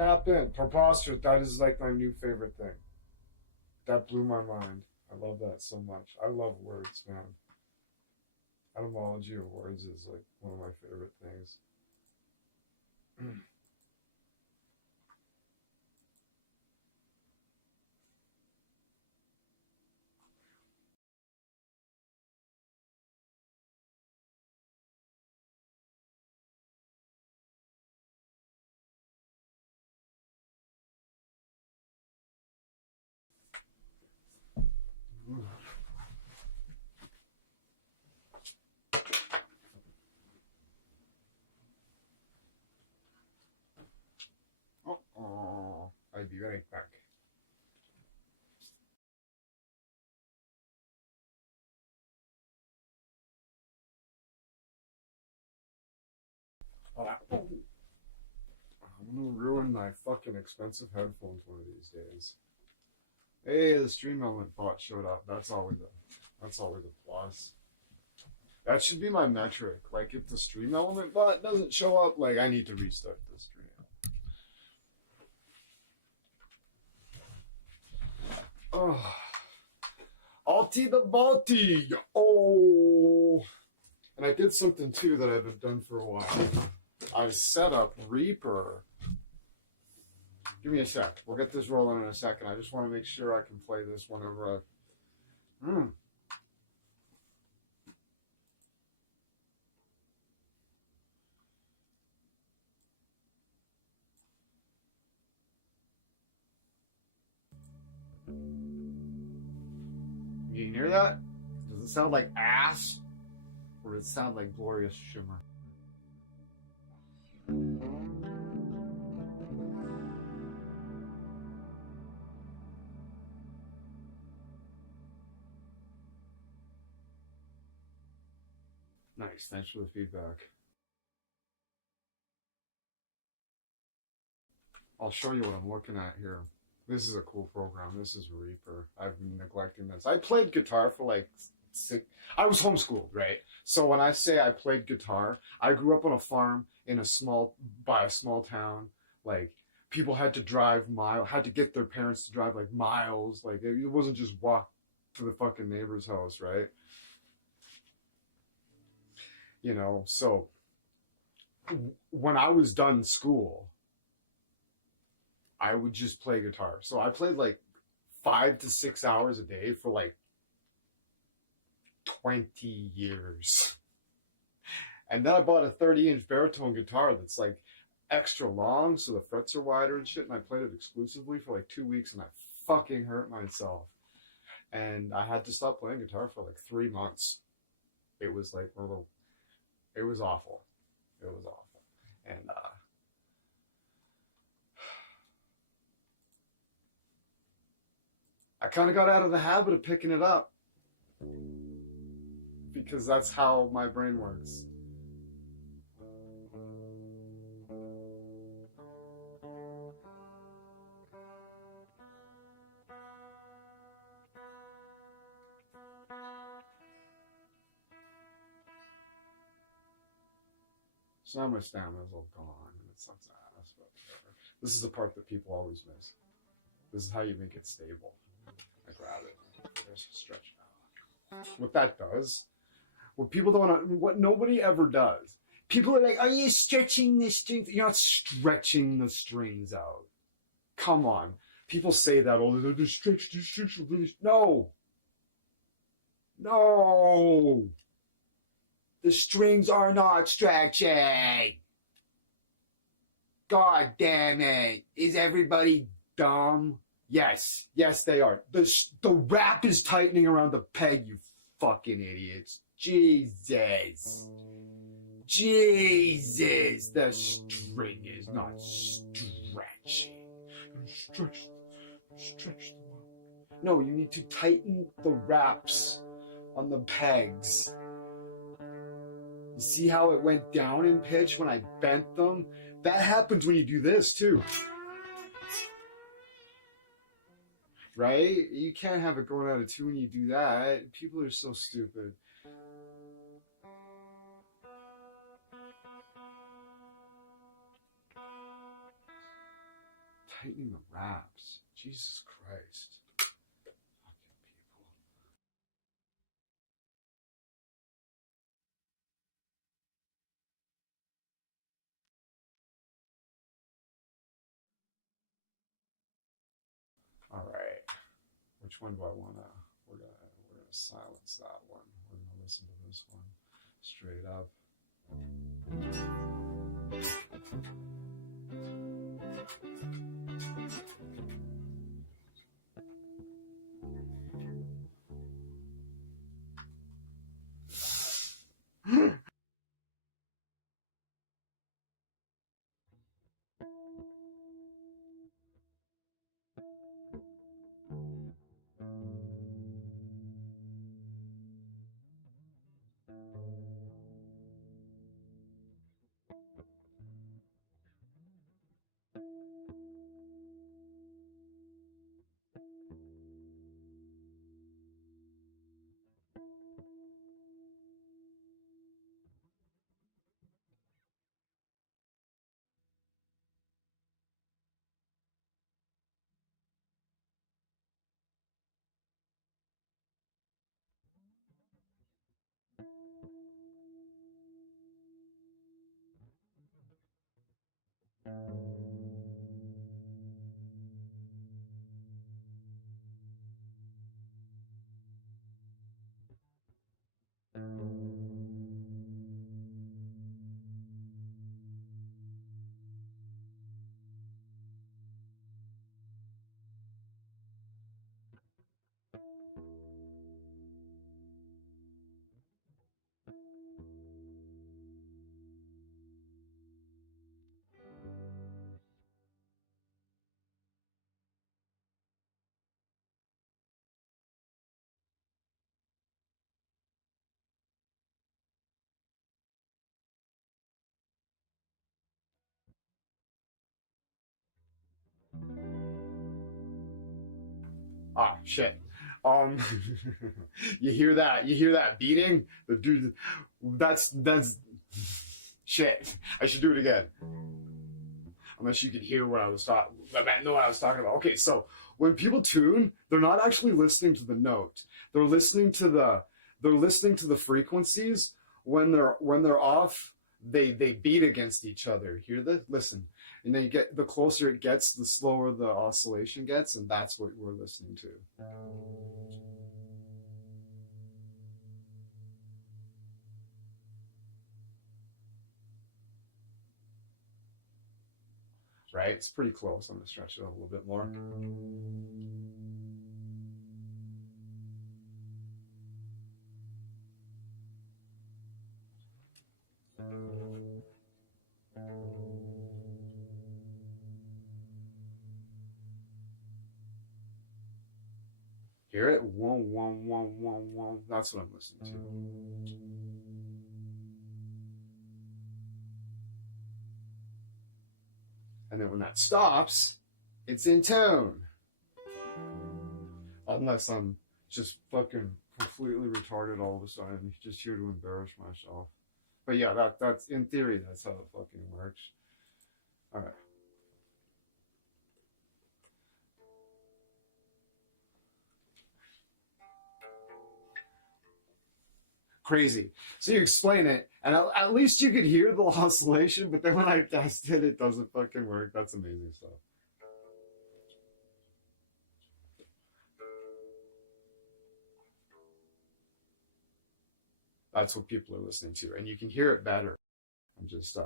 Tap in. Preposterous. That is like my new favorite thing. That blew my mind. I love that so much. I love words, man. Etymology of words is like one of my favorite things. Oh, I'll be right back. I'm gonna ruin my fucking expensive headphones one of these days. Hey, the stream element bot showed up. That's always a plus. That should be my metric. Like if the stream element bot doesn't show up, like I need to restart the stream. Oh, Alti the Balti. Oh, and I did something too that I haven't done for a while. I set up Reaper. Give me a sec. We'll get this rolling in a second. I just want to make sure I can play this whenever I. You can hear that? Does it sound like ass? Or does it sound like glorious shimmer? Nice. Thanks for the feedback. I'll show you what I'm looking at here. This is a cool program. This is Reaper. I've been neglecting this. I played guitar for like I was homeschooled, right? So when I say I played guitar, I grew up on a farm in a small town. Like people had to had to get their parents to drive like miles. Like it wasn't just walk to the fucking neighbor's house, right? You know, so when I was done school, I would just play guitar. So I played like 5 to 6 hours a day for like 20 years. And then I bought a 30-inch baritone guitar that's like extra long, so the frets are wider and shit. And I played it exclusively for like 2 weeks, and I fucking hurt myself. And I had to stop playing guitar for like 3 months. It was like it was awful. It was awful. And I kind of got out of the habit of picking it up because that's how my brain works. So now my stamina's all gone and it sucks ass, but whatever. This is the part that people always miss. This is how you make it stable. I grab it. There's a stretch out. What that does, what nobody ever does. People are like, are you stretching the strings? You're not stretching the strings out. Come on. People say that all the time. The stretch, really. No. No. The strings are not stretching. God damn it. Is everybody dumb? Yes. Yes, they are. The wrap is tightening around the peg, you fucking idiots. Jesus. Jesus. The string is not stretching. Stretch them out. No, you need to tighten the wraps on the pegs. You see how it went down in pitch when I bent them? That happens when you do this too. Right? You can't have it going out of 2 when you do that. People are so stupid. tightening the wraps. Jesus Christ. Fucking people. All right. Which one do I want to? We're gonna silence that one. We're gonna listen to this one straight up. Ah, shit. Um, you hear that? You hear that beating? The dude, that's shit. I should do it again. Unless you could hear what I was talking, know what I was talking about. Okay, so when people tune, they're not actually listening to the note. They're listening to the frequencies. When they're off, they beat against each other. Hear that? Listen. And then the closer it gets, the slower the oscillation gets, and that's what we're listening to. Right? It's pretty close. I'm going to stretch it out a little bit more. Hear it? Whoom, whoom, whoom, whoom, whoom. That's what I'm listening to. And then when that stops, it's in tone. Unless I'm just fucking completely retarded all of a sudden, just here to embarrass myself. But yeah, that's in theory, that's how it fucking works. All right. Crazy. So you explain it, and at least you could hear the oscillation, but then when I test it, it doesn't fucking work. That's amazing stuff. That's what people are listening to, and you can hear it better. I'm just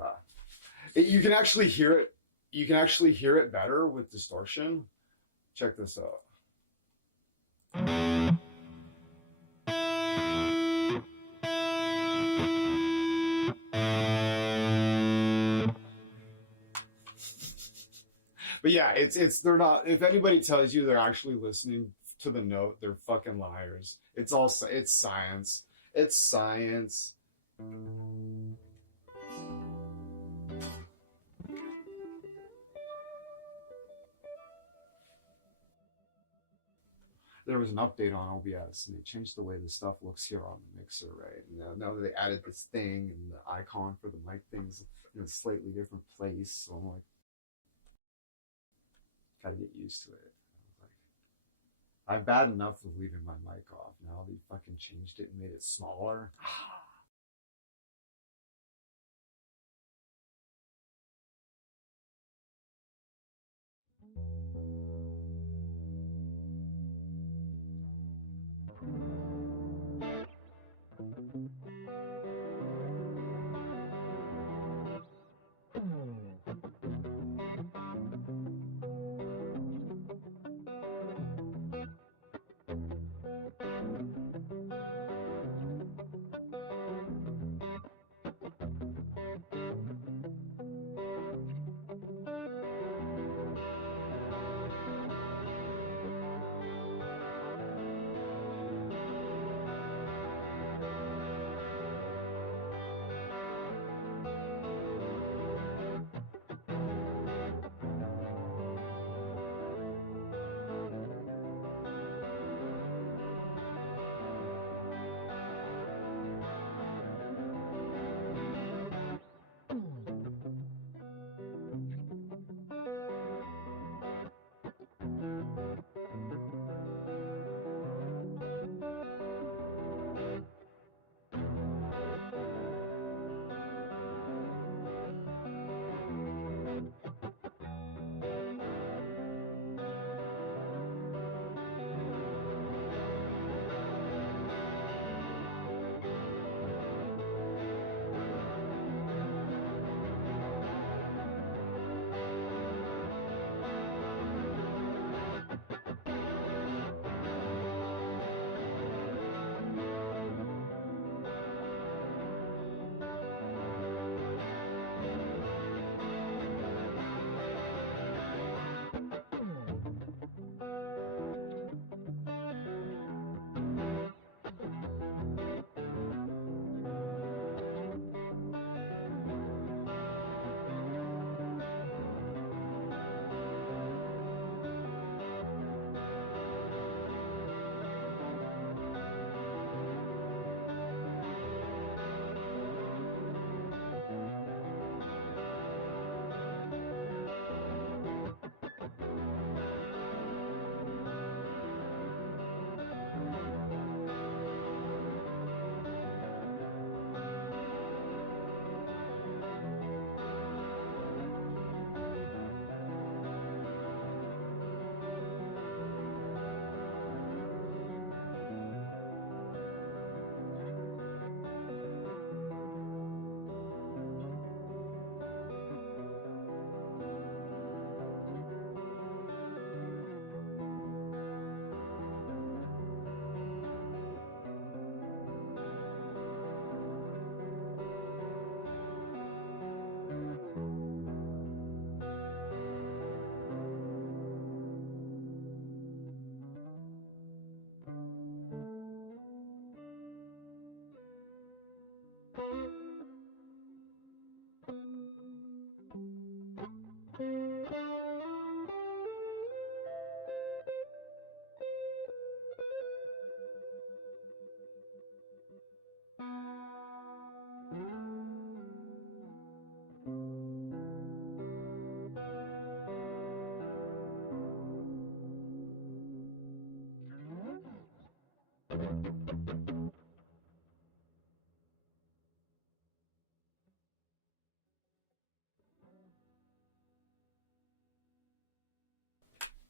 you can actually hear it. You can actually hear it better with distortion. Check this out. But yeah, it's they're not. If anybody tells you they're actually listening to the note, they're fucking liars. It's science. It's science. There was an update on OBS, and they changed the way the stuff looks here on the mixer, right? And now that they added this thing, and the icon for the mic thing's in a slightly different place, so I'm like, Gotta get used to it. I'm bad enough with leaving my mic off. Now they fucking changed it and made it smaller.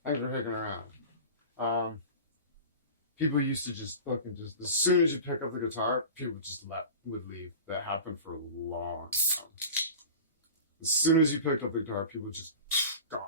Thanks for hanging around. People used to just fucking just as soon as you pick up the guitar, people would leave. That happened for a long time. As soon as you picked up the guitar, people just gone.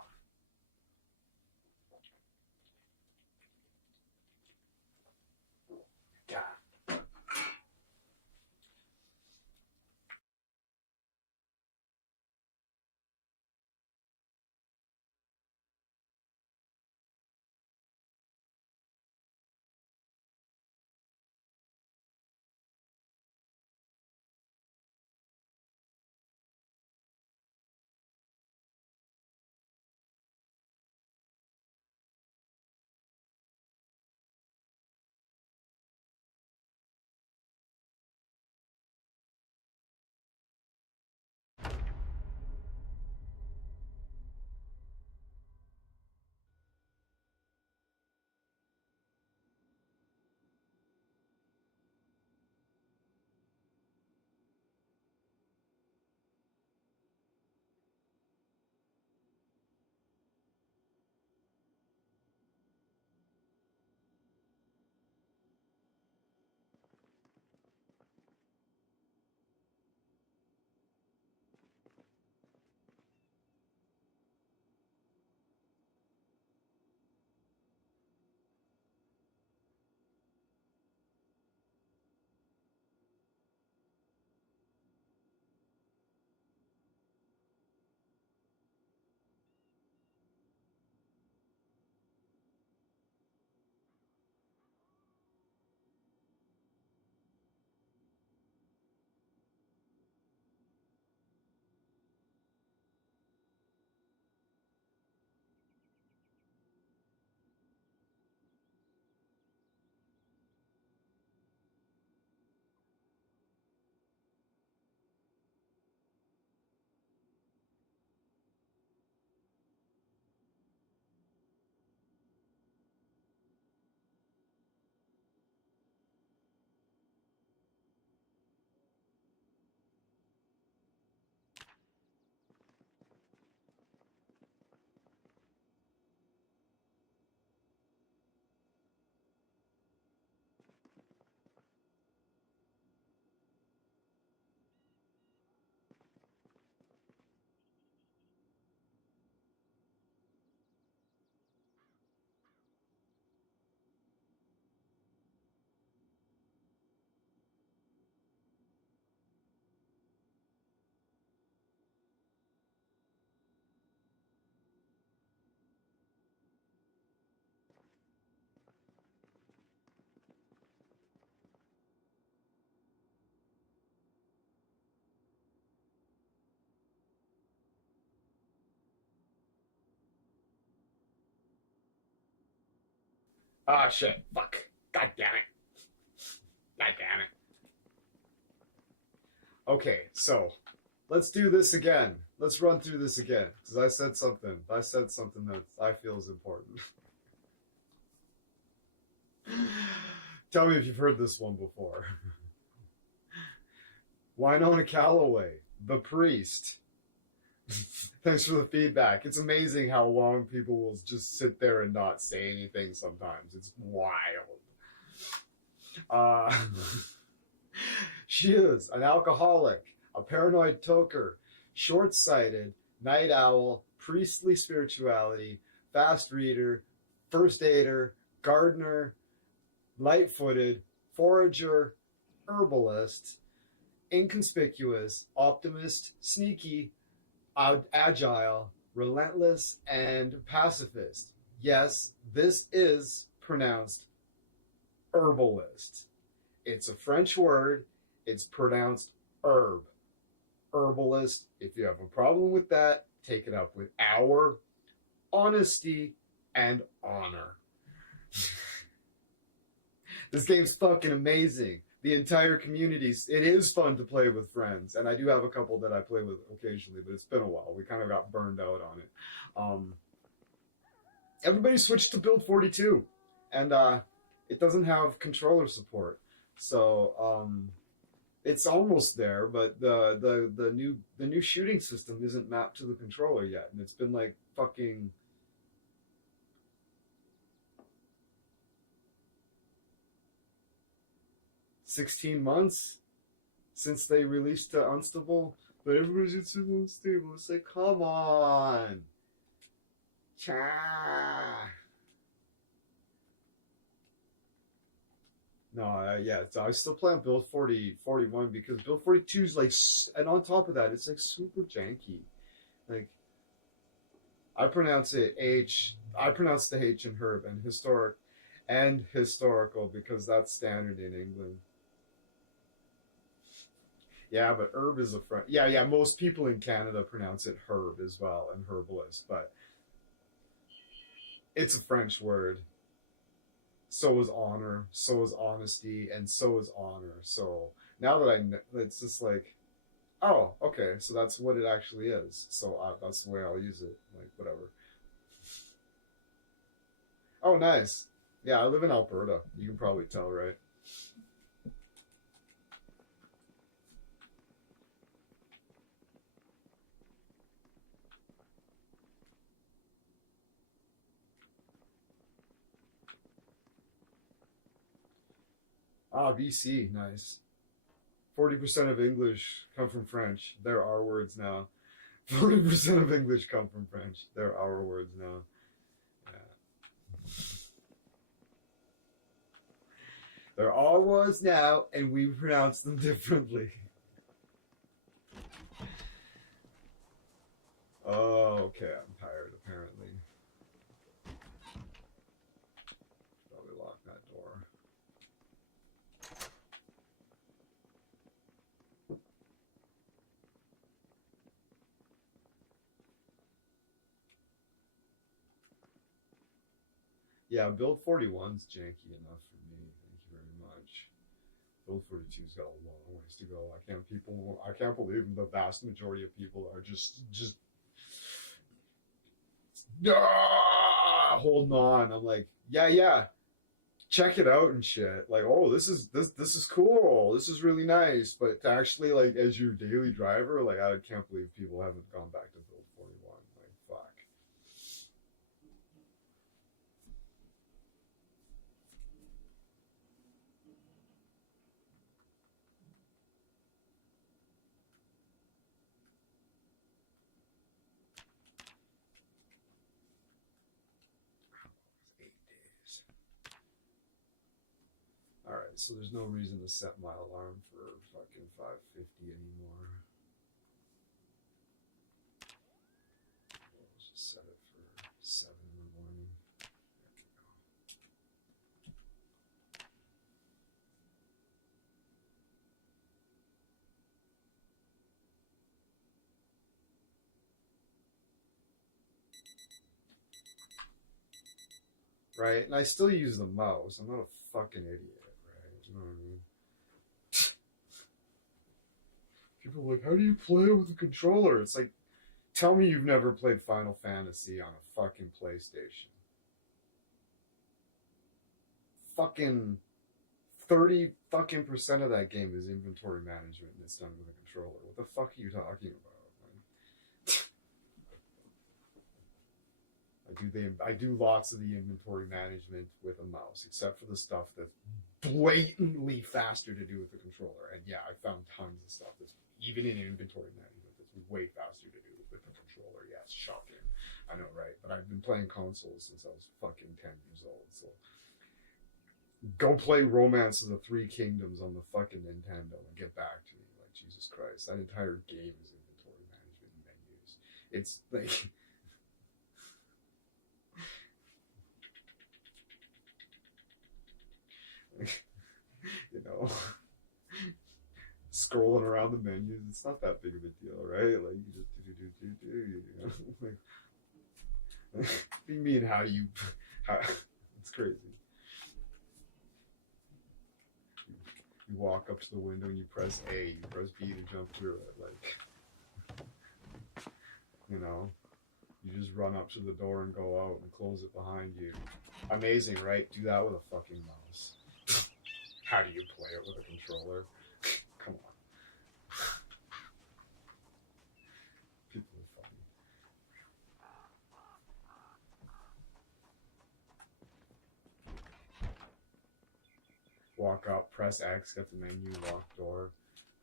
Ah, shit. Fuck. God damn it. God damn it. Okay, so let's do this again. Let's run through this again. Because I said something. That I feel is important. Tell me if you've heard this one before. Winona Calloway, the priest. Thanks for the feedback. It's amazing how long people will just sit there and not say anything sometimes. It's wild. She is an alcoholic, a paranoid toker, short-sighted, night owl, priestly spirituality, fast reader, first aider, gardener, light-footed, forager, herbalist, inconspicuous, optimist, sneaky, agile, relentless, and pacifist. Yes, this is pronounced herbalist. It's a French word. It's pronounced herb. Herbalist. If you have a problem with that, take it up with our honesty and honor. This game's fucking amazing. The entire community, it is fun to play with friends, and I do have a couple that I play with occasionally, but it's been a while. We kind of got burned out on it. Everybody switched to build 42, and it doesn't have controller support, so it's almost there. But the new shooting system isn't mapped to the controller yet, and it's been like fucking 16 months since they released the Unstable, but everybody's it's unstable. It's like, come on. Cha. No, yeah, I still play on build 41 because build 42 is like, and on top of that, it's like super janky. Like, I pronounce the H in herb and historical because that's standard in England. Yeah, but herb is a French. Yeah. Most people in Canada pronounce it herb as well, and herbalist, but it's a French word. So is honor, so is honesty, and so is honor. So now that it's just like, oh, okay, so that's what it actually is. So that's the way I'll use it. Like, whatever. Oh, nice. Yeah, I live in Alberta. You can probably tell, right? Ah, BC, nice. 40% of English come from French. There are words now. 40% of English come from French. There are words now. Yeah. There are words now, and we pronounce them differently. Oh, okay, I'm tired, apparently. Probably lock that door. Yeah, build 41's janky enough for me. Thank you very much. Build 42's got a long ways to go. I can't believe the vast majority of people are just holding on. I'm like, yeah, check it out and shit. Like, oh, this is cool. This is really nice. But to actually, like, as your daily driver, like, I can't believe people haven't gone back to build 41. Like, fuck. Alright, so there's no reason to set my alarm for fucking 5:50 anymore. Let's just set it for 7 in the morning. right? And I still use the mouse. I'm not a fucking idiot, right? You know what I mean? People are like, how do you play with a controller? It's like, tell me you've never played Final Fantasy on a fucking PlayStation. Fucking 30 fucking % of that game is inventory management and it's done with a controller. What the fuck are you talking about? I do lots of the inventory management with a mouse, except for the stuff that's blatantly faster to do with the controller. And yeah, I found tons of stuff that's even in inventory management that's way faster to do with the controller. Yeah, it's shocking. I know, right? But I've been playing consoles since I was fucking 10 years old, so go play Romance of the Three Kingdoms on the fucking Nintendo and get back to me. Like, Jesus Christ, that entire game is inventory management and menus. It's like... you know, scrolling around the menus, it's not that big of a deal, right? Like, you just do, you know? Like, what do you mean, how do you... it's crazy. You walk up to the window and you press A, you press B to jump through it, like... You know? You just run up to the door and go out and close it behind you. Amazing, right? Do that with a fucking mouse. How do you play it with a controller? Come on. People are funny. Walk up, press X, get the menu, lock door,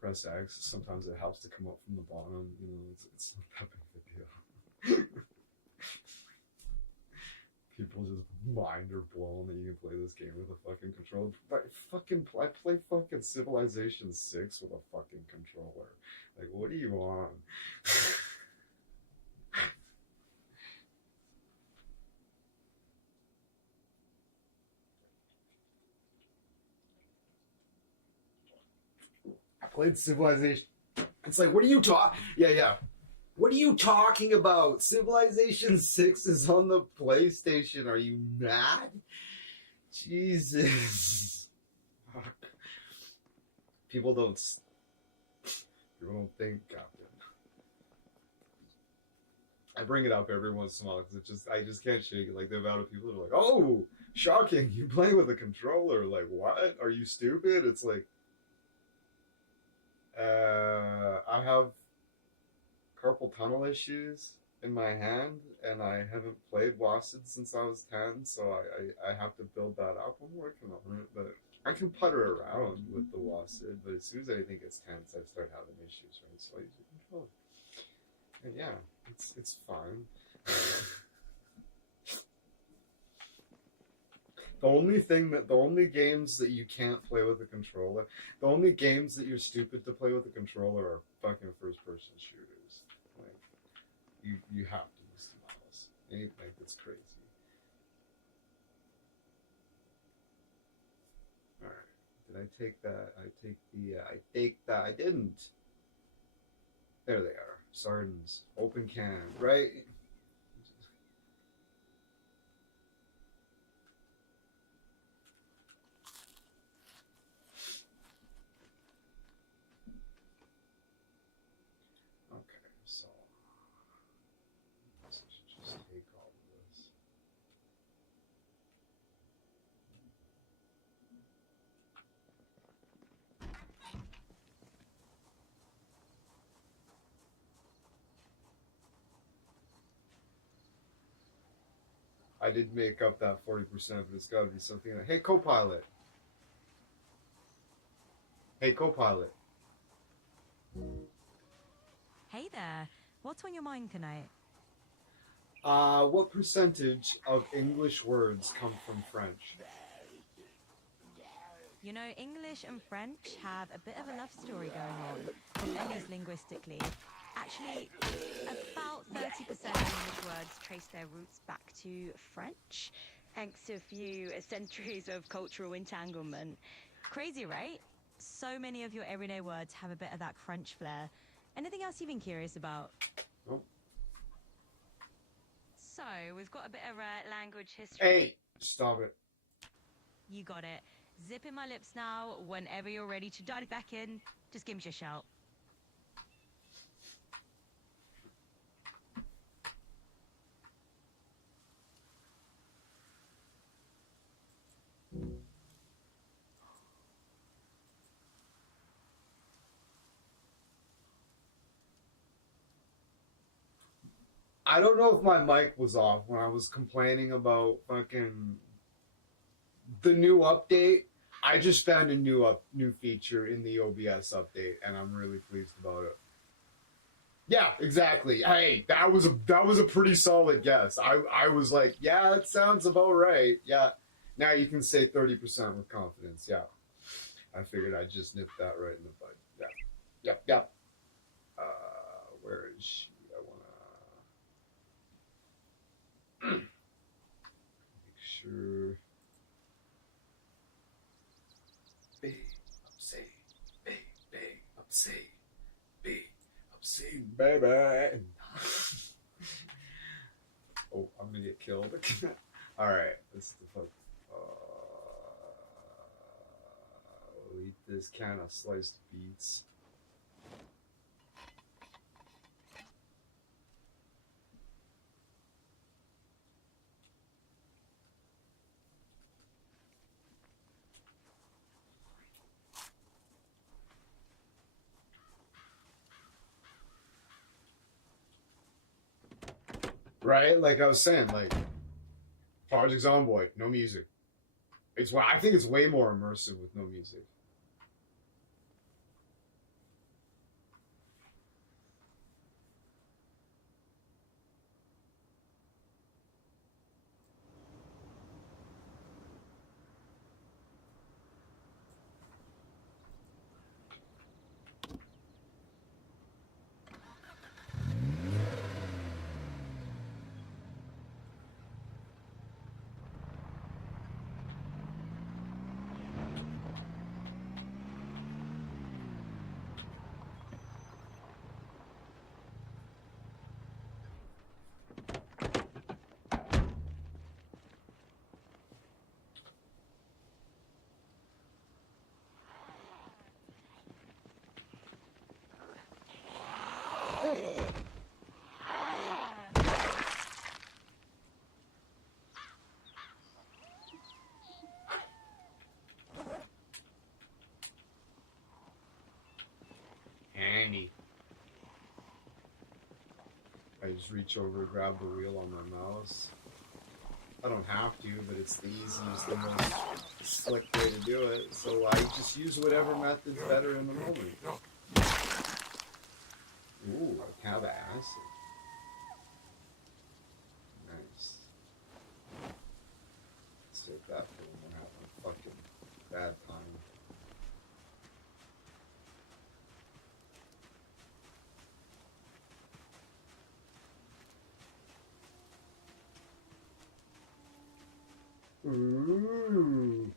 press X. Sometimes it helps to come up from the bottom. You know, it's not that big of a deal. People just mind are blown that you can play this game with a fucking controller. But I play fucking Civilization 6 with a fucking controller. Like, what do you want? I played Civilization. It's like, what are you talking? Yeah. What are you talking about? Civilization 6 is on the PlayStation. Are you mad? Jesus. Fuck. People don't think, Captain. I bring it up every once in a while because I just can't shake it. Like, the amount of people that are like, oh, shocking, you play with a controller. Like, what? Are you stupid? It's like, I have carpal tunnel issues in my hand, and I haven't played WASD since I was 10, so I have to build that up. I'm working on it, but I can putter around with the WASD, but as soon as anything gets tense, I start having issues, right? So I use the controller. And yeah, it's fine. The only games that you can't play with a controller, the only games that you're stupid to play with a controller are fucking first-person shooters. Like, you have to use the mouse. Like, it's crazy. Alright. Did I take that? I take that. I didn't. There they are. Sardines. Open can. Right? I did make up that 40%, but it's got to be something like, hey, co-pilot. Hey, co-pilot. Hey there. What's on your mind tonight? What percentage of English words come from French? You know, English and French have a bit of a love story going on, at least linguistically. Actually, about 30% of English words trace their roots back to French, thanks to a few centuries of cultural entanglement. Crazy, right? So many of your everyday words have a bit of that French flair. Anything else you've been curious about? Nope. So, we've got a bit of a language history. Hey, Stop it. You got it. Zip in my lips now. Whenever you're ready to dive back in, just give me a shout. I don't know if my mic was off when I was complaining about fucking the new update. I just found a new feature in the OBS update, and I'm really pleased about it. Yeah, exactly. Hey, that was a pretty solid guess. I was like, yeah, that sounds about right. Yeah. Now you can say 30% with confidence. Yeah. I figured I'd just nip that right in the bud. Yeah. Yep. Yep. Where is she? I wanna make sure. Big upsay, big upsay, big upsay, baby. Oh, I'm gonna get killed. All right, this is the fuck. We'll eat this can of sliced beets. Right, like I was saying, like Project Zomboid, no music. I think it's way more immersive with no music. Handy. I just reach over, grab the wheel on my mouse. I don't have to, but it's the easiest, the most slick way to do it. So I just use whatever method's better in the moment. Ooh, I have acid. Nice. Let's take that for when we're having a fucking bad time. Ooh.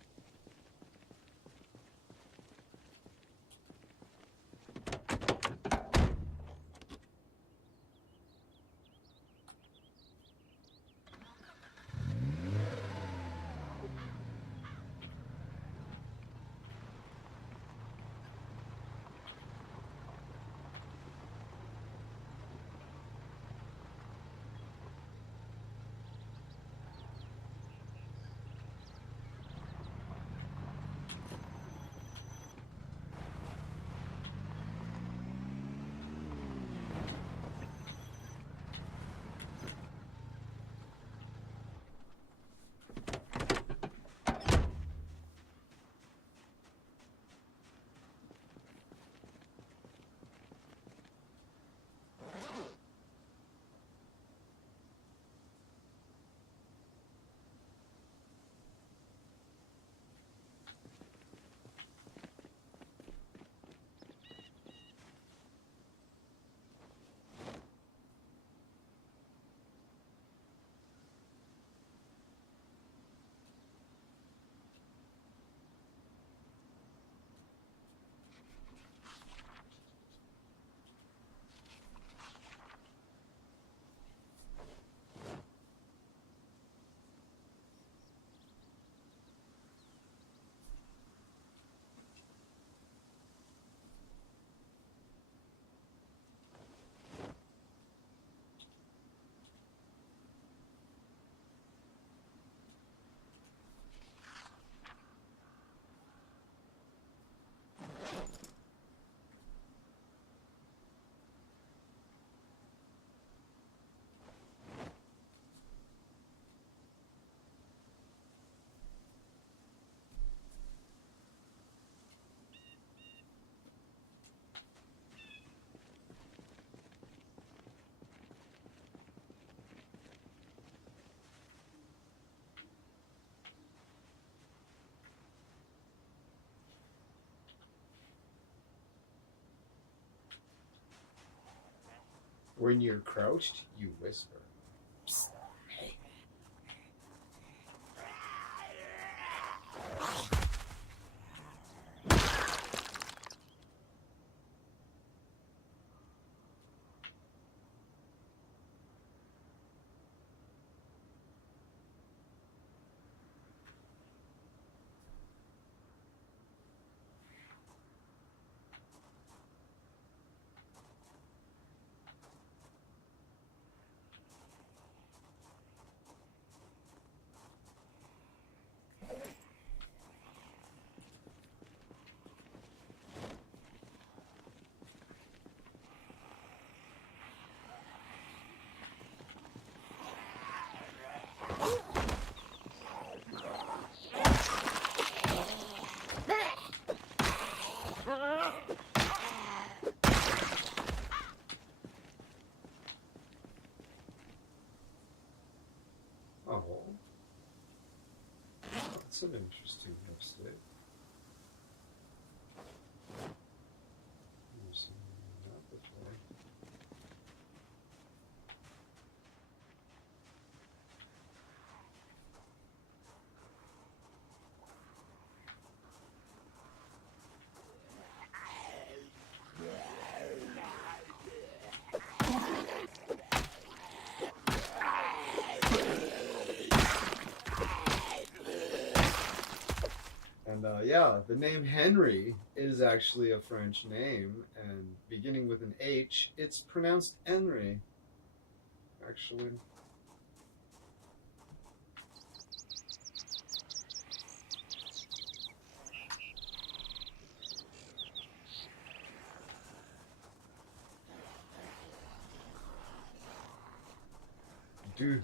When you're crouched, you whisper. Oh, that's an interesting lipstick. Never seen that before. And yeah, the name Henry is actually a French name, and beginning with an H, it's pronounced Henry. Actually. Dude.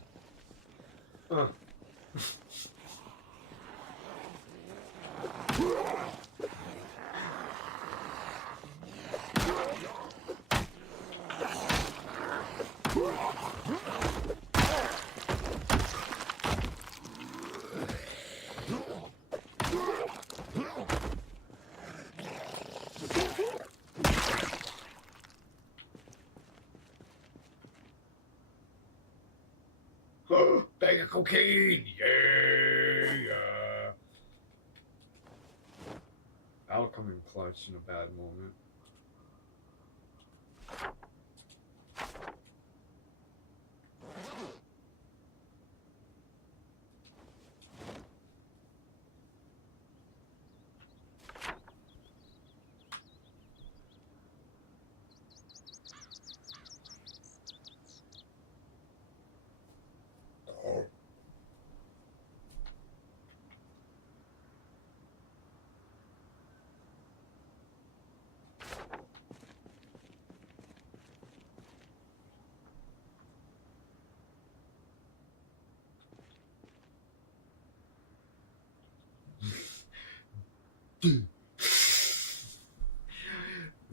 Bag of cocaine! Yeah! That'll come in clutch in a bad moment.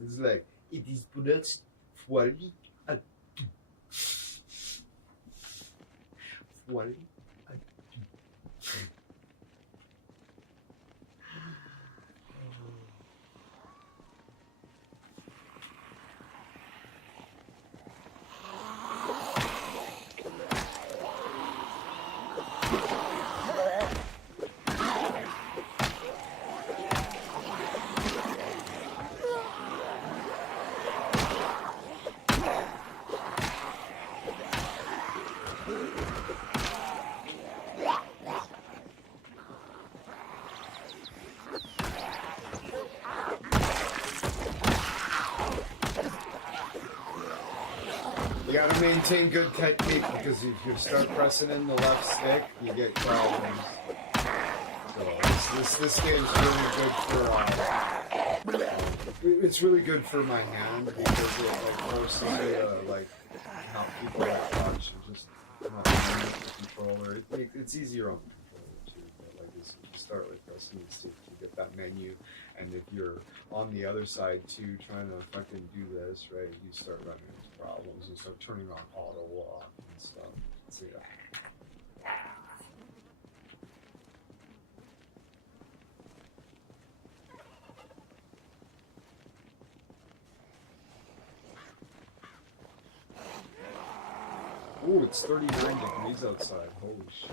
It's like, it is pronounced Folie à tout. Folie à tout. You gotta maintain good technique, because if you start pressing in the left stick, you get problems. So this game's really good for it's really good for my hand, because it like forces you to like not people like touch and just not use the controller. It's easier on the controller too, but like you start like pressing the stick, you get that menu, and if you're on the other side too, trying to fucking do this, right, you start running into problems and start turning on auto lock and stuff. So yeah. Ooh, it's 39 degrees outside. Holy shit.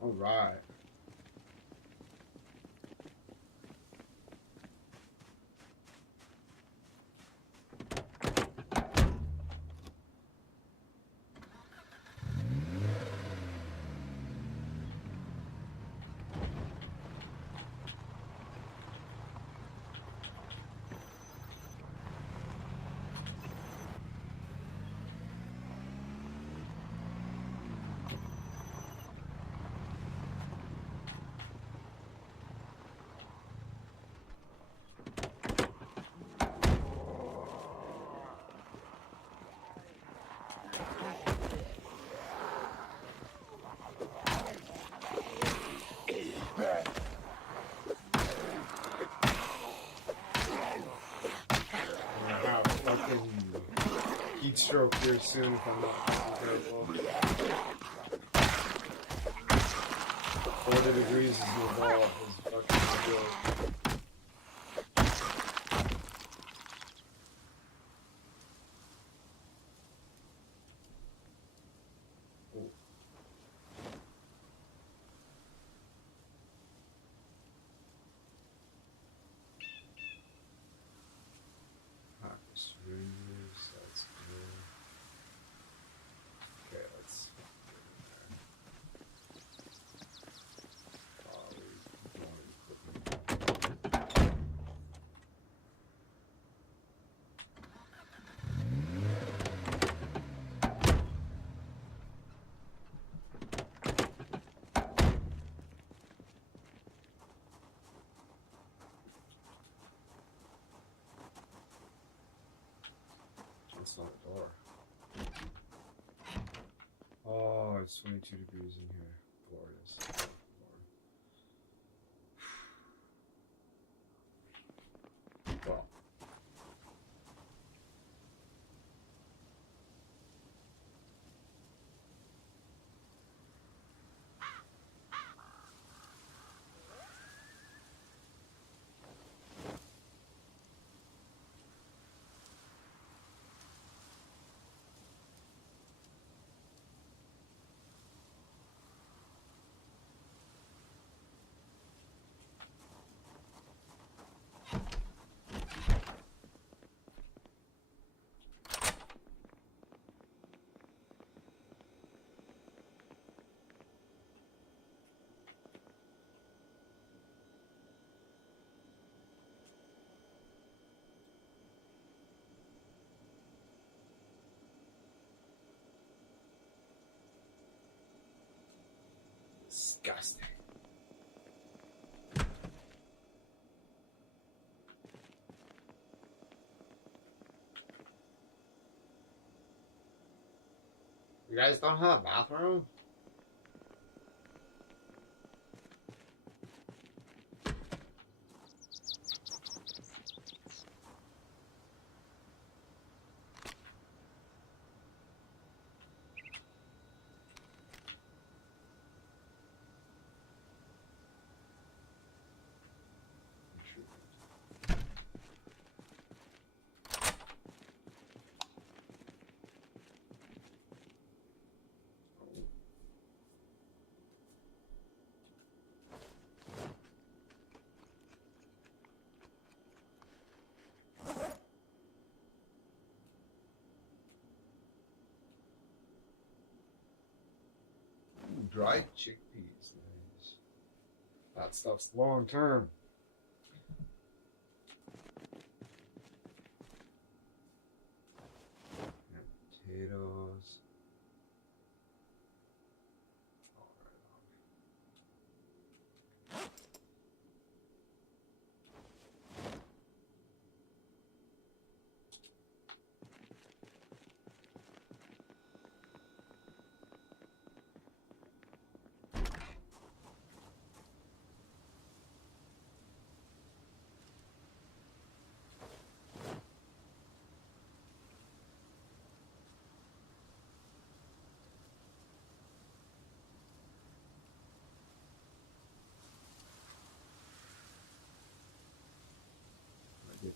All right. Heat stroke here soon if I'm not careful. 40 degrees is the ball. Is fucking joke. That's good. Okay, let's that's not a door. Oh, it's 22 degrees in here. Glorious. Well. Disgusting. You guys don't have a bathroom? Dried chickpeas, nice. That stuff's long term. And potatoes.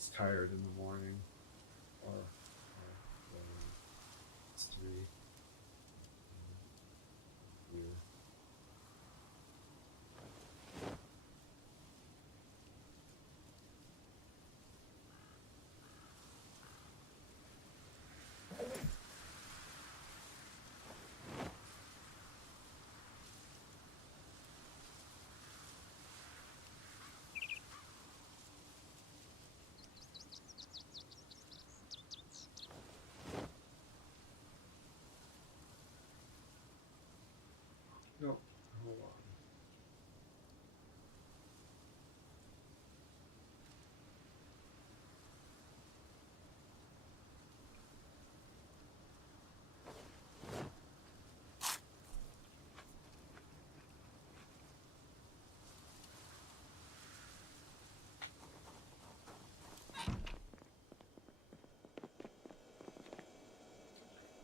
It's tired in the morning, or it's 3. Here. No, hold on.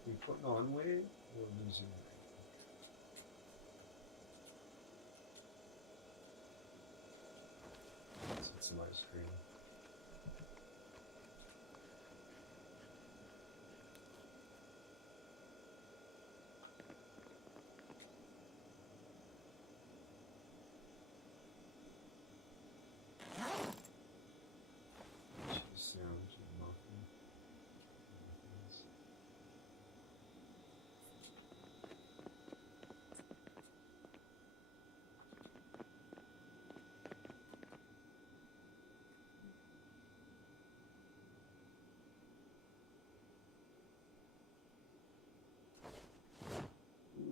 We putting on weight or losing weight? Let's get some ice cream. Cheese sandwich and muffin. Muffins.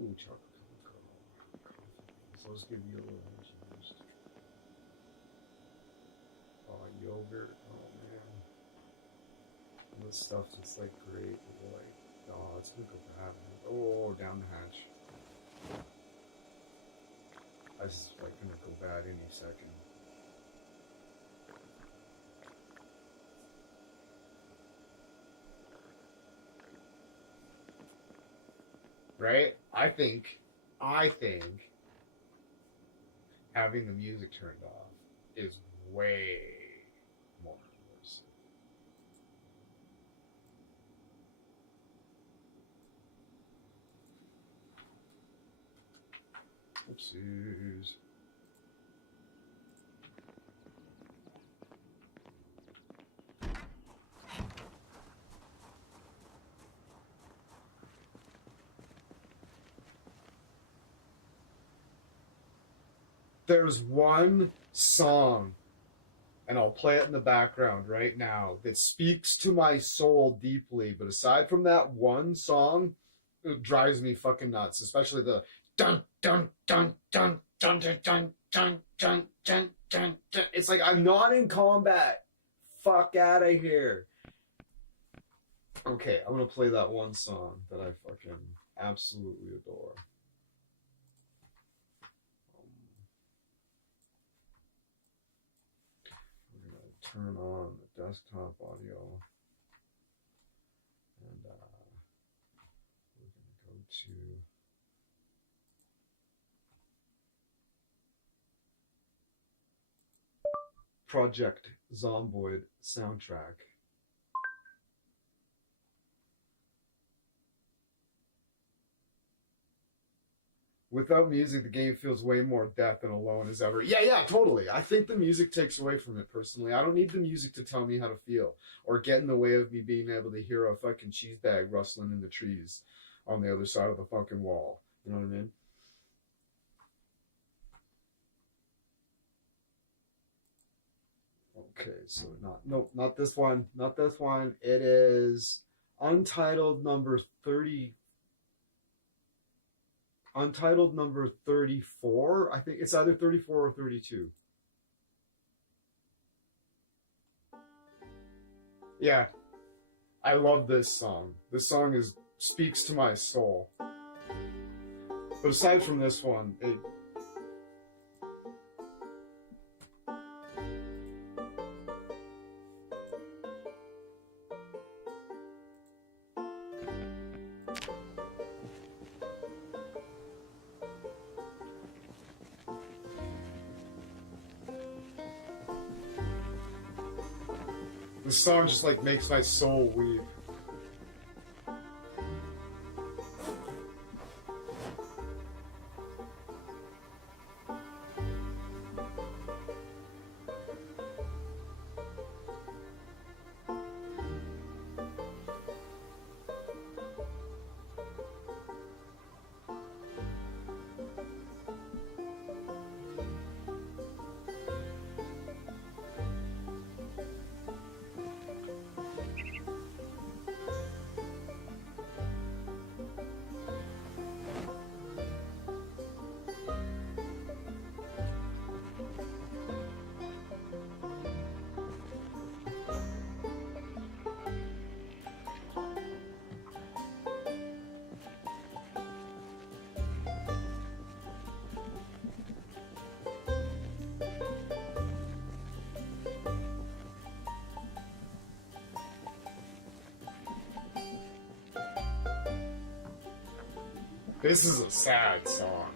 Ooh, chocolate cocoa. Coffee. Those give you a little energy boost. Oh, yogurt. Oh man. And this stuff just like great. But like, oh, it's gonna go bad. Oh, down the hatch. This is like gonna go bad any second. Right? I think having the music turned off is way more worse. Oopsies. There's one song, and I'll play it in the background right now, that speaks to my soul deeply. But aside from that one song, it drives me fucking nuts. Especially the dun dun dun dun dun dun dun dun dun dun dun dun. It's like I'm not in combat. Fuck out of here. Okay, I'm gonna play that one song that I fucking absolutely adore. Turn on the desktop audio, and we're going to go to Project Zomboid soundtrack. Without music, the game feels way more death and alone as ever. Yeah, totally. I think the music takes away from it personally. I don't need the music to tell me how to feel or get in the way of me being able to hear a fucking cheese bag rustling in the trees on the other side of the fucking wall. You know what I mean? Okay, so not this one. Not this one. It is Untitled number 30. Untitled number 34. I think it's either 34 or 32. Yeah, I love this song. This song speaks to my soul. But aside from this one, This song just like makes my soul weep. This is a sad song.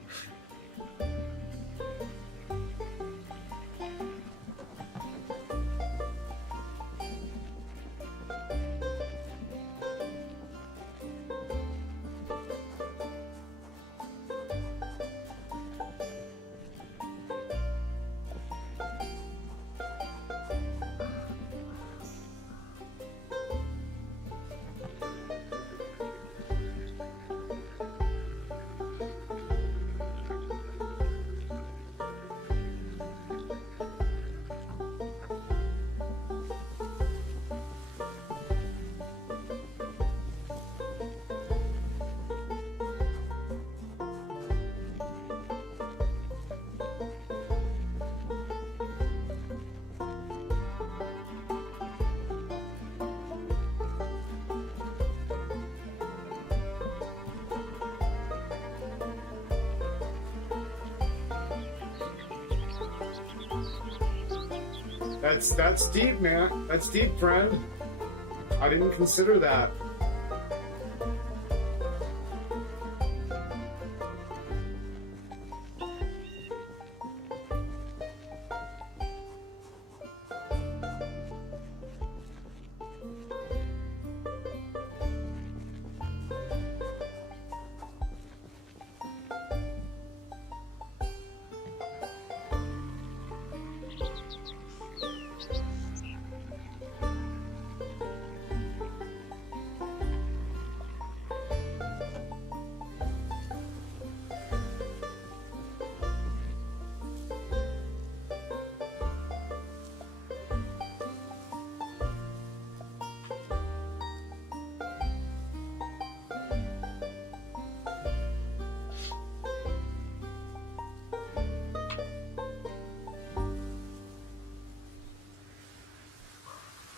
That's deep, man. That's deep, friend. I didn't consider that.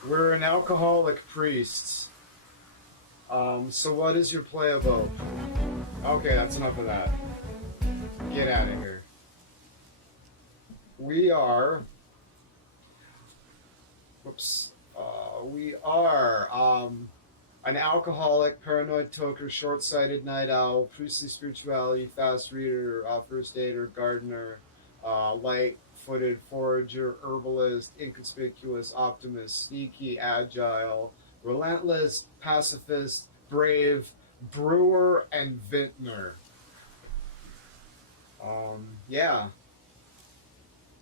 We're an alcoholic priests. So what is your play about? Okay, that's enough of that. Get out of here. We are... Whoops. We are an alcoholic, paranoid toker, short-sighted night owl, priestly spirituality, fast reader, first aider, gardener, light-footed forager, herbalist, inconspicuous, optimist, sneaky, agile, relentless, pacifist, brave, brewer, and vintner. Yeah.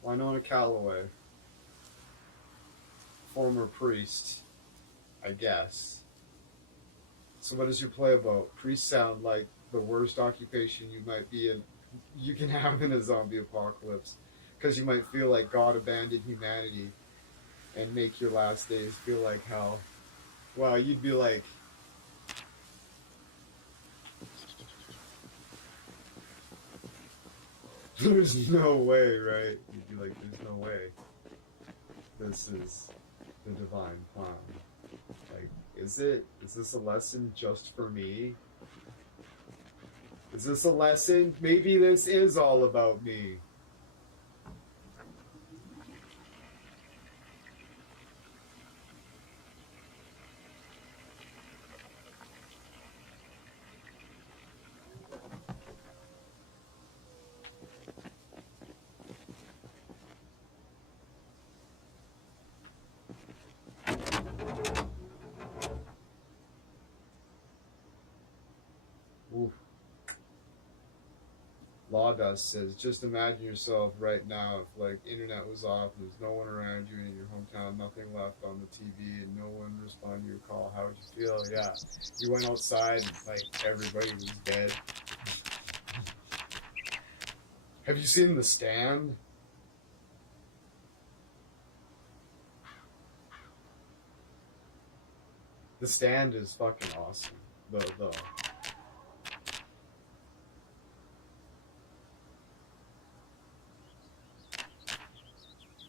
Winona Calloway. Former priest, I guess. So what is your play about? Priests sound like the worst occupation you can have in a zombie apocalypse. Because you might feel like God abandoned humanity and make your last days feel like hell. Well, you'd be like... There's no way, right? You'd be like, there's no way. This is the divine plan. Like, is this a lesson just for me? Is this a lesson? Maybe this is all about me. Lawdust says, just imagine yourself right now if like internet was off, there's no one around you in your hometown, nothing left on the TV, and no one responded to your call. How would you feel? Yeah, you went outside and like everybody was dead. Have you seen The Stand? The Stand is fucking awesome.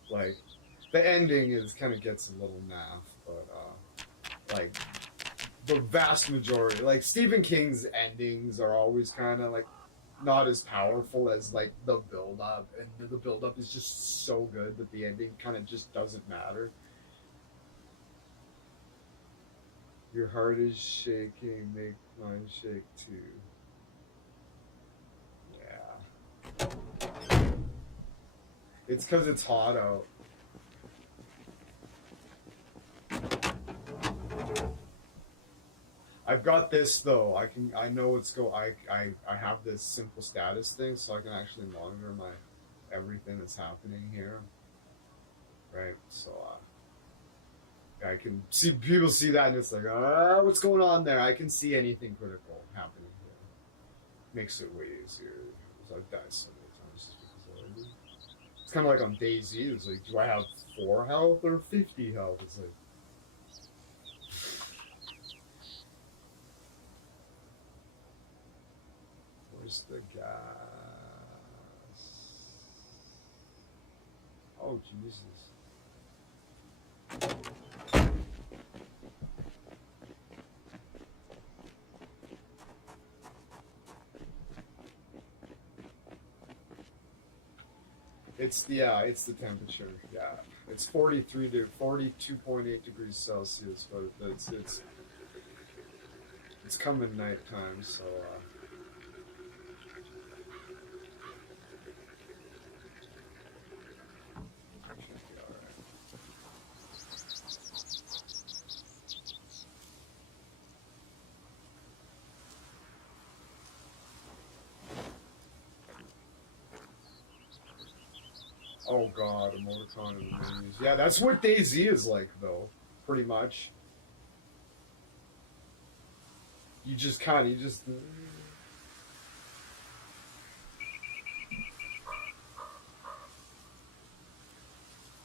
Like, the ending is kind of gets a little naff, but like the vast majority, like Stephen King's endings are always kind of like not as powerful as like the build up, and the build up is just so good that the ending kind of just doesn't matter. Your heart is shaking, make mine shake too. Yeah. It's because it's hot out. I've got this though. I know it's I have this simple status thing, so I can actually monitor my everything that's happening here. Right? So I can see people see that and it's like, what's going on there? I can see anything critical happening here. Makes it way easier. I've died so many times just because of it. It's kind of like on DayZ. It's like, do I have 4 health or 50 health? It's like, where's the gas? Oh, Jesus. It's the temperature. Yeah, it's 43 to 42.8 degrees Celsius, but it's coming nighttime, so. Oh god, emoticon in the menus. Yeah, that's what DayZ is like, though. Pretty much. You just... Let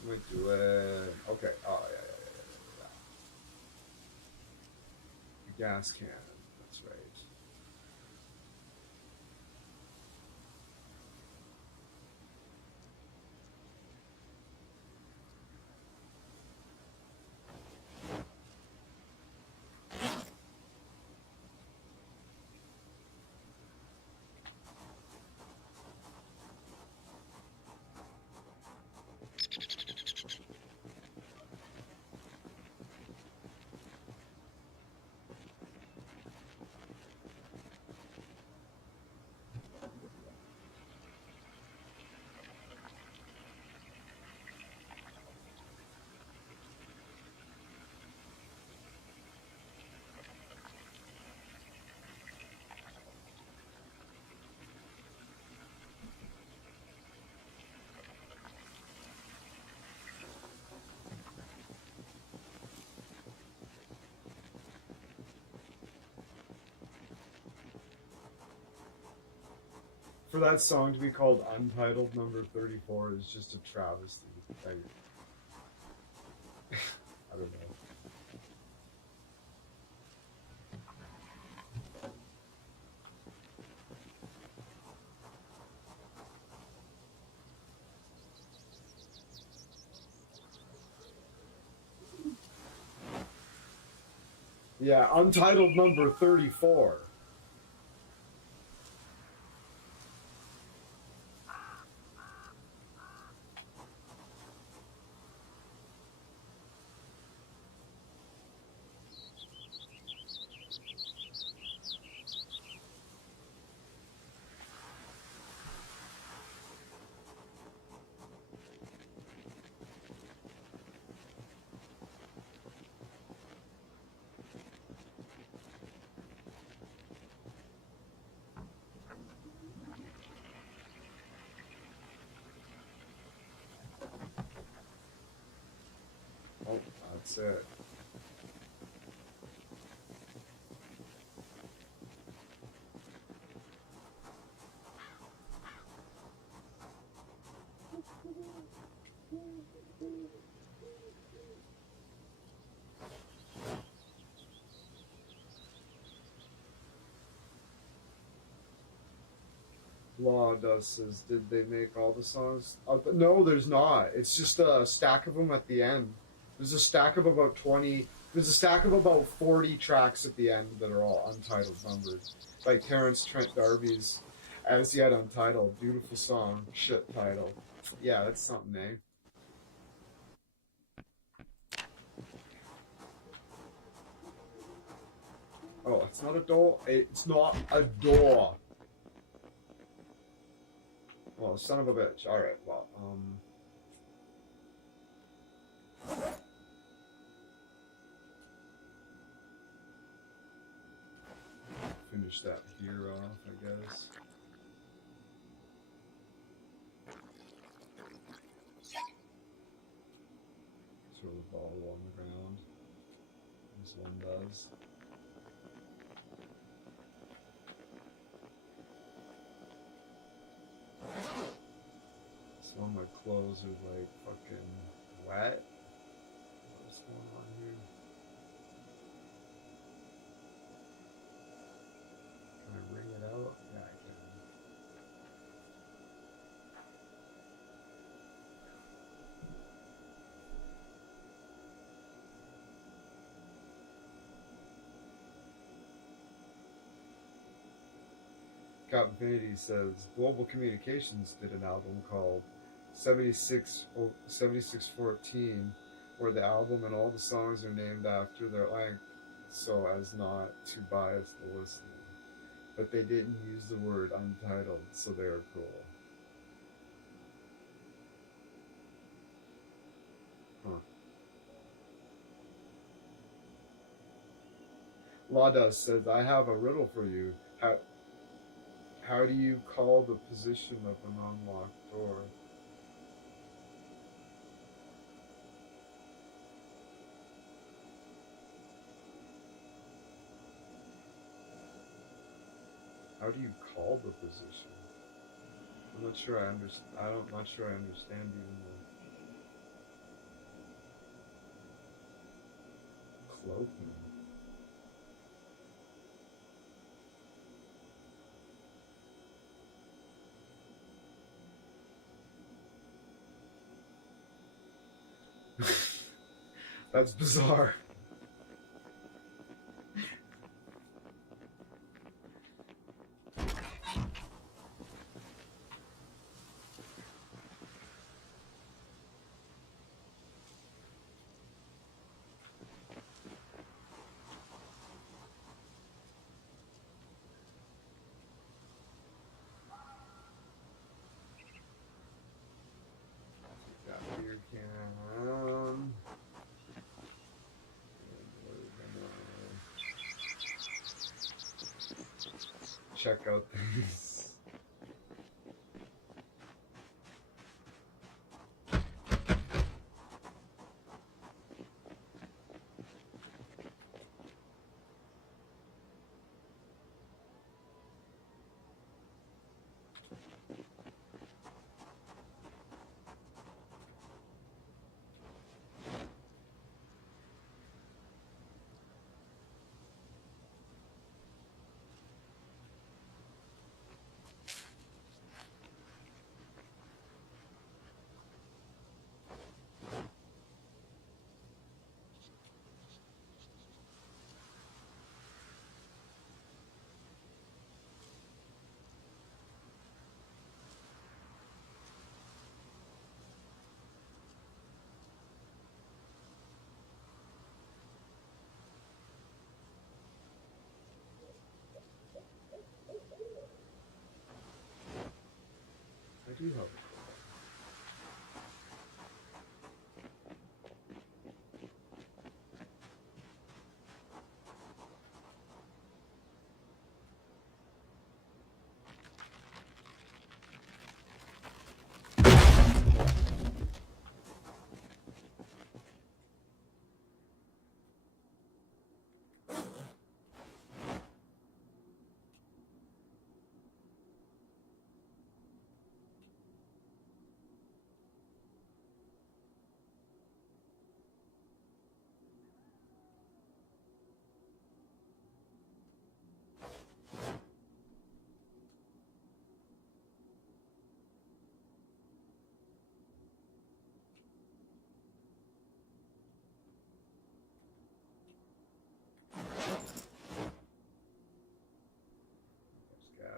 me do it. Okay. Oh, yeah. The gas can. That's right. For that song to be called Untitled Number 34 is just a travesty. I don't know. Yeah, Untitled Number 34. That's it. Law does says, did they make all the songs? No, there's not. It's just a stack of them at the end. There's a stack of about 20. There's a stack of about 40 tracks at the end that are all untitled numbered. Like Terrence Trent D'Arby's As Yet Untitled. Beautiful song. Shit title. Yeah, that's something, eh? Oh, it's not a door. It's not a door. Well, son of a bitch. Alright, well, finish that here off, I guess. Throw the ball on the ground. This one does. Some of my clothes are like fucking wet. What's going on here? Can I wring it out? Yeah, I can. Captain Infinity says Global Communications did an album called 7614, where the album and all the songs are named after their length so as not to bias the listener. But they didn't use the word untitled, so they are cool. Huh. Lada says, I have a riddle for you. How do you call the position of an unlocked door? How do you call the position? I'm not sure I understand. I'm not sure I understand even the cloaking. That's bizarre. Got beer can. Check out these.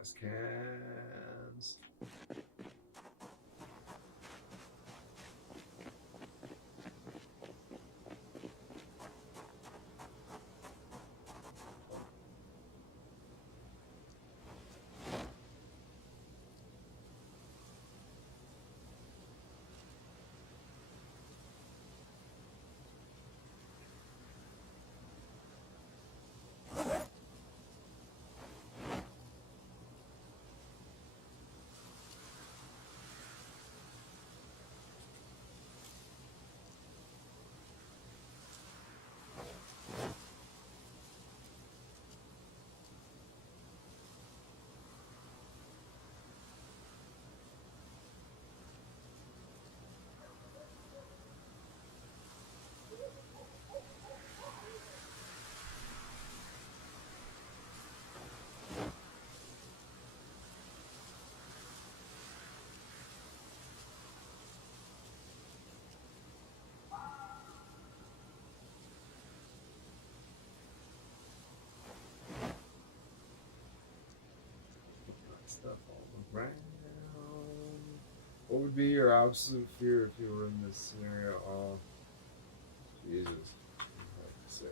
gas cans. Stuff all around. What would be your absolute fear if you were in this scenario? Oh, Jesus. Hard to say.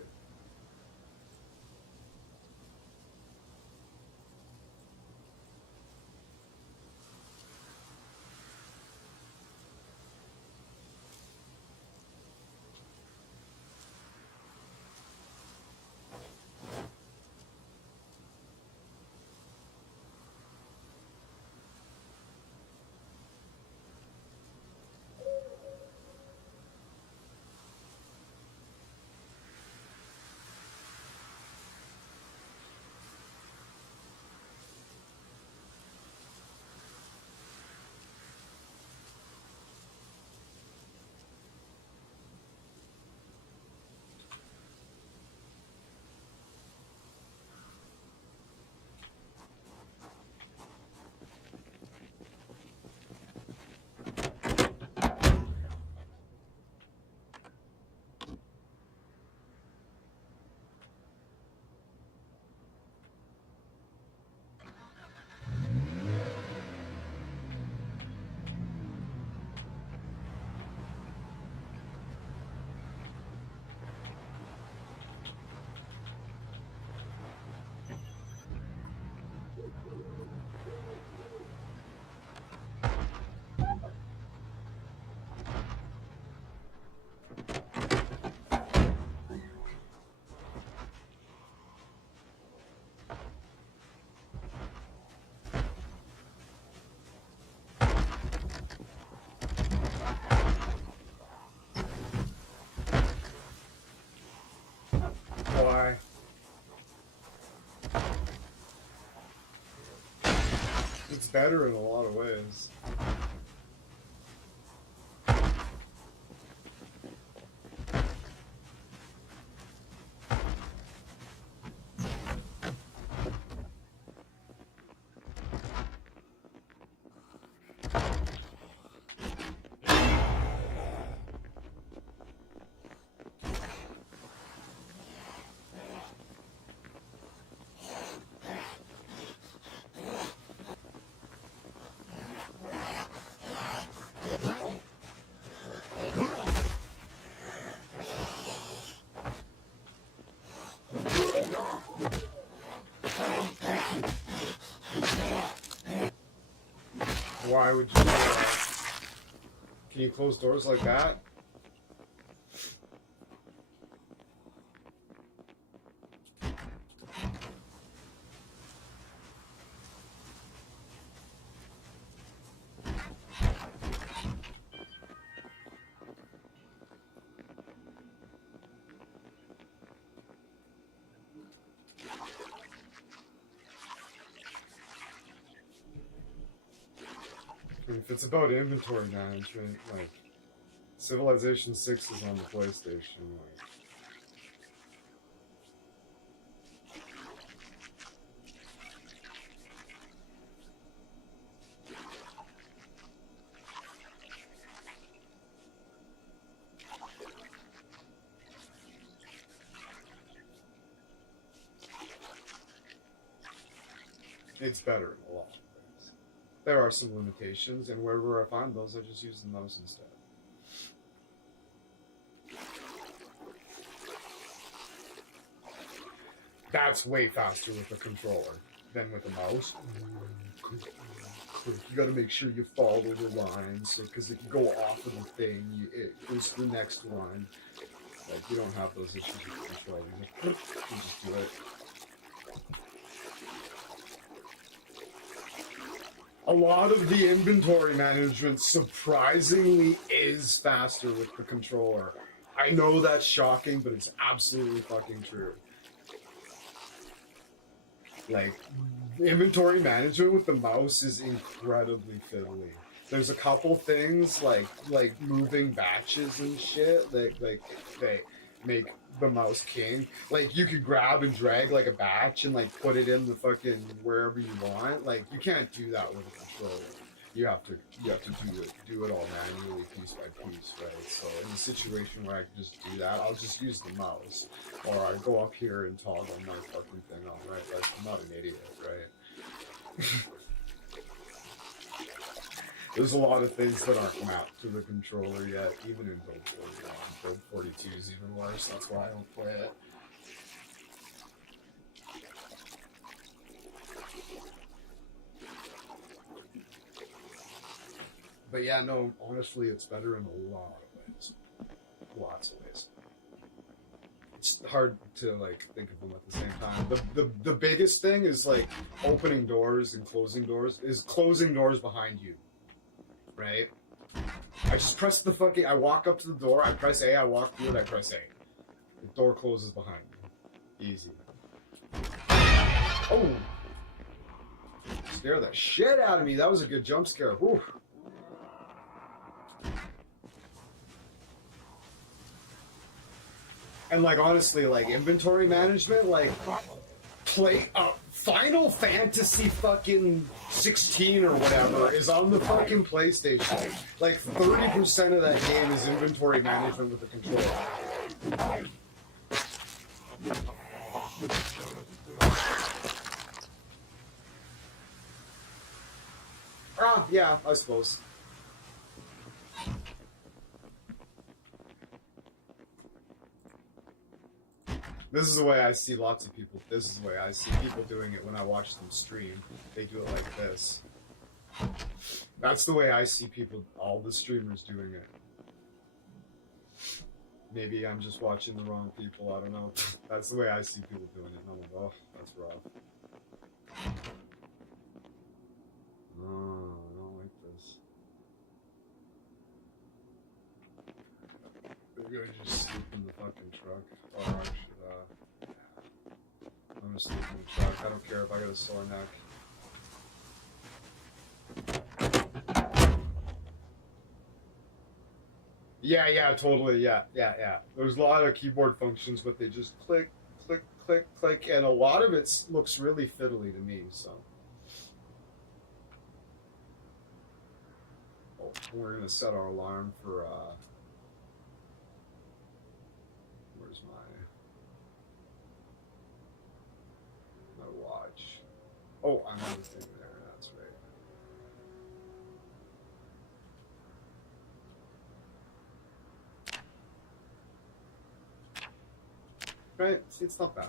Why? It's better in a lot of ways. Why would you do that? Can you close doors like that? If it's about inventory management, like Civilization 6 is on the PlayStation, like it's better in a lot of ways. There are some limitations, and wherever I find those, I just use the mouse instead. That's way faster with the controller than with the mouse. You gotta make sure you follow the lines, because if you go off of the thing, it goes to the next one. Like, you don't have those issues with the controller. You just do it. A lot of the inventory management surprisingly is faster with the controller. I know that's shocking, but it's absolutely fucking true. Like, inventory management with the mouse is incredibly fiddly. There's a couple things like moving batches and shit that they make the mouse king. Like, you could grab and drag like a batch and like put it in the fucking wherever you want. Like, you can't do that with a controller. You have to do it all manually, piece by piece, right? So in a situation where I can just do that, I'll just use the mouse, or I go up here and toggle my fucking thing on, right? Like, I'm not an idiot, right? There's a lot of things that aren't mapped to the controller yet, even in Build 41. Build 42 is even worse, that's why I don't play it. But yeah, no, honestly, it's better in a lot of ways. Lots of ways. It's hard to, like, think of them at the same time. The biggest thing is, like, opening doors and closing doors, is closing doors behind you. Right? I just press the fucking, I walk up to the door, I press A, I walk through it, I press A. The door closes behind me. Easy. Oh! Scare the shit out of me. That was a good jump scare. Whew. And, like, honestly, like, inventory management, like, Final Fantasy fucking 16 or whatever is on the fucking PlayStation. Like, 30% of that game is inventory management with the controller. Ah, yeah, I suppose. This is the way I see lots of people. This is the way I see people doing it when I watch them stream. They do it like this. That's the way I see people, all the streamers doing it. Maybe I'm just watching the wrong people, I don't know. That's the way I see people doing it. I'm like, oh, that's rough. Oh, I don't like this. Maybe I just sleep in the fucking truck. Or I should, I'm gonna sleep in the truck. I don't care if I got a sore neck. Yeah, totally, yeah. There's a lot of keyboard functions, but they just click, click, click, click, and a lot of it looks really fiddly to me, so. Oh, we're gonna set our alarm for, where's my watch? Oh, I'm on the thing there, that's right. Right, see, it's not bad.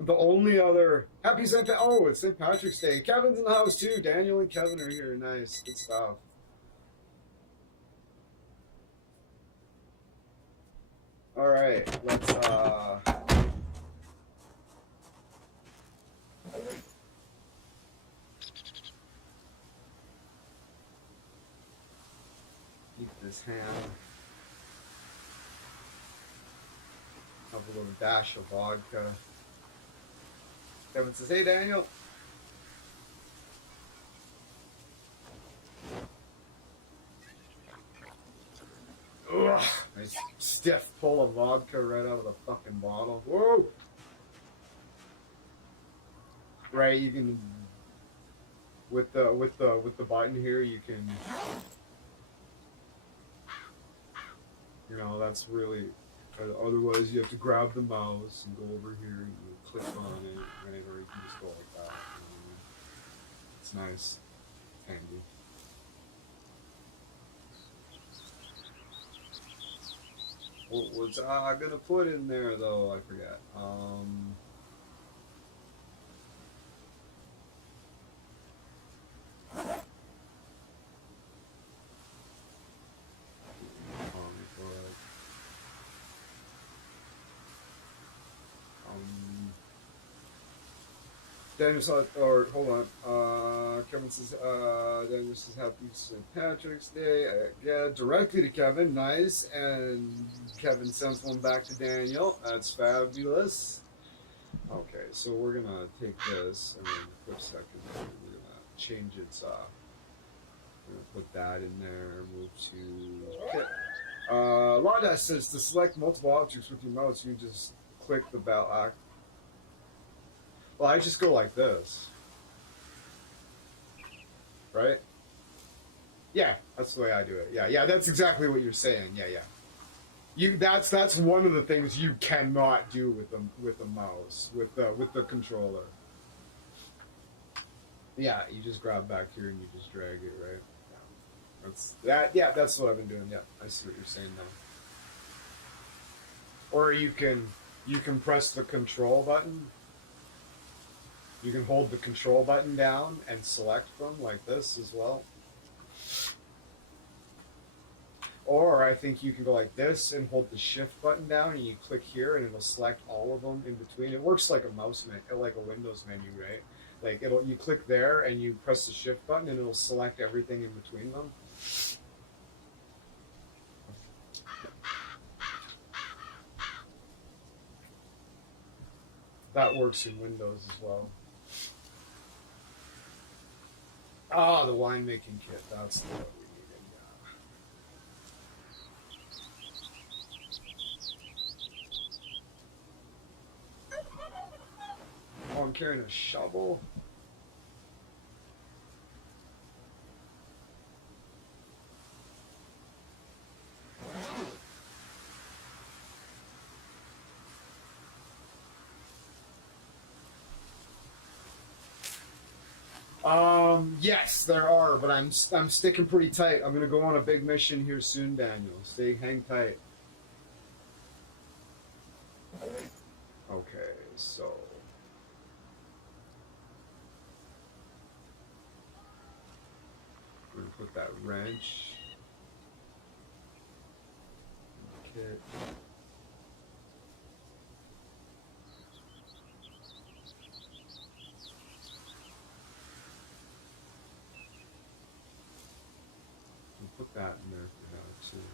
The only other happy St. Oh, it's St. Patrick's Day. Kevin's in the house too. Daniel and Kevin are here. Nice, good stuff. All right, let's keep this hand. Have a little dash of vodka. Kevin says, "Hey, Daniel." Ugh, nice stiff pull of vodka right out of the fucking bottle. Whoa! Right, you can with the button here, you can You know, that's really. Otherwise, you have to grab the mouse and go over here and you click on it, right? Or you can just go like that. It's nice, handy. What was I gonna put in there though? I forget. Daniel saw, or hold on. Kevin says, Daniel says, Happy St. Patrick's Day. Yeah, directly to Kevin. Nice. And Kevin sends one back to Daniel. That's fabulous. Okay, so we're going to take this and then for a second, we're going to change its, we're going to put that in there, move to, okay. Lada says to select multiple objects with your mouse, you just click the bell. Well, I just go like this, right? Yeah, that's the way I do it. Yeah, that's exactly what you're saying. Yeah. That's one of the things you cannot do with the mouse, with the controller. Yeah, you just grab back here and you just drag it, right? Yeah. That's that. Yeah, that's what I've been doing. Yeah, I see what you're saying now. Or you can press the control button. You can hold the control button down and select them like this as well. Or I think you can go like this and hold the shift button down and you click here and it'll select all of them in between. It works like a mouse menu, like a Windows menu, right? Like you click there and you press the shift button and it'll select everything in between them. That works in Windows as well. Ah, the winemaking kit. That's what we needed. Yeah. Oh, I'm carrying a shovel. Yes, there are, but I'm sticking pretty tight. I'm gonna go on a big mission here soon, Daniel. Hang tight. Okay, so we're gonna put that wrench in the kit. Put that in there for now too.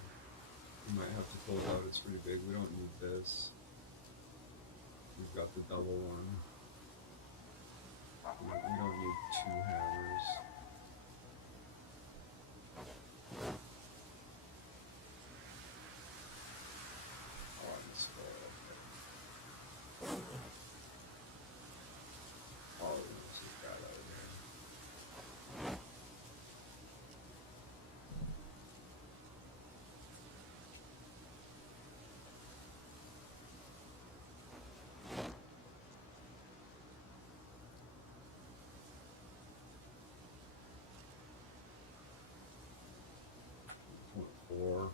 We might have to pull it out, it's pretty big. We don't need this. We've got the double one. We don't need two hammers. Oh, this way. Oh, let's get that out of here. Four.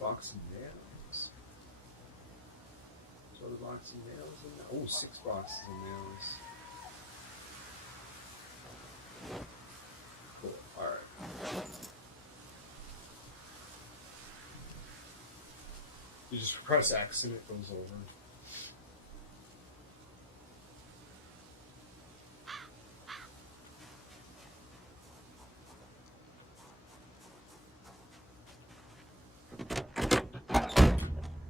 Box of nails. So the box of nails in there. Oh, 6 boxes of nails. Cool. Alright. You just press X and it goes over.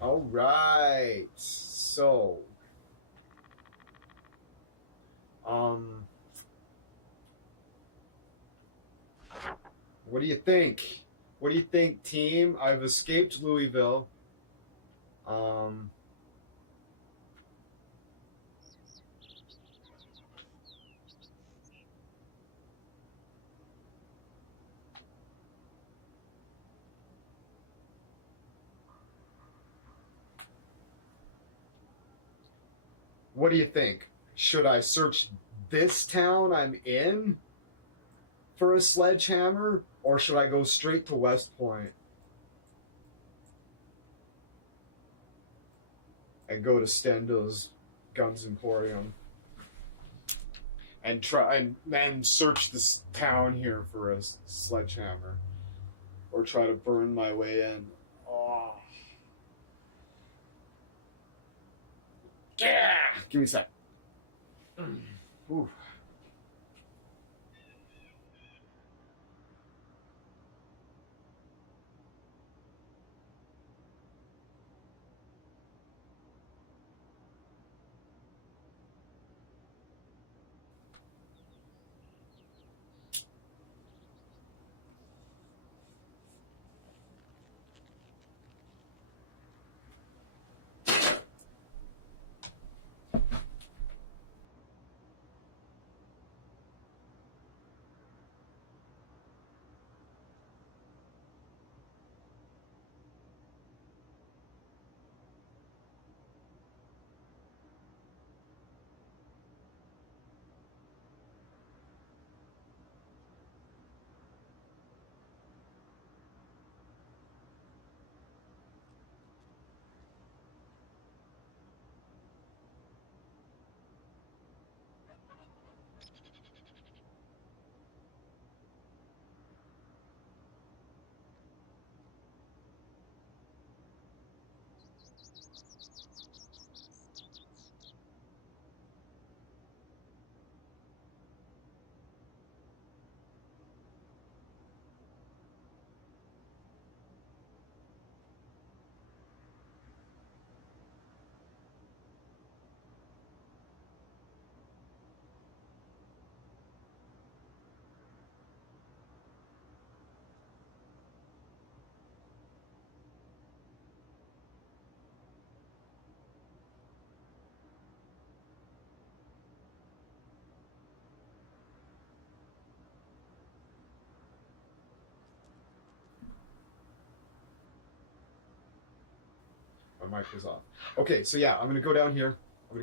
All right, so What do you think? What do you think, team? I've escaped Louisville. What do you think? Should I search this town I'm in for a sledgehammer, or should I go straight to West Point and go to Stendo's Guns Emporium and try and then search this town here for a sledgehammer, or try to burn my way in? Oh, yeah! Give me a sec. Ooh. My mic was off. Okay, so yeah, I'm gonna go down here. We're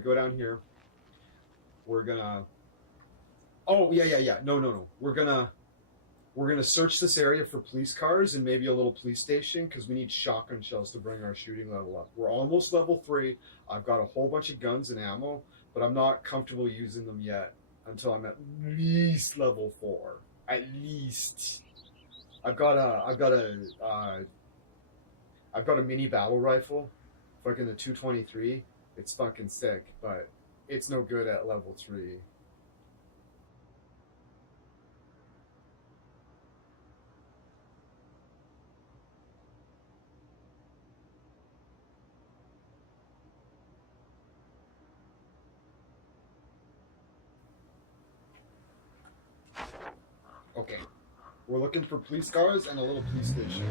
gonna. Oh yeah. No. We're gonna search this area for police cars and maybe a little police station, because we need shotgun shells to bring our shooting level up. We're almost level 3. I've got a whole bunch of guns and ammo, but I'm not comfortable using them yet until I'm at least level 4. At least. I've got a mini battle rifle, fucking the 223. It's fucking sick, but it's no good at level 3. Okay, we're looking for police cars and a little police station.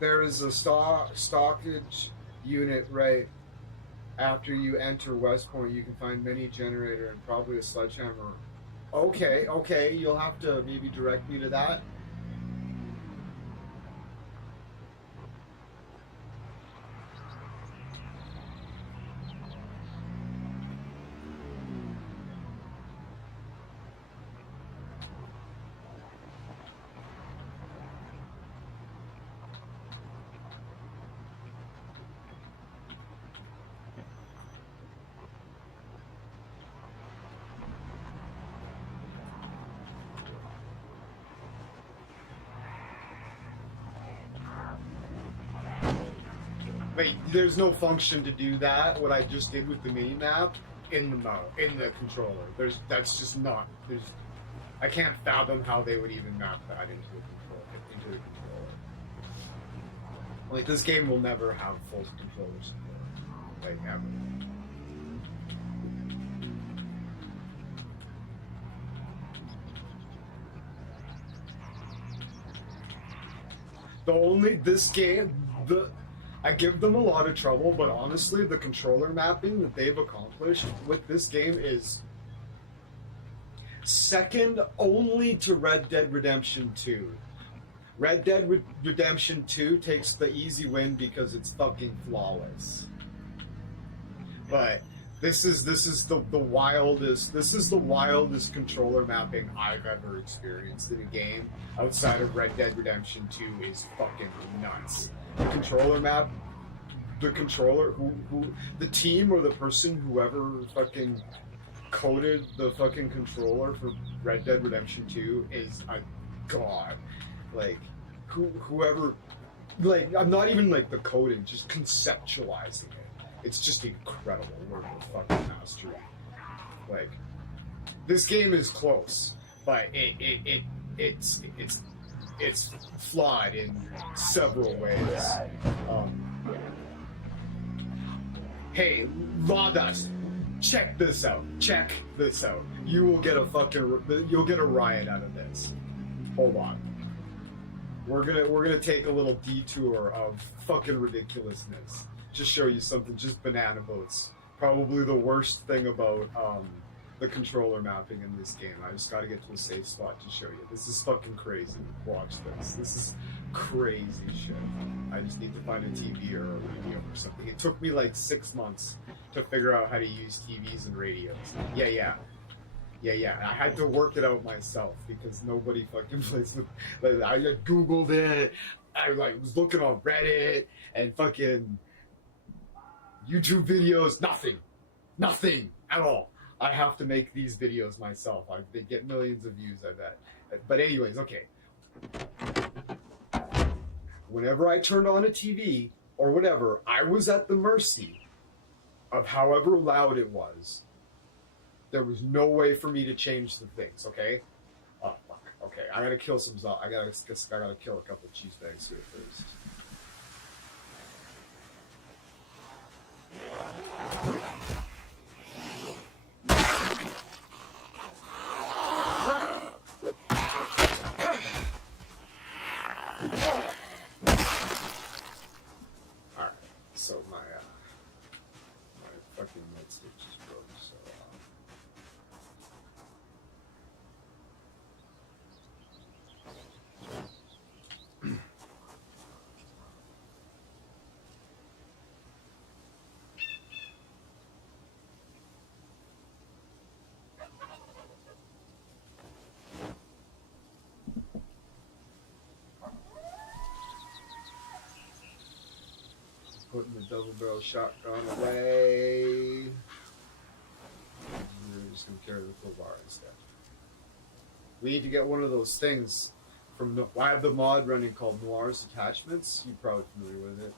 There is a stockage unit right after you enter West Point. You can find mini generator and probably a sledgehammer. Okay, you'll have to maybe direct me to that. Wait, there's no function to do that. What I just did with the mini map in the controller. That's just not. I can't fathom how they would even map that into the controller. Like, this game will never have full controller support. Like, ever. I give them a lot of trouble, but honestly, the controller mapping that they've accomplished with this game is second only to Red Dead Redemption 2. Red Dead Redemption 2 takes the easy win because it's fucking flawless. But this is the wildest controller mapping I've ever experienced in a game outside of Red Dead Redemption 2 is fucking nuts. The controller map, the controller, the team or the person, whoever fucking coded the fucking controller for Red Dead Redemption 2 is a god. Like, whoever, like, I'm not even like the coding, just conceptualizing it. It's just incredible work of fucking mastery. Like, this game is close, but it's flawed in several ways. Hey, Lawdust, check this out. Check this out. You will get you'll get a riot out of this. Hold on. We're gonna take a little detour of fucking ridiculousness. Just show you something, just banana boats. Probably the worst thing about the controller mapping in this game. I just gotta get to a safe spot to show you. This is fucking crazy. Watch this. This is crazy shit. I just need to find a TV or a radio or something. It took me like 6 months to figure out how to use TVs and radios. Yeah. I had to work it out myself because nobody fucking plays with. Like, I googled it. I like was looking on Reddit and fucking YouTube videos. Nothing at all. I have to make these videos myself. They get millions of views, I bet. But anyways, okay. Whenever I turned on a TV or whatever, I was at the mercy of however loud it was. There was no way for me to change the things, okay? Oh, fuck. Okay, I gotta kill some I gotta kill a couple of cheese bags here first. Alright, so my fucking nightstick just broke, so putting the double barrel shotgun away. We're just gonna carry the crowbar instead. We need to get one of those things from I have the mod running called Noir's Attachments. You're probably familiar with it.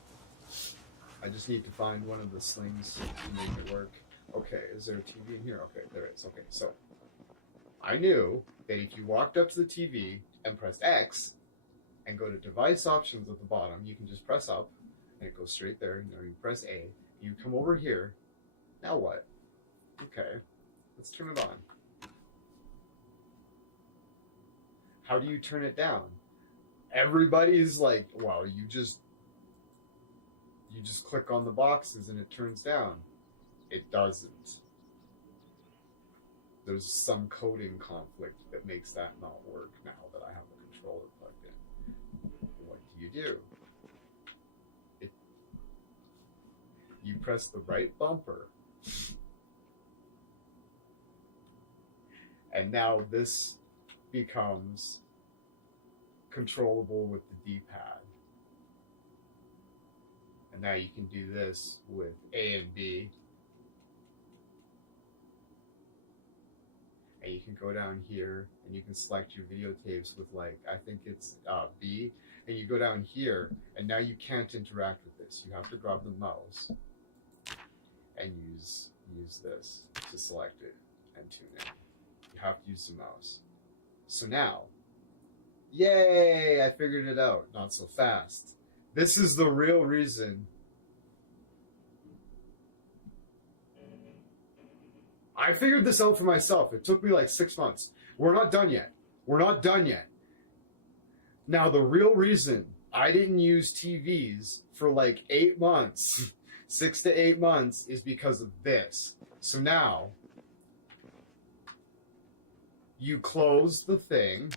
I just need to find one of the slings to make it work. Okay, is there a TV in here? Okay, there is. Okay, so I knew that if you walked up to the TV and pressed X and go to device options at the bottom, you can just press up and it goes straight there. You press A, you come over here. Now what? Okay, let's turn it on. How do you turn it down? Everybody's like, well, you just click on the boxes and it turns down. It doesn't. There's some coding conflict that makes that not work now that I have the controller plugged in. What do? You press the right bumper. And now this becomes controllable with the D-pad. And now you can do this with A and B. And you can go down here and you can select your videotapes with, like, I think it's B. And you go down here and now you can't interact with this. You have to grab the mouse and use this to select it and tune in. You have to use the mouse. So now, yay, I figured it out. Not so fast. This is the real reason. I figured this out for myself. It took me like 6 months. We're not done yet. We're not done yet. Now, the real reason I didn't use TVs for like 8 months, 6 to 8 months, is because of this. So now, you close the thing,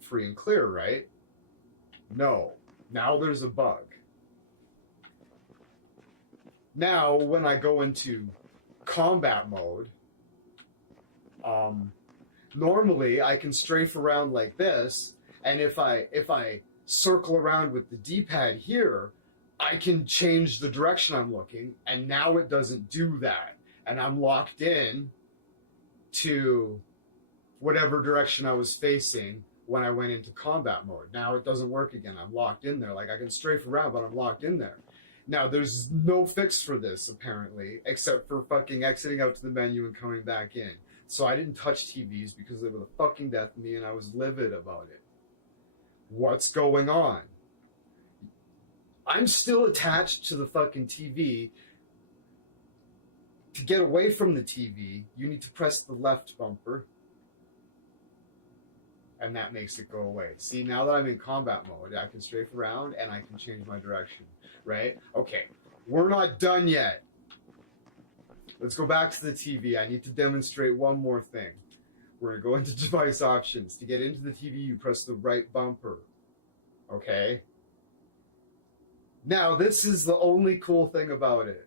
free and clear, right? No. Now there's a bug. Now, when I go into combat mode, normally I can strafe around like this, and if I circle around with the D-pad here, I can change the direction I'm looking, and now it doesn't do that, and I'm locked in to whatever direction I was facing when I went into combat mode. Now it doesn't work again. I'm locked in there. Like, I can strafe around, but I'm locked in there. Now, there's no fix for this, apparently, except for fucking exiting out to the menu and coming back in. So I didn't touch TVs because they were the fucking death of me, and I was livid about it. What's going on? I'm still attached to the fucking TV. To get away from the TV, you need to press the left bumper, and that makes it go away. See, now that I'm in combat mode, I can strafe around and I can change my direction, right? Okay, we're not done yet. Let's go back to the TV. I need to demonstrate one more thing. We're going to go into device options. To get into the TV, you press the right bumper, okay? Now, this is the only cool thing about it.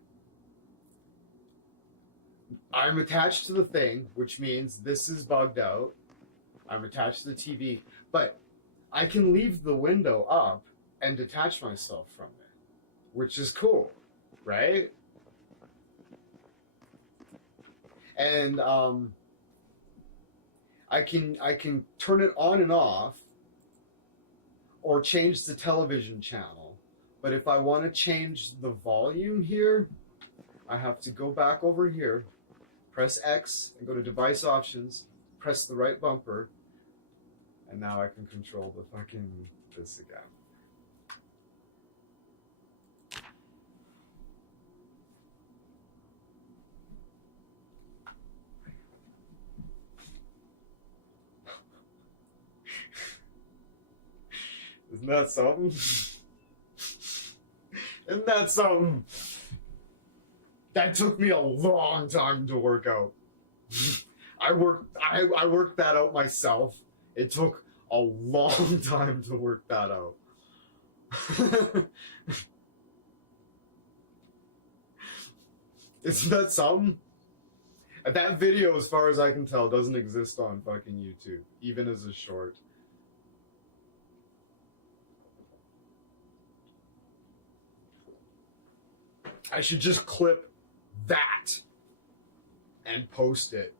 I'm attached to the thing, which means this is bugged out. I'm attached to the TV, but I can leave the window up and detach myself from it, which is cool, right? And I can turn it on and off, or change the television channel. But if I want to change the volume here, I have to go back over here, press X, and go to device options, press the right bumper, and now I can control the fucking this again. Isn't that something? Isn't that something? That took me a long time to work out. I worked that out myself. It took a long time to work that out. Isn't that something? That video, as far as I can tell, doesn't exist on fucking YouTube, even as a short. I should just clip that and post it.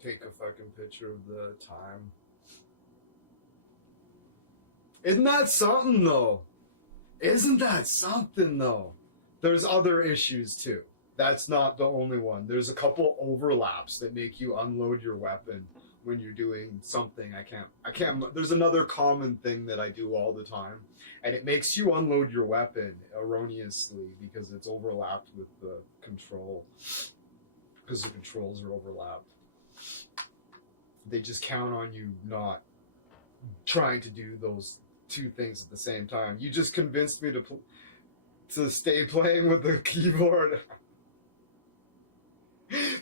Take a fucking picture of the time. Isn't that something, though? Isn't that something, though? There's other issues, too. That's not the only one. There's a couple overlaps that make you unload your weapon when you're doing something. I can't, there's another common thing that I do all the time, and it makes you unload your weapon erroneously because it's overlapped with the control, because the controls are overlapped. They just count on you not trying to do those two things at the same time. You just convinced me to stay playing with the keyboard.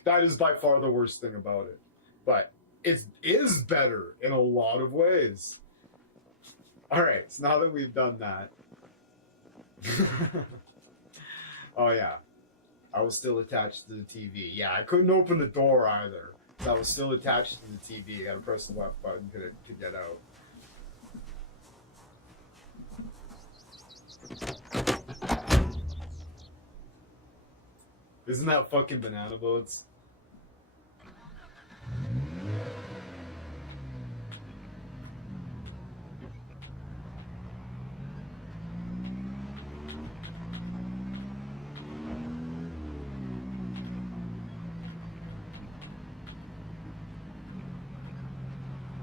That is by far the worst thing about it. But it is better in a lot of ways. Alright, so now that we've done that. Oh yeah. I was still attached to the TV. Yeah, I couldn't open the door either. So I was still attached to the TV. I gotta press the left button to get out. Isn't that fucking banana boats?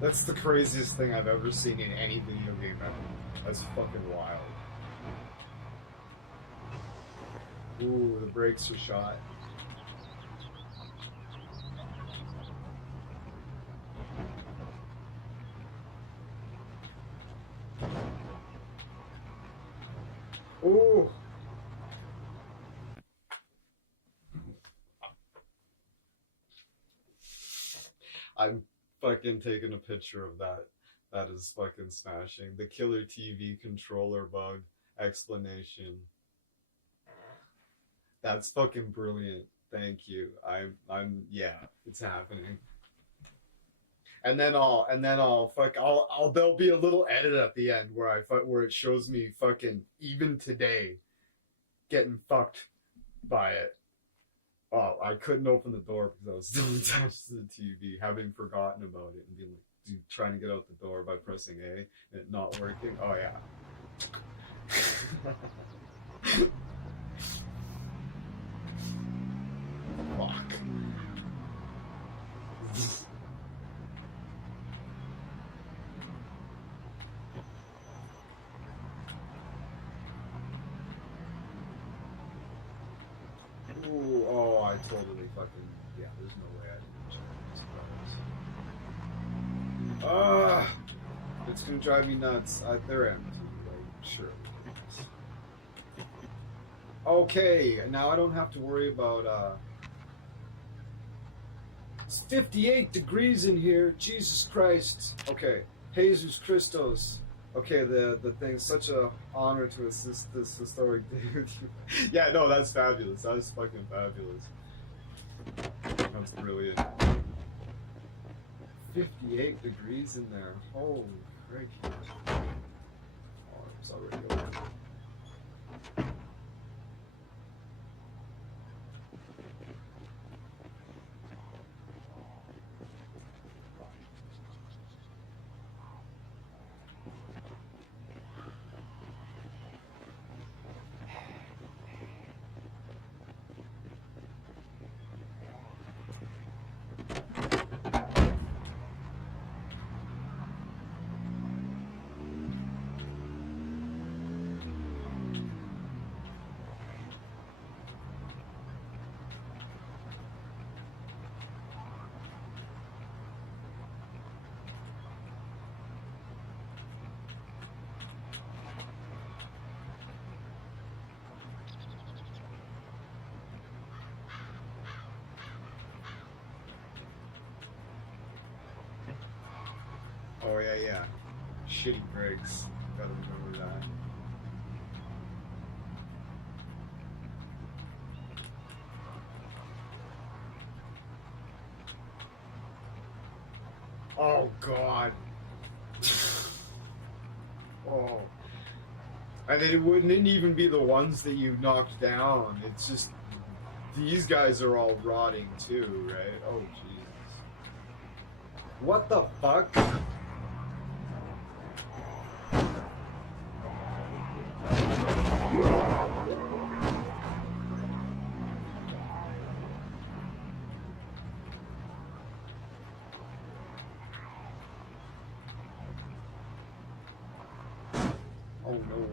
That's the craziest thing I've ever seen in any video game ever. That's fucking wild. Ooh, the brakes are shot. Ooh. I'm fucking taking a picture of that. That is fucking smashing. The killer TV controller bug explanation. That's fucking brilliant. Thank you. Yeah, it's happening. And then there'll be a little edit at the end where it shows me fucking even today getting fucked by it. Oh, I couldn't open the door because I was still attached to the TV, having forgotten about it and being like trying to get out the door by pressing A and it not working. Oh yeah. Fuck. Ooh, oh, I totally fucking, yeah, there's no way I didn't check this. It's gonna drive me nuts. They're empty, like, sure. Okay, now I don't have to worry about, it's 58 degrees in here, Jesus Christ. Okay, Jesus Christos. Okay, the thing, such a honor to assist this historic day with you. Yeah, no, that's fabulous. That is fucking fabulous. That's brilliant. 58 degrees in there. Holy frick. Oh, it's already over. Oh yeah. Shitty brakes. Gotta remember that. Oh god. Oh. And it wouldn't even be the ones that you knocked down. It's just these guys are all rotting too, right? Oh Jesus. What the fuck? Oh no.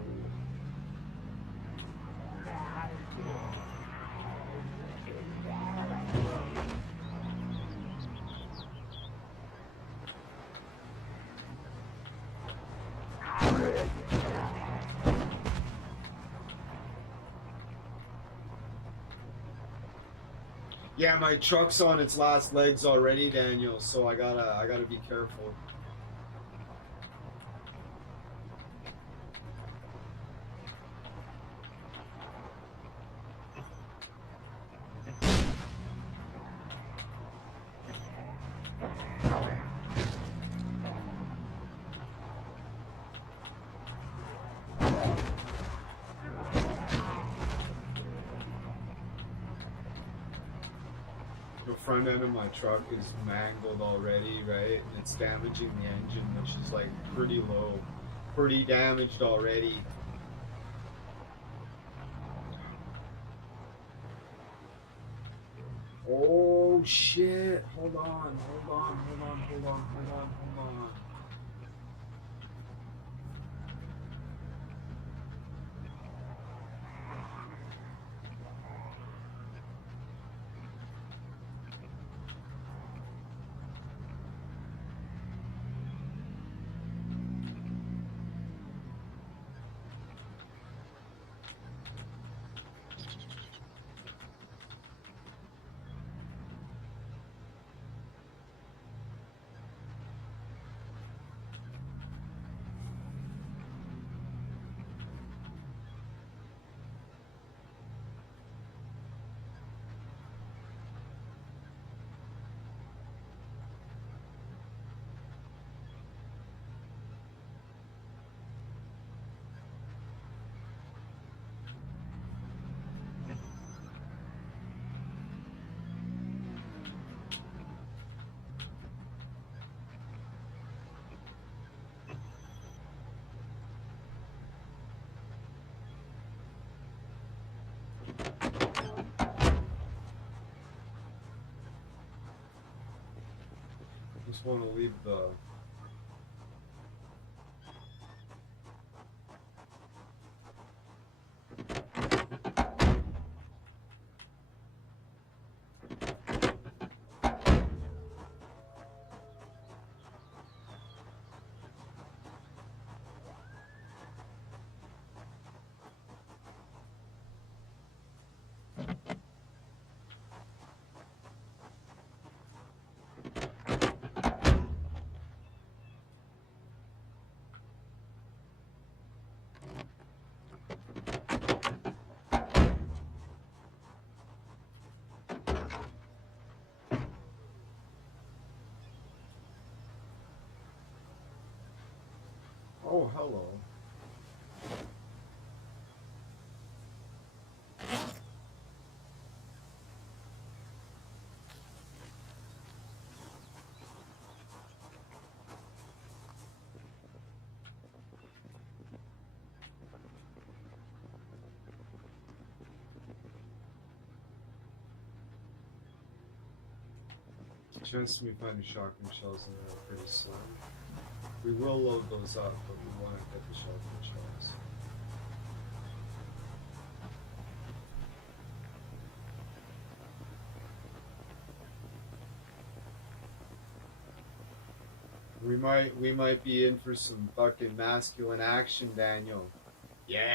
Yeah, my truck's on its last legs already, Daniel, so I gotta be careful. The front end of my truck is mangled already, right? And it's damaging the engine, which is like pretty low, pretty damaged already. Oh Oh shit! Hold on. Just want to leave the... Oh, hello. Chance of me finding shotgun shells in there are pretty slim. We will load those up, but we want to get the shotgun shells. We might be in for some fucking masculine action, Daniel. Yeah.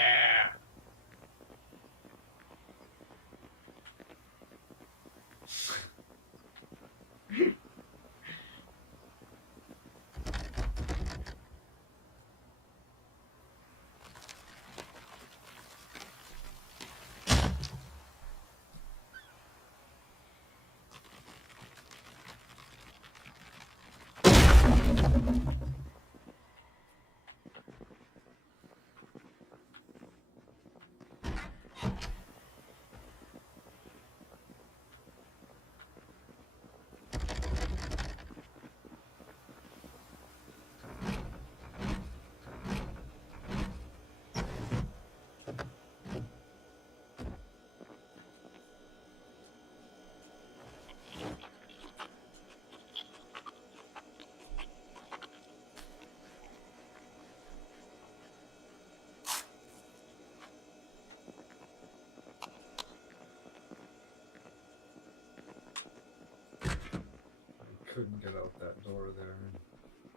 Couldn't get out that door there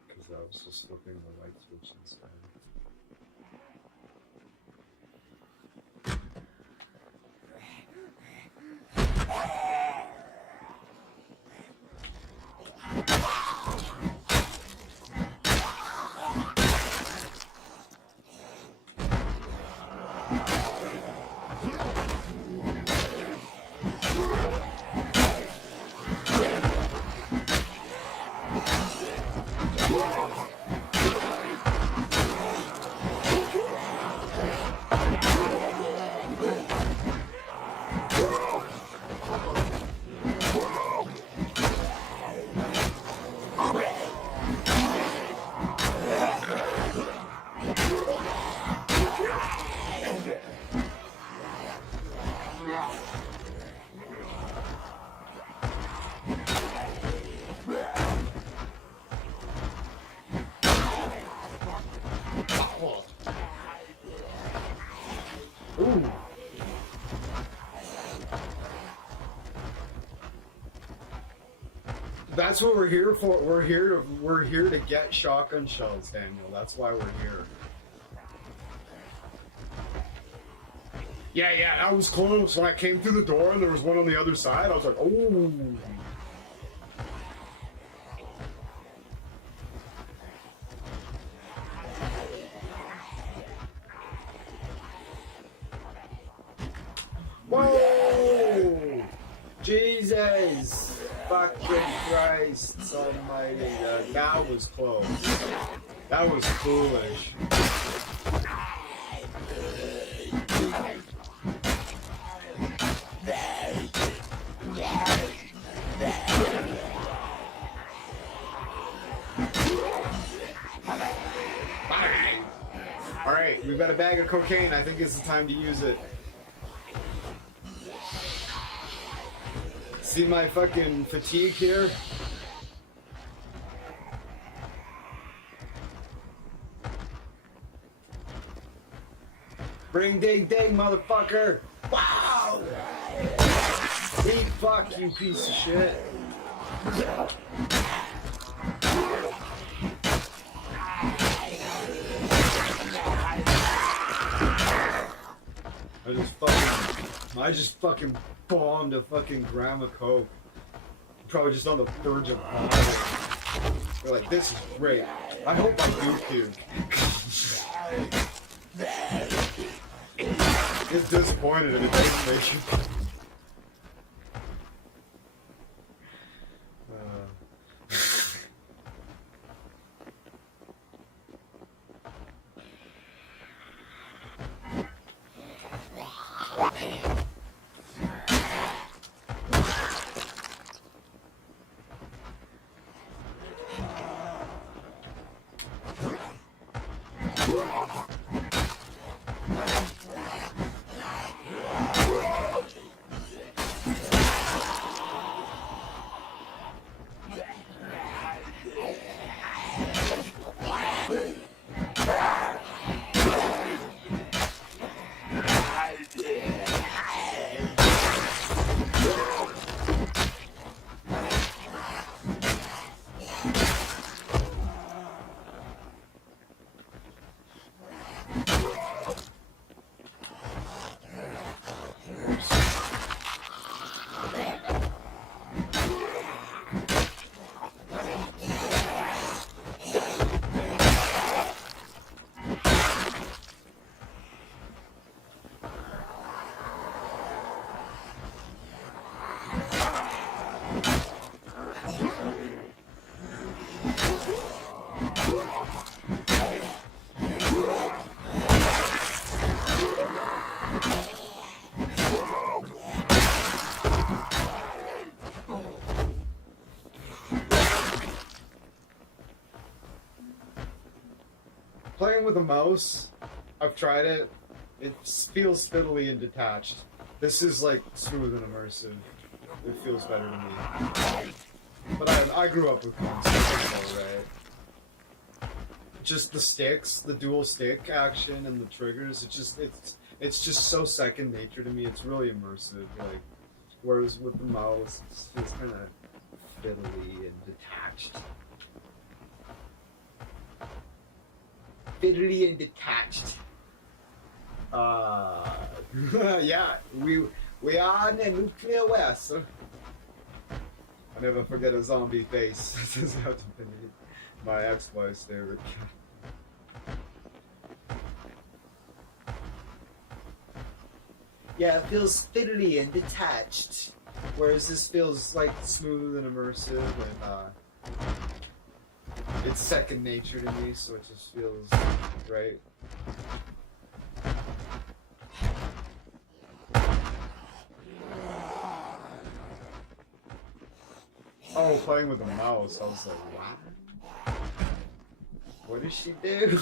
because I was just flipping the light switch instead. That's what we're here for. We're here to get shotgun shells, Daniel. That's why we're here. Yeah, that was close. When I came through the door and there was one on the other side, I was like, oh. Whoa! Jesus! Fucking Christ almighty. That was close. That was foolish. Alright, we've got a bag of cocaine. I think it's the time to use it. See my fucking fatigue here? Bring ding ding, motherfucker! Wow! Eat fuck, you piece of shit. I just fucking bombed a fucking gram of coke. Probably just on the verge of vomiting. They're like, this is great. I hope I do puke. It's disappointed if it doesn't make you. Playing with a mouse, I've tried it. It feels fiddly and detached. This is like smooth and immersive. It feels better to me. But I grew up with consoles, alright. Just the sticks, the dual stick action and the triggers. It's just so second nature to me. It's really immersive. Like, whereas with the mouse, it's kind of fiddly and detached. Fiddly and detached. Yeah, we are in a nuclear west. I never forget a zombie face. This is how to finish my ex-wife's favorite. Yeah, it feels fiddly and detached, whereas this feels like smooth and immersive, and it's second nature to me, so it just feels right. Oh, playing with a mouse, I was like, what? What does she do?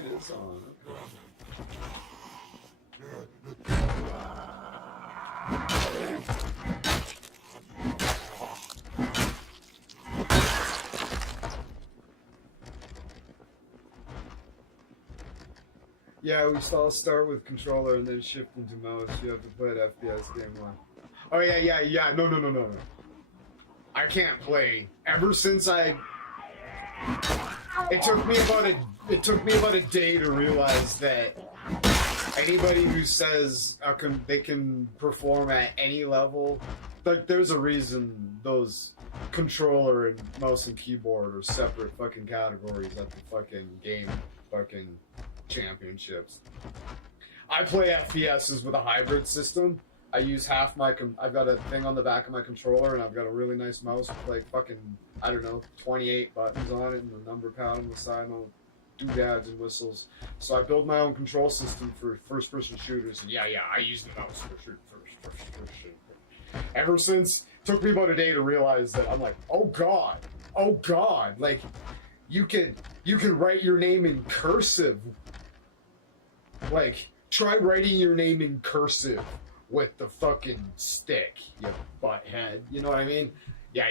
light is on. Yeah, we all start with controller and then shift into mouse. You have to play an FPS game one. Oh yeah. No. I can't play. Ever since it took me about a day to realize that anybody who says they can perform at any level, like there's a reason those controller and mouse and keyboard are separate fucking categories at the fucking game fucking championships. I play FPSs with a hybrid system. I use half my I've got a thing on the back of my controller and I've got a really nice mouse with like fucking, I don't know, 28 buttons on it and the number pad on the side and all doodads and whistles. So I build my own control system for first person shooters, and yeah, I use the mouse for shooting first. Ever since, it took me about a day to realize that I'm like, oh god, like you can write your name in cursive. Like, try writing your name in cursive with the fucking stick, you butthead. You know what I mean? Yeah.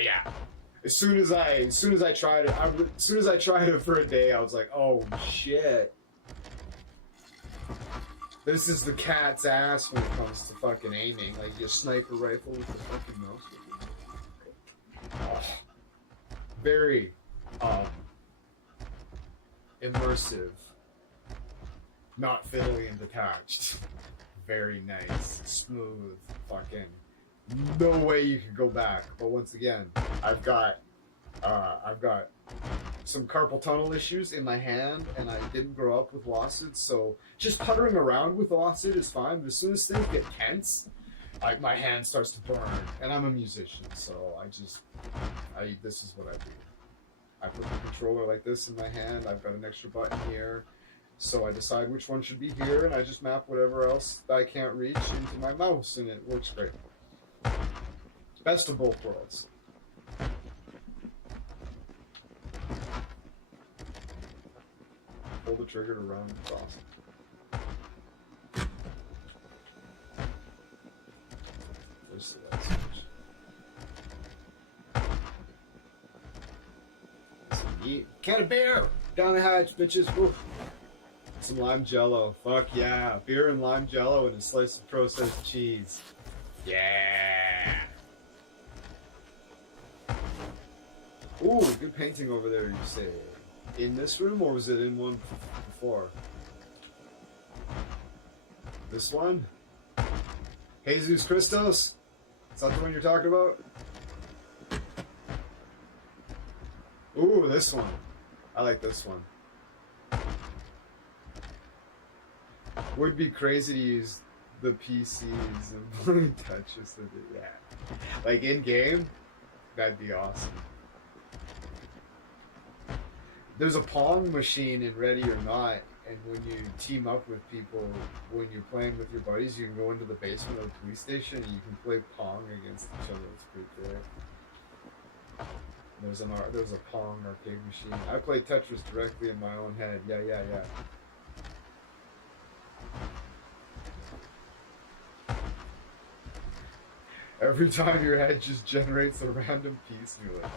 As soon as I tried it for a day, I was like, oh shit. This is the cat's ass when it comes to fucking aiming. Like, your sniper rifle with the fucking mouse. Oh, very, immersive. Not fiddly and detached. Very nice, smooth, fucking. No way you can go back. But once again, I've got some carpal tunnel issues in my hand, and I didn't grow up with lawsuits, so just puttering around with lawsuit is fine. But as soon as things get tense, my hand starts to burn, and I'm a musician, so this is what I do. I put the controller like this in my hand. I've got an extra button here. So I decide which one should be here, and I just map whatever else I can't reach into my mouse, and it works great. Best of both worlds. Pull the trigger to run. It's awesome. Where's the light switch? Can of beer! Down the hatch, bitches! Oof. Some lime jello. Fuck yeah. Beer and lime jello and a slice of processed cheese. Yeah. Ooh, good painting over there, you say. In this room, or was it in one before? This one? Jesus Christos? Is that the one you're talking about? Ooh, this one. I like this one. Would be crazy to use the PCs and blue touches with it, yeah. Like in game, that'd be awesome. There's a Pong machine in Ready or Not, and when you team up with people, when you're playing with your buddies, you can go into the basement of the police station and you can play Pong against each other. It's pretty cool. There's a Pong arcade machine. I played Tetris directly in my own head. Yeah. Every time your head just generates a random piece, you're like...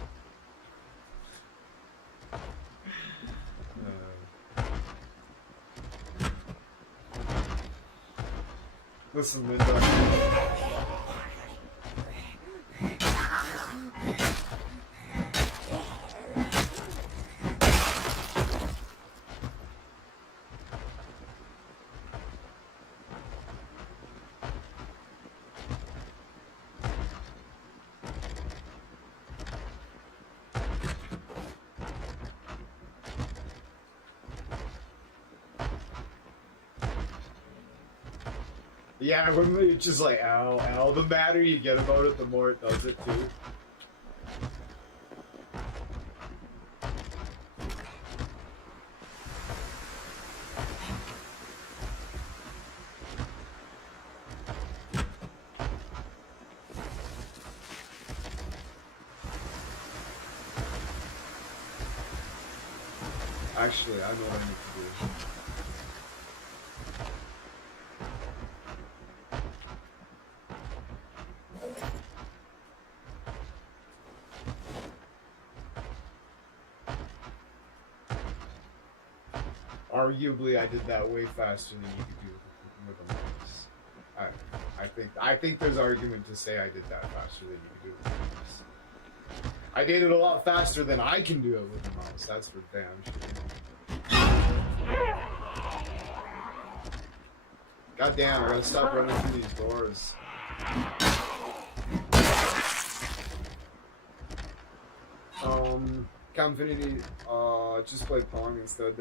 Listen, Linda. Yeah, when we just like, ow. The madder you get about it, the more it does it too. Actually, I know what I need to do. Arguably, I did that way faster than you could do with a mouse. I think there's argument to say I did that faster than you could do with a mouse. I did it a lot faster than I can do it with a mouse. That's for damn sure. God damn, I gotta stop running through these doors. Infinity, just play Pong instead.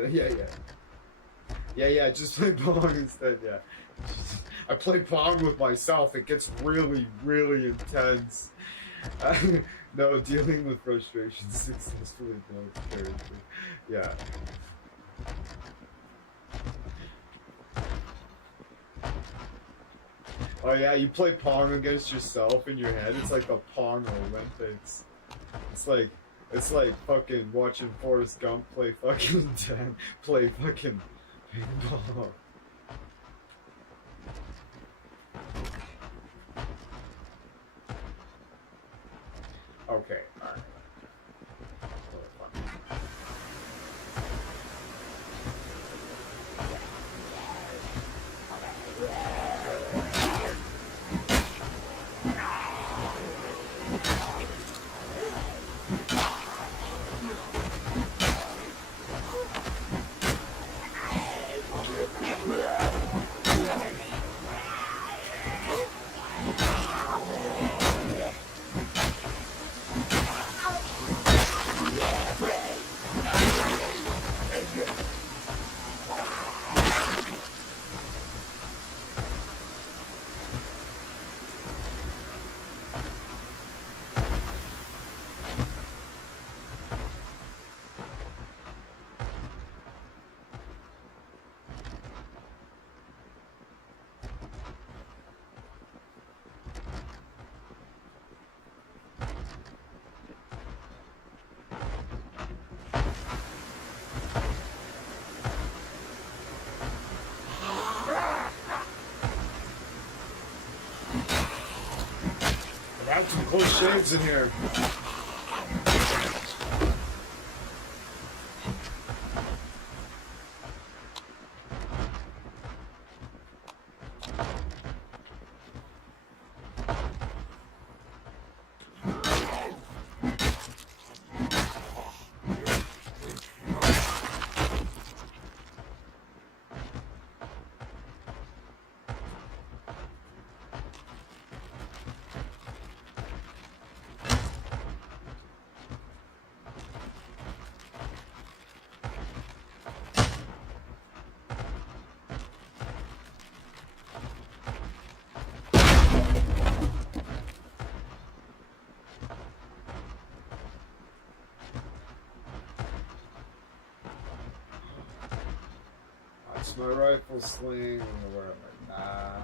Yeah, just play Pong instead, yeah. I play Pong with myself, it gets really, really intense. No, dealing with frustration successfully built character. Yeah. Oh yeah, you play Pong against yourself in your head. It's like the Pong Olympics. It's like fucking watching Forrest Gump play fucking paintball. Okay, alright. I have some close shaves in here. That's my rifle sling. I'm gonna wear it like that.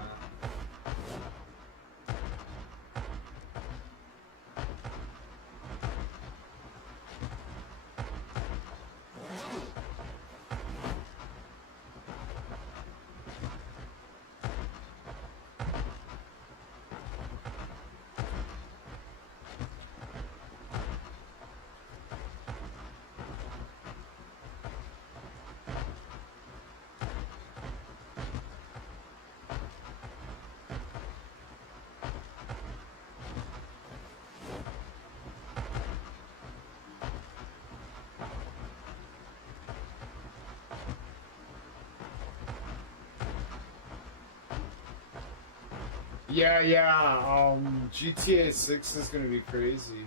Yeah, GTA 6 is gonna be crazy.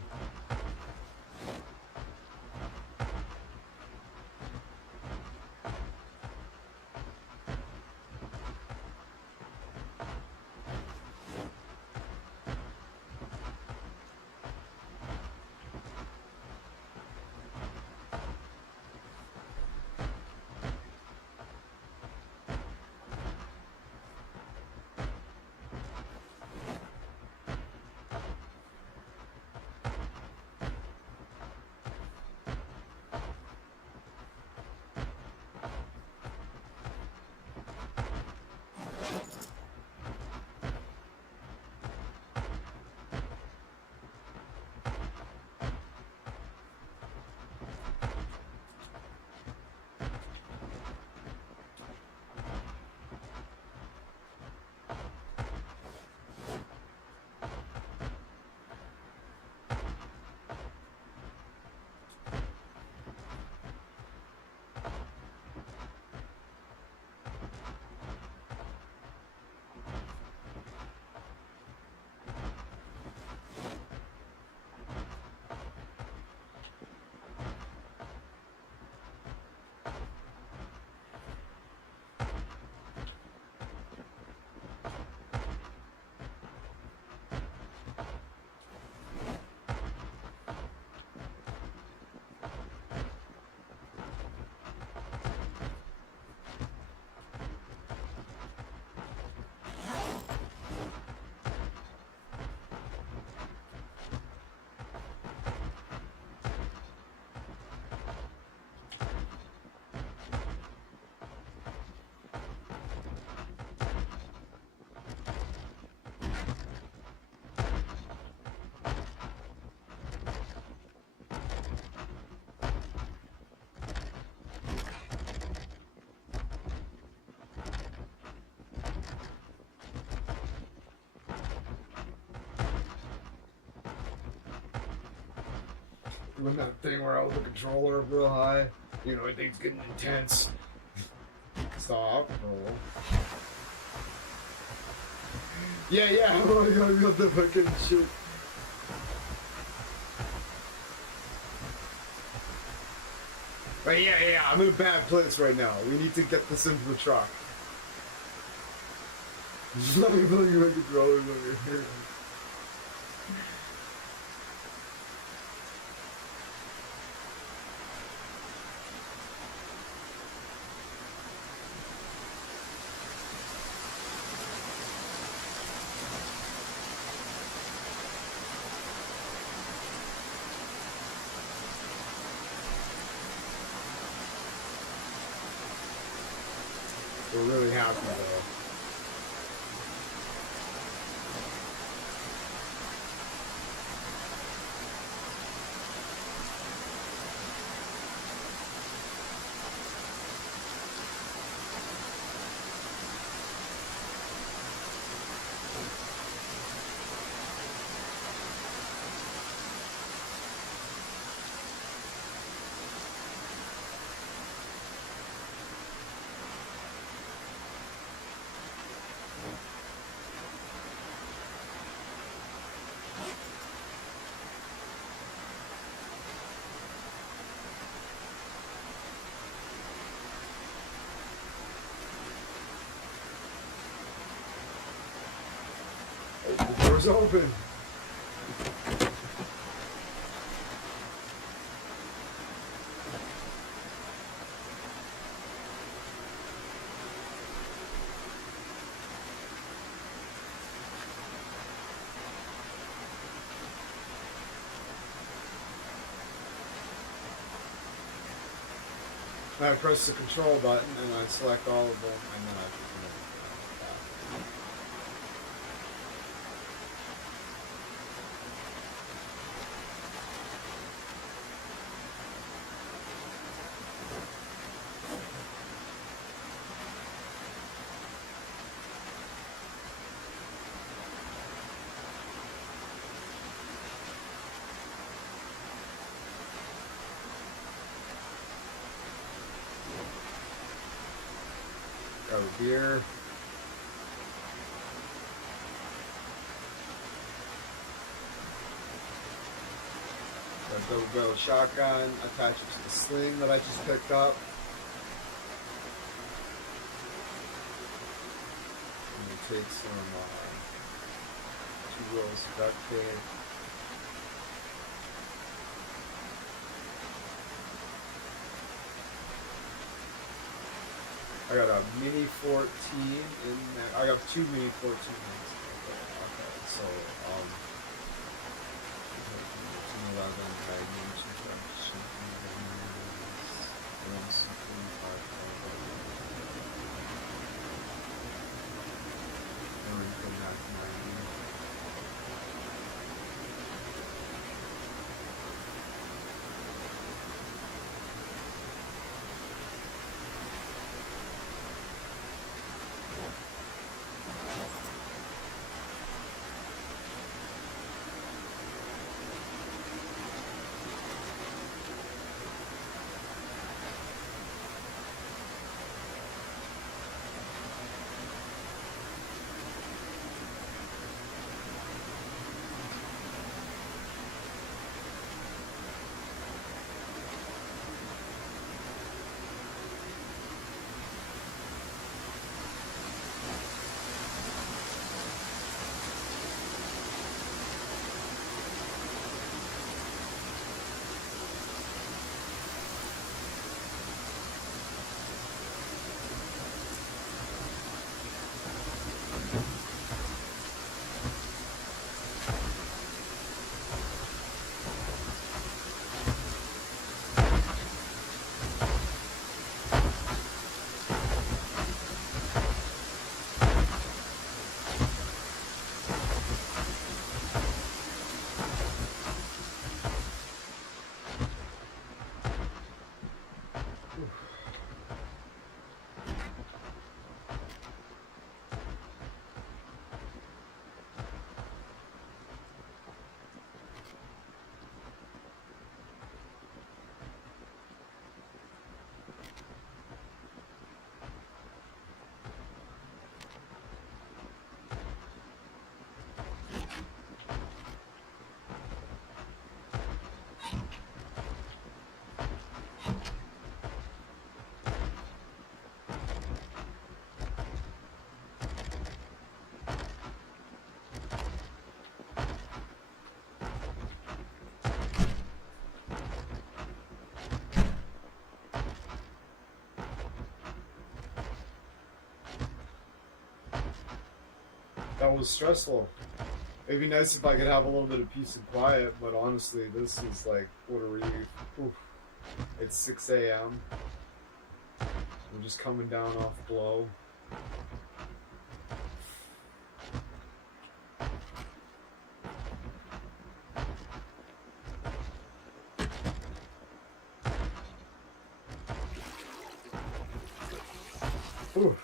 Doing that thing where I hold the controller up real high. You know, everything's getting intense. Stop. Roll. Yeah. Oh my god, I got the fucking shit. But yeah, I'm in a bad place right now. We need to get this into the truck. Let me put my controllers over here. We're really happy though. The door's open. I press the control button and I select all of them and then I just grab a beer. Got a double barrel shotgun, attach it to the sling that I just picked up. And we take some 2 rolls of duct tape. I got a mini 14 in there. I got 2 mini 14s. Okay, so 11 magnum, 2 That was stressful. It'd be nice if I could have a little bit of peace and quiet, but honestly, this is like, what a relief. Oof. It's 6 a.m. I'm just coming down off blow. Ooh.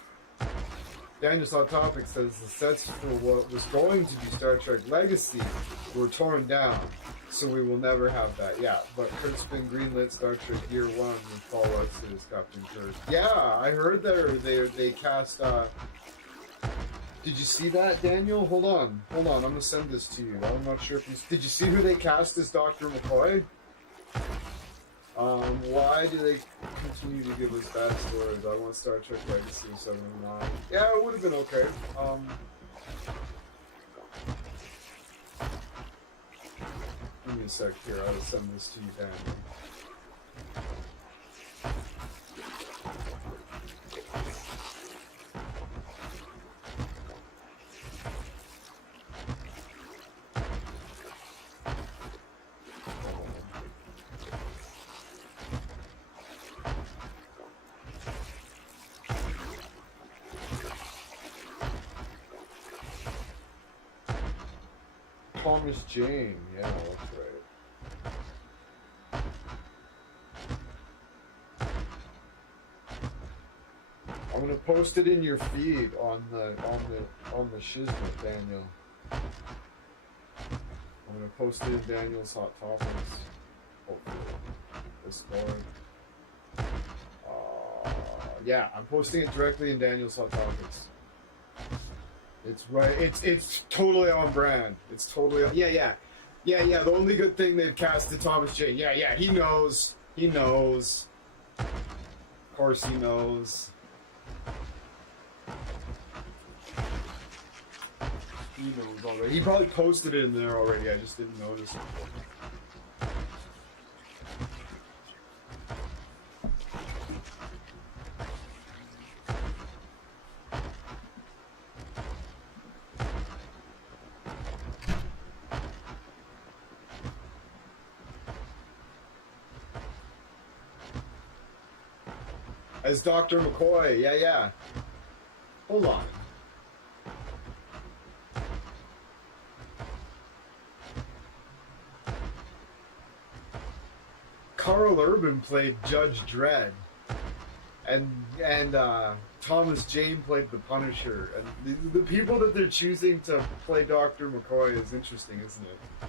Daniel's Hot Topic says the sets for what was going to be Star Trek Legacy were torn down, so we will never have that. Yeah, but Kurt's been greenlit Star Trek Year 1 with Paul Watson as Captain Kirk. Yeah, I heard they cast. Did you see that, Daniel? Hold on. I'm gonna send this to you. I'm not sure if you did. You see who they cast as Dr. McCoy? Why do they continue to give us bad stories? I want Star Trek Legacy 7 and 9. Yeah, it would have been okay. Give me a sec here. I'll send this to you, Daniel. Thomas Jane, yeah, that's right. I'm gonna post it in your feed on the shiznit, Daniel. I'm gonna post it in Daniel's Hot Topics. Hopefully, Discord. Yeah, I'm posting it directly in Daniel's Hot Topics. It's right. It's totally on brand. It's totally on. Yeah. The only good thing they've casted Thomas Jane. Yeah. He knows. Of course he knows. He knows already. He probably posted it in there already. I just didn't notice it. As Dr. McCoy, yeah. Hold on. Carl Urban played Judge Dredd, and Thomas Jane played the Punisher. And the people that they're choosing to play Dr. McCoy is interesting, isn't it?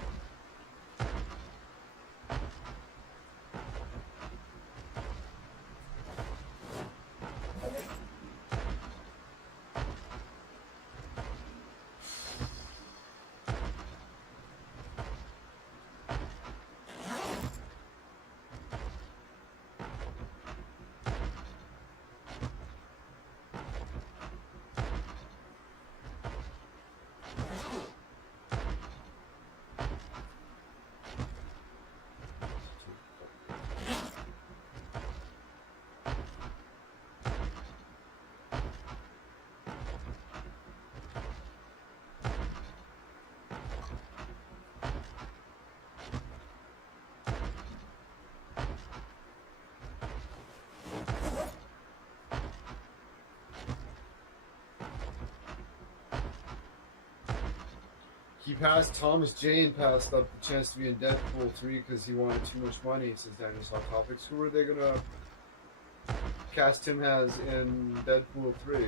Thomas Jane passed up the chance to be in Deadpool 3 because he wanted too much money, says Daniel's Hot Topics. Who are they gonna cast him as in Deadpool 3?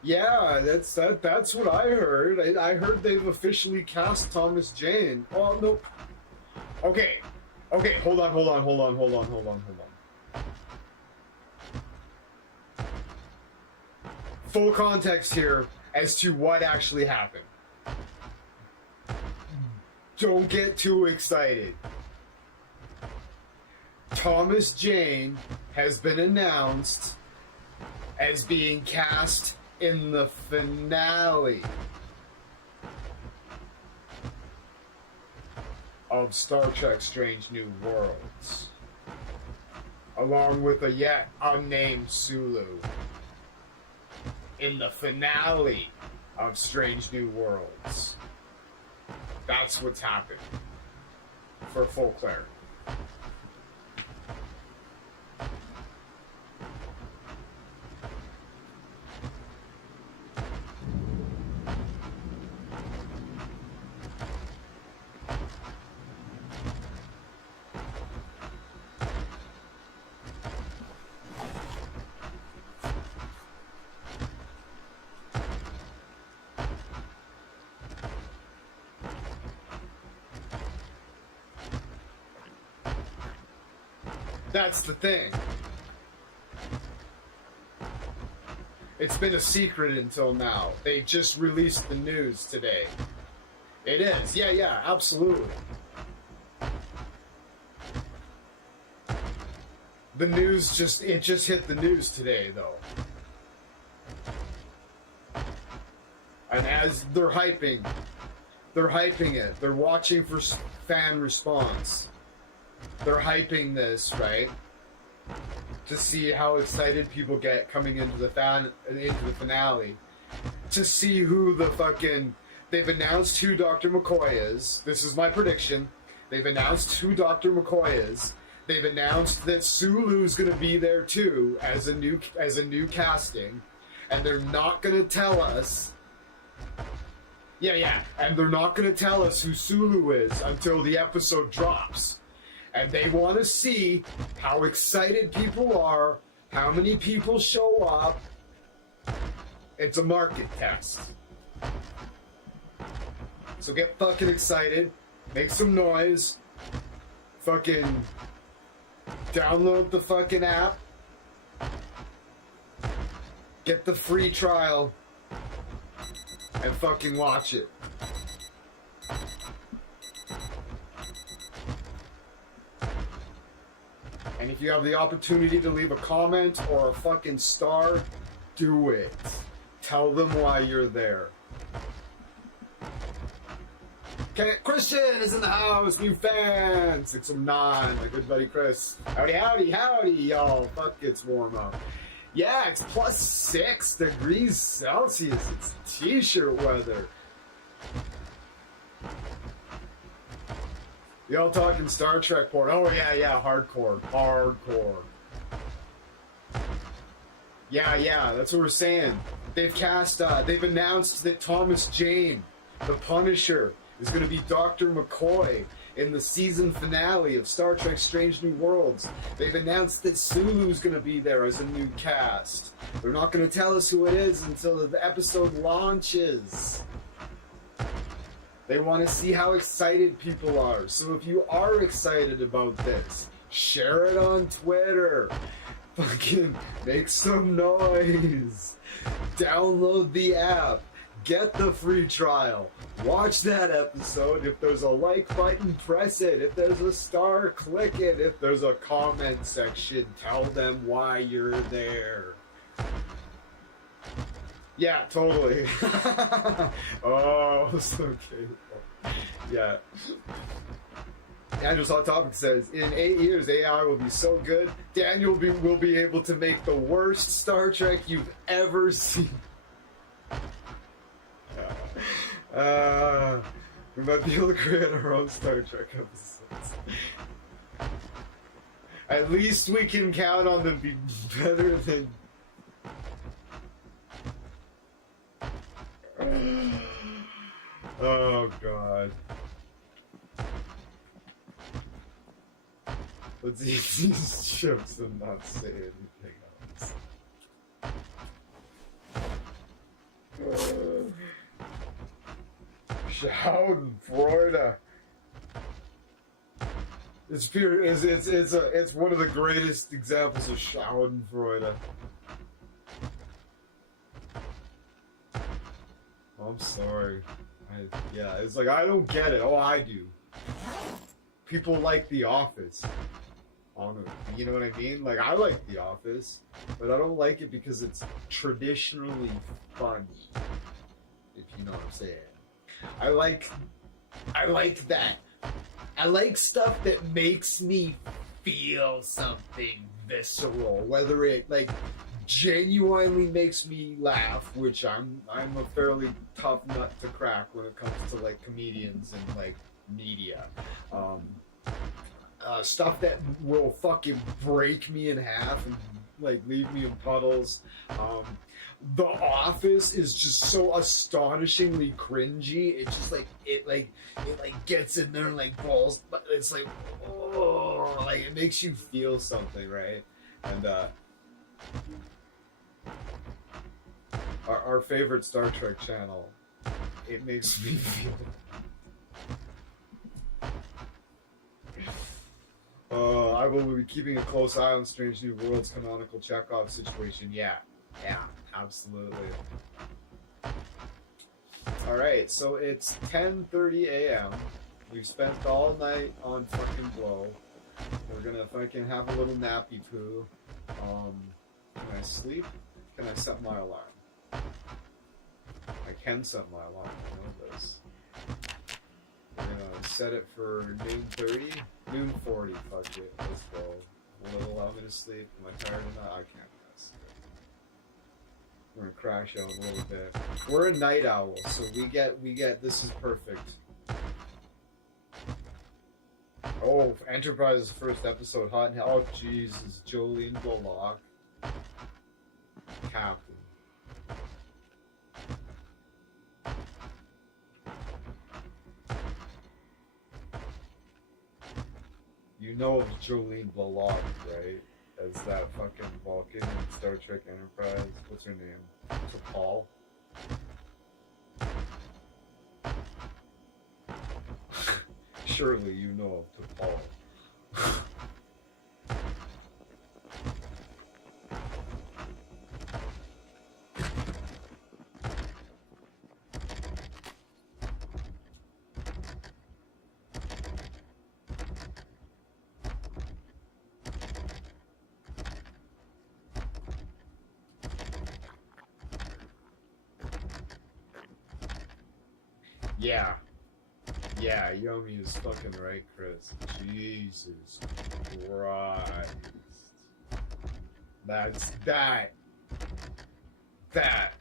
Yeah, that's what I heard. I heard they've officially cast Thomas Jane. Oh no. Okay, hold on. Full context here as to what actually happened. Don't get too excited. Thomas Jane has been announced as being cast in the finale of Star Trek Strange New Worlds, along with a yet unnamed Sulu. In the finale of Strange New Worlds. That's what's happened for full clarity. That's the thing. It's been a secret until now. They just released the news today. It is. Yeah, absolutely. The news just hit the news today, though. And as they're hyping it. They're watching for fan response. They're hyping this, right? To see how excited people get coming into the finale. To see who the fucking... They've announced who Dr. McCoy is. This is my prediction. They've announced who Dr. McCoy is. They've announced that Sulu's gonna be there too as a new casting. And they're not gonna tell us... Yeah. And they're not gonna tell us who Sulu is until the episode drops. And they want to see how excited people are, how many people show up. It's a market test. So get fucking excited, make some noise, fucking download the fucking app, get the free trial, and fucking watch it. And if you have the opportunity to leave a comment or a fucking star, do it. Tell them why you're there. Okay, Christian is in the house, new fan, 609, my good buddy Chris. Howdy, y'all. Fuck, it's warm out. Yeah, it's plus 6 degrees Celsius. It's t-shirt weather. Y'all talking Star Trek porn. Oh, yeah, hardcore. Yeah, that's what we're saying. They've announced that Thomas Jane, the Punisher, is going to be Dr. McCoy in the season finale of Star Trek Strange New Worlds. They've announced that Sulu's going to be there as a new cast. They're not going to tell us who it is until the episode launches. They want to see how excited people are. So if you are excited about this, share it on Twitter. Fucking make some noise. Download the app. Get the free trial. Watch that episode. If there's a like button, press it. If there's a star, click it. If there's a comment section, tell them why you're there. Yeah, totally. Oh, so cute. Yeah. Andrew's Hot Topic says, in 8 years, AI will be so good, Daniel will be able to make the worst Star Trek you've ever seen. We might be able to create our own Star Trek episodes. At least we can count on them being better than... Oh, God. Let's eat these chips and not say anything else. Schadenfreude. It's pure. It's one of the greatest examples of Schadenfreude. I'm sorry. Yeah, it's like I don't get it. Oh, I do. People like The Office. You know what I mean? Like, I like The Office, but I don't like it because it's traditionally funny. If you know what I'm saying. I like that I like stuff that makes me feel something visceral, whether it like genuinely makes me laugh, which I'm a fairly tough nut to crack when it comes to like comedians and like media. Stuff that will fucking break me in half and like leave me in puddles. The Office is just so astonishingly cringy. It just like it gets in there and like balls. It's like, oh, like it makes you feel something, right? And our favorite Star Trek channel, it makes me feel. I will be keeping a close eye on Strange New Worlds canonical Chekhov situation. Yeah, absolutely. Alright, so it's 10:30 a.m. We've spent all night on fucking blow. We're gonna fucking have a little nappy poo. Can I sleep? Can I set my alarm? I can set my alarm, I know this. We're gonna set it for noon 30, noon 40, fuck it, let's go. Will it allow me to sleep? Am I tired or not? I can't. We're gonna crash out a little bit. We're a night owl, so we get, this is perfect. Oh, Enterprise's first episode, hot and hell. Oh, Jesus, Jolene Bullock. Captain. You know Jolene Bullock, right? As that fucking Vulcan in Star Trek Enterprise. What's her name? T'Pol? Surely you know of T'Pol. Yeah, Yummy is fucking right, Chris. Jesus Christ. That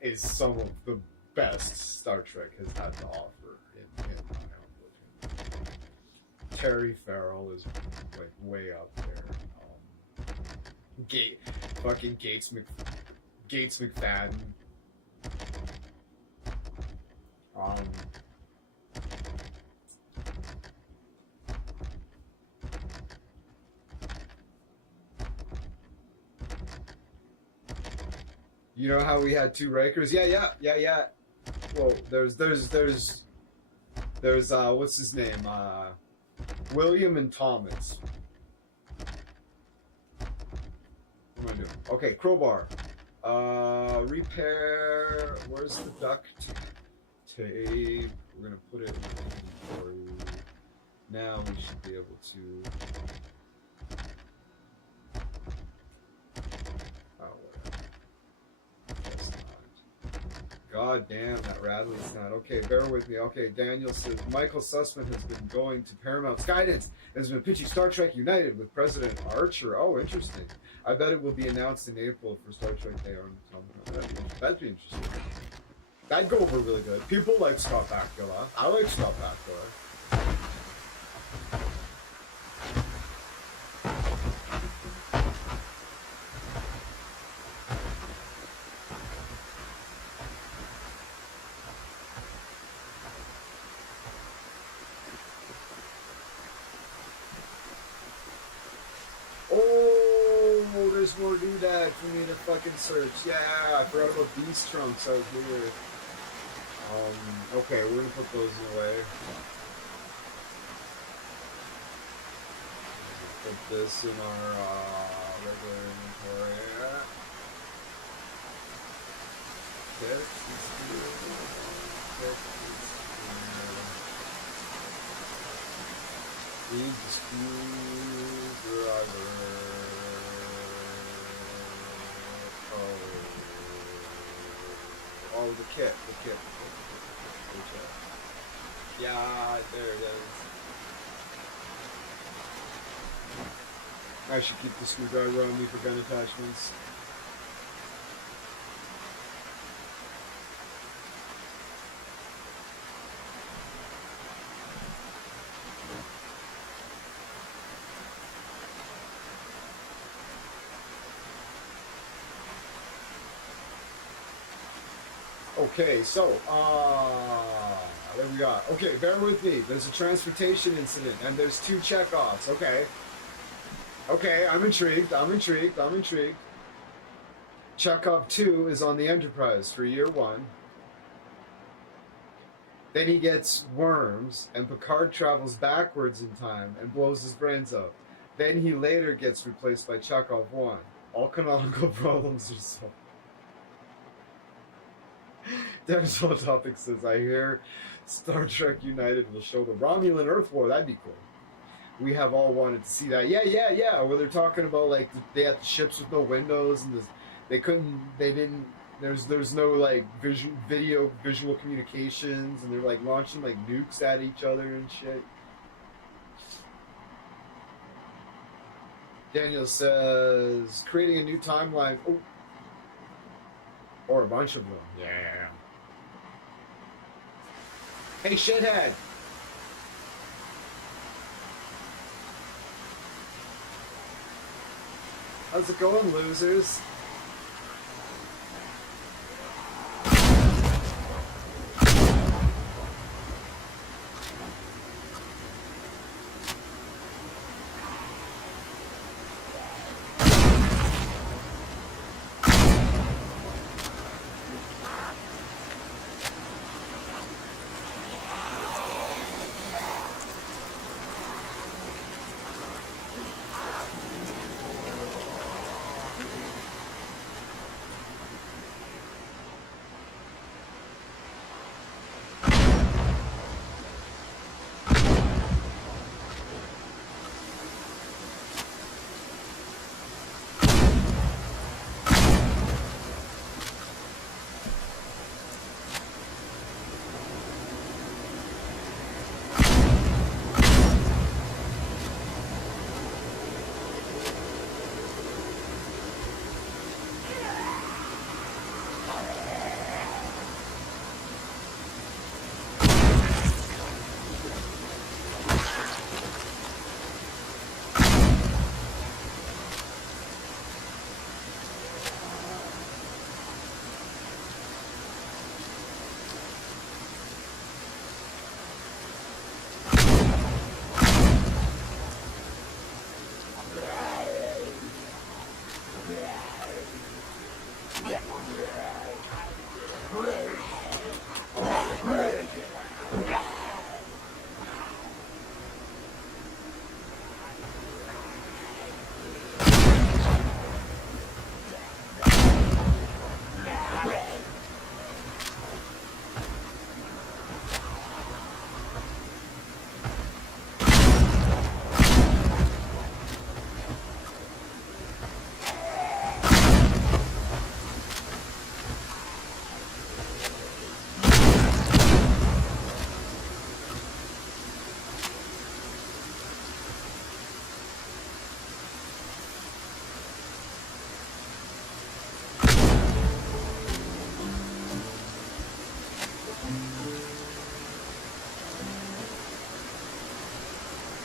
is some of the best Star Trek has had to offer in my own opinion. Terry Farrell is like way up there. Gates McFadden. You know how we had two Rikers? Yeah. Well, there's what's his name? William and Thomas. What am I doing? Okay, crowbar. Repair. Where's the duct tape? We're gonna put it in the inventory. Now we should be able to. God damn, that Radley's not. Okay, bear with me. Okay, Daniel says, Michael Sussman has been going to Paramount's guidance and has been pitching Star Trek United with President Archer. Oh, interesting. I bet it will be announced in April for Star Trek Day. That'd be interesting. That'd go over really good. People like Scott Bakula. I like Scott Bakula. More do that for me to fucking search. Yeah, I forgot about Beast Trunks out here. Okay, we're gonna put those away. Put this in our regular inventory. Need the screwdriver. Oh, the kit. Yeah, there it is. I should keep the screwdriver on me for gun attachments. Okay, so, there we go. Okay, bear with me. There's a transportation incident, and there's 2 checkoffs. Okay. Okay, I'm intrigued. Chekhov 2 is on the Enterprise for year 1. Then he gets worms, and Picard travels backwards in time and blows his brains out. Then he later gets replaced by Chekhov 1. All canonical problems are solved. Dennis on Topic says, I hear Star Trek United will show the Romulan Earth War. That'd be cool. We have all wanted to see that. Yeah. Where they're talking about, like, they had the ships with no windows, and there's no, like, visual communications, and they're, like, launching, like, nukes at each other and shit. Daniel says, creating a new timeline. Oh. Or a bunch of them. Yeah. Hey, shithead! How's it going, losers?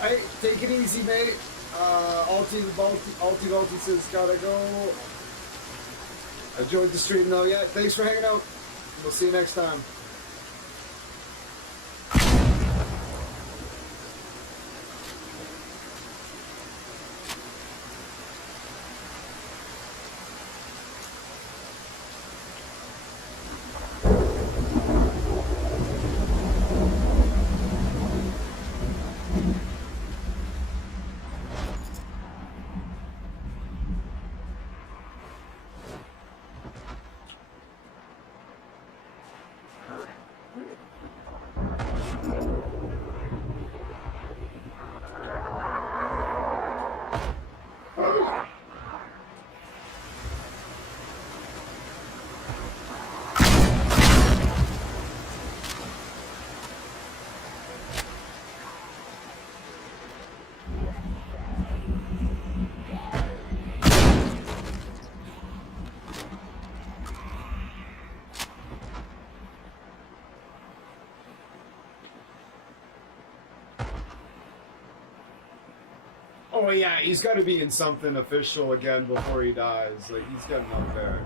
Hey, take it easy, mate. Alti says, gotta go. Enjoyed the stream, though. Yeah, thanks for hanging out. We'll see you next time. Oh yeah, he's got to be in something official again before he dies. Like, he's getting up there.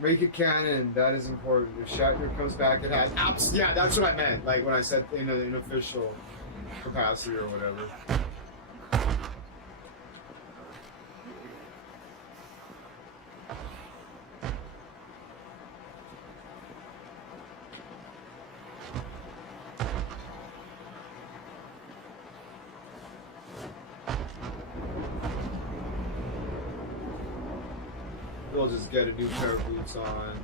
Make it canon. That is important. If Shatner comes back, it has apps. Yeah, that's what I meant. Like when I said in an official capacity or whatever. We'll just get a new pair of boots on.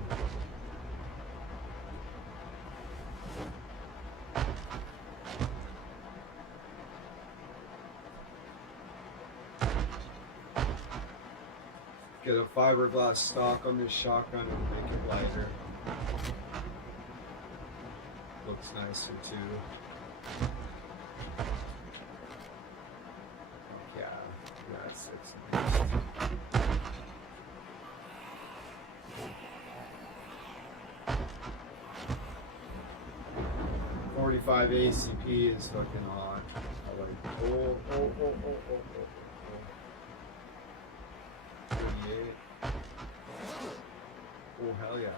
Get a fiberglass stock on this shotgun and make it lighter. Looks nicer too. Yeah, that's nice. 45 ACP is fucking hot. I like, oh. 38. Oh, hell yeah.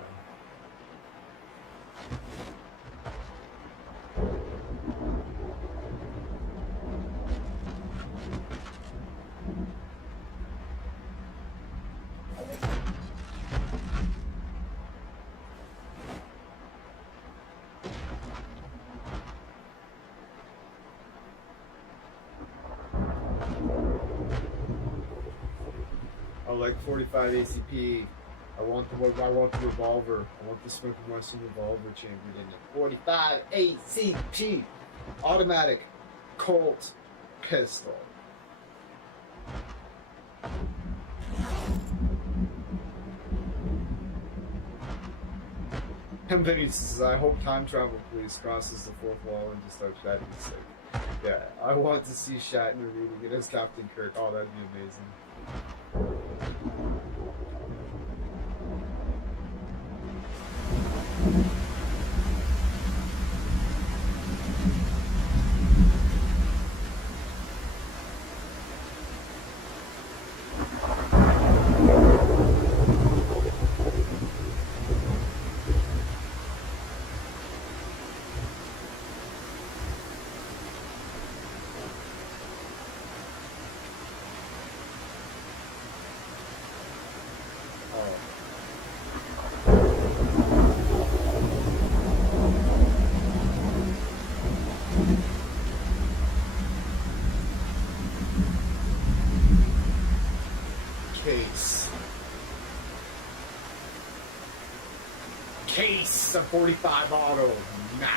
I like 45 ACP. I want the revolver. I want the Smith & Wesson revolver chambered in it. 45 ACP. Automatic Colt pistol. And then he says, I hope time travel police crosses the fourth wall and just starts that'd be sick. Yeah, I want to see Shatner reading it as Captain Kirk. Oh, that'd be amazing. Case of 45 auto. Nice.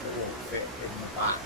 It won't fit in the box.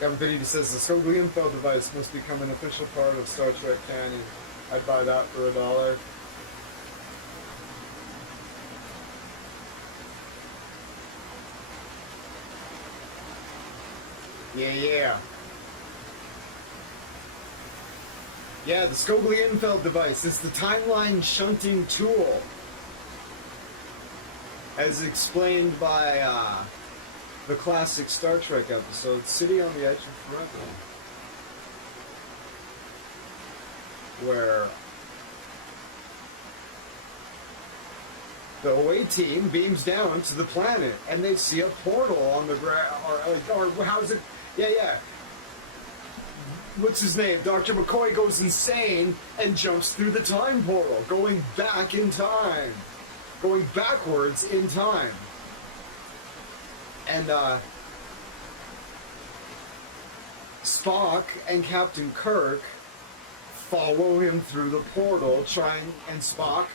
Gavin Pitti says the Skogli info device must become an official part of Star Trek canon. I'd buy that for $1. Yeah. Yeah, the Skogli Infeld device is the timeline shunting tool. As explained by the classic Star Trek episode, City on the Edge of Forever, where the away team beams down to the planet and they see a portal on the ground. Or how's it? Yeah. What's his name? Dr. McCoy goes insane and jumps through the time portal, going back in time. Going backwards in time. And Spock and Captain Kirk follow him through the portal, and Spock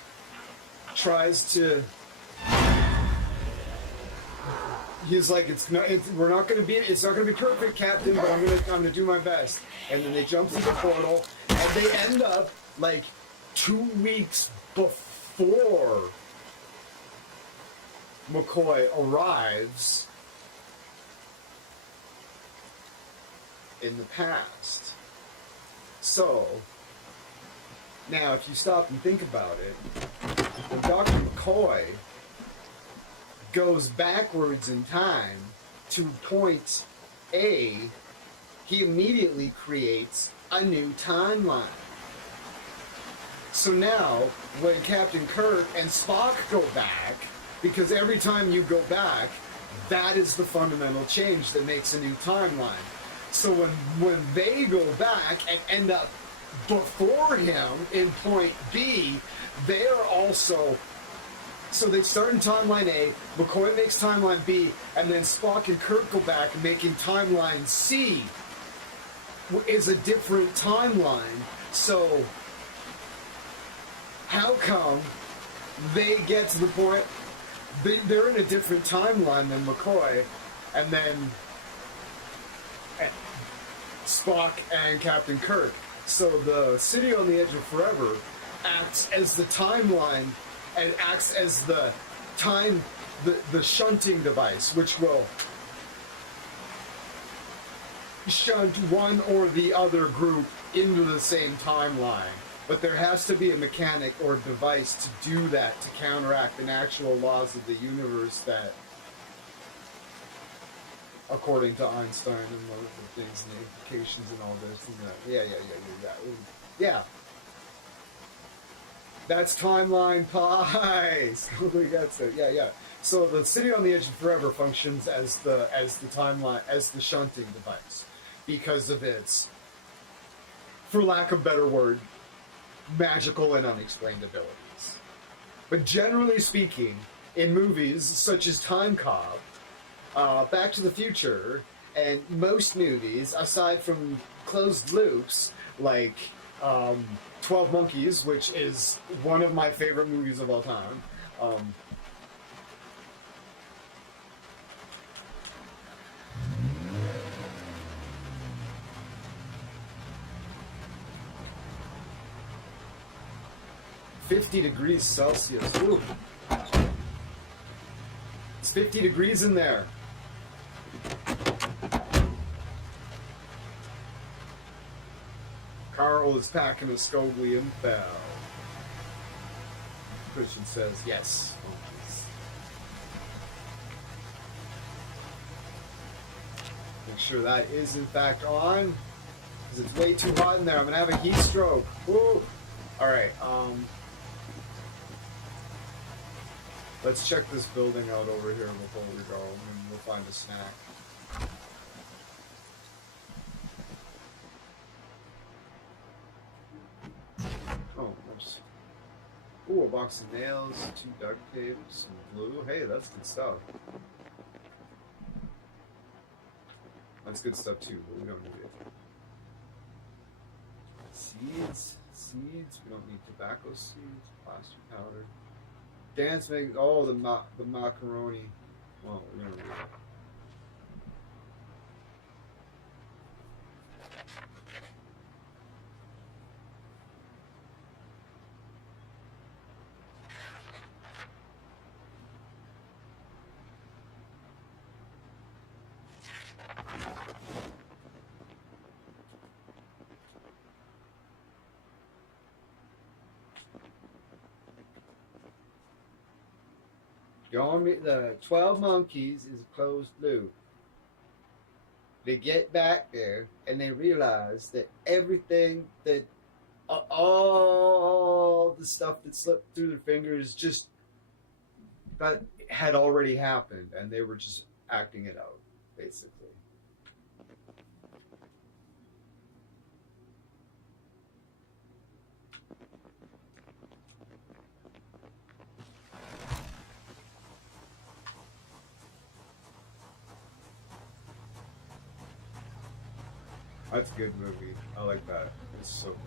tries to. He's like, it's not going to be perfect, Captain, but I'm gonna do my best. And then they jump through the portal, and they end up like 2 weeks before McCoy arrives in the past. So now, if you stop and think about it, when Dr. McCoy goes backwards in time to point A, he immediately creates a new timeline. So now, when Captain Kirk and Spock go back, because every time you go back, that is the fundamental change that makes a new timeline. So when they go back and end up before him in point B, they are also... So they start in timeline A, McCoy makes timeline B, and then Spock and Kirk go back making timeline C is a different timeline. So how come they get to the point, they're in a different timeline than McCoy, and then Spock and Captain Kirk. So the City on the Edge of Forever acts as the timeline and acts as the shunting device, which will shunt one or the other group into the same timeline. But there has to be a mechanic or device to do that, to counteract the natural laws of the universe that, according to Einstein and the things and the implications and all this and that. Yeah. That's timeline pie. Skogli gets it. Yeah. So the City on the Edge of Forever functions as the timeline, as the shunting device, because of its, for lack of a better word, magical and unexplained abilities. But generally speaking, in movies such as Time Cop, Back to the Future, and most movies, aside from closed loops, like 12 Monkeys, which is one of my favorite movies of all time. 50 degrees Celsius. Ooh. It's 50 degrees in there. Carl is packing a Skogli Infel. Christian says yes. Make sure that is in fact on, because it's way too hot in there. I'm gonna have a heat stroke. Woo! All right. Let's check this building out over here before we go, and we'll find a snack. Oh, there's... Ooh, a box of nails, 2 duct tape, some glue. Hey, that's good stuff. That's good stuff too, but we don't need it. Seeds. Seeds. We don't need tobacco seeds. Plaster powder. Dance make. Oh, the macaroni. Well, we're gonna read it. The 12 Monkeys is a closed loop. They get back there and they realize that everything that all the stuff that slipped through their fingers just that had already happened, and they were just acting it out, basically. That's a good movie. I like that. It's so good.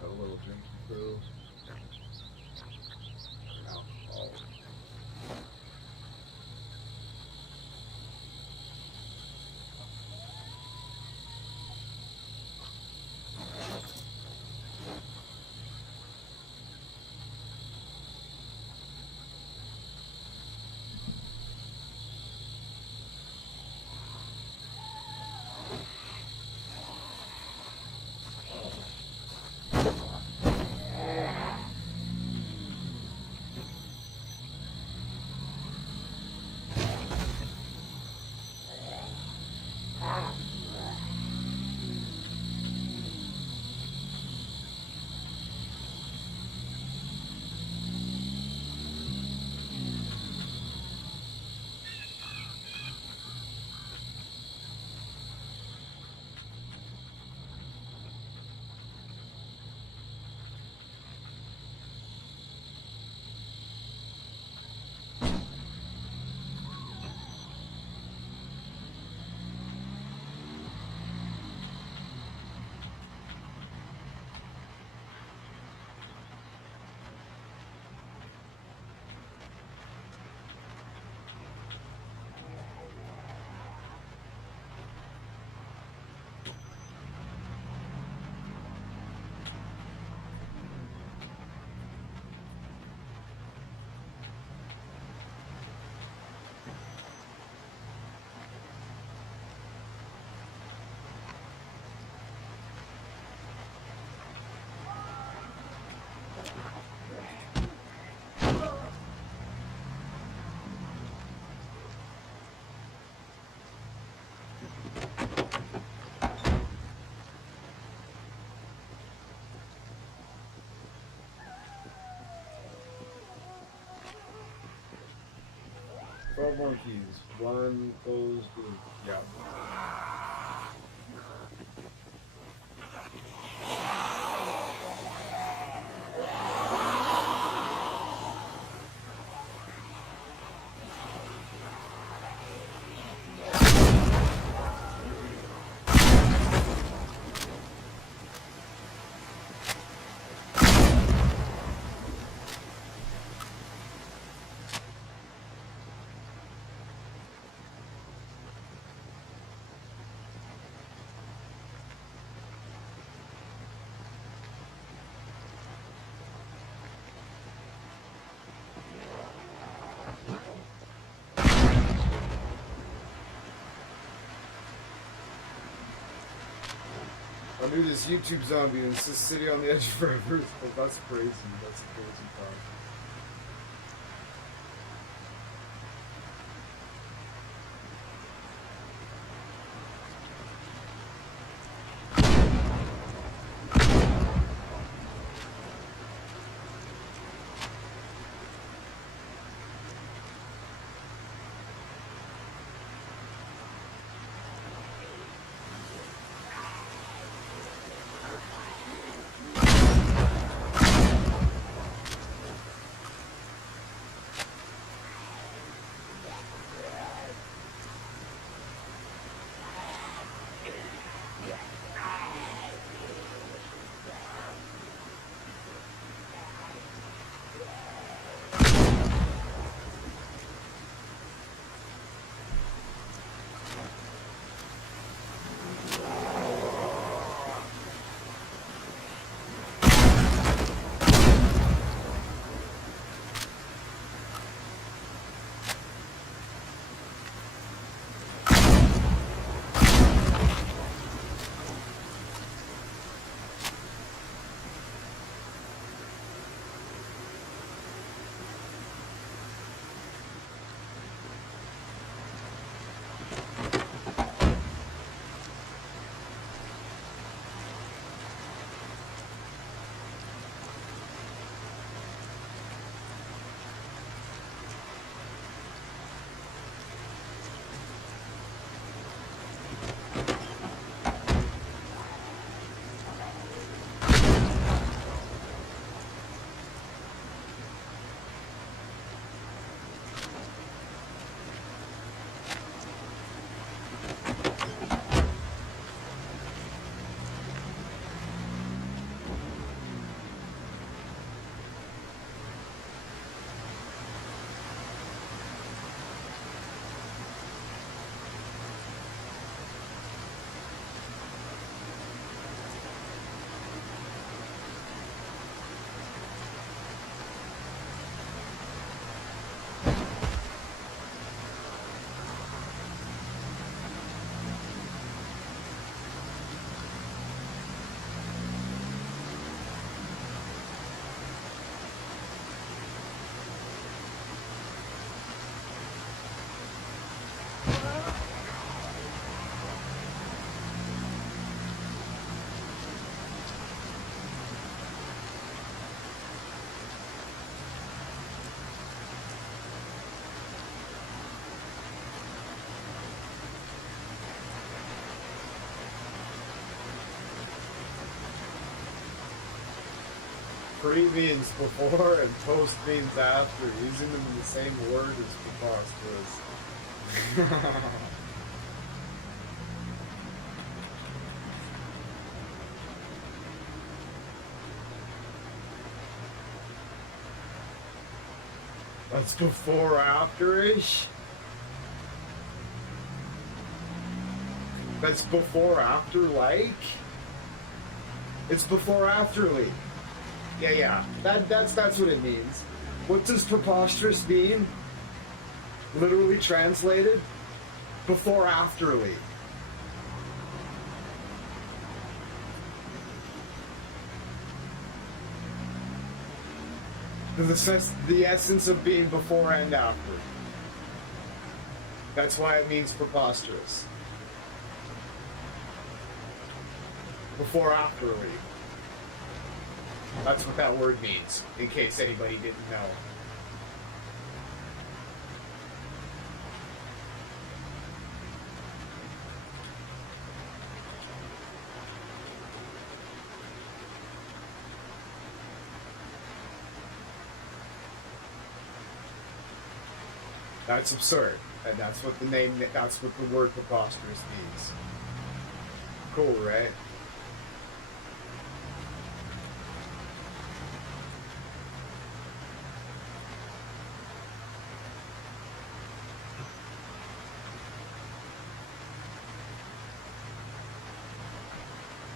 Got a little drinky brew. Alcohol. Monkeys, one closed loop. Yeah. I knew this YouTube zombie in this city on the edge of forever. That's crazy. That's a crazy thought. Pre means before and post means after. Using them in the same word is preposterous. That's before after-ish? That's before after like? It's before afterly. Yeah. That's what it means. What does preposterous mean? Literally translated? Before afterly. The essence of being before and after. That's why it means preposterous. Before afterly. That's what that word means, in case anybody didn't know. That's absurd, and that's what the word preposterous means. Cool, right?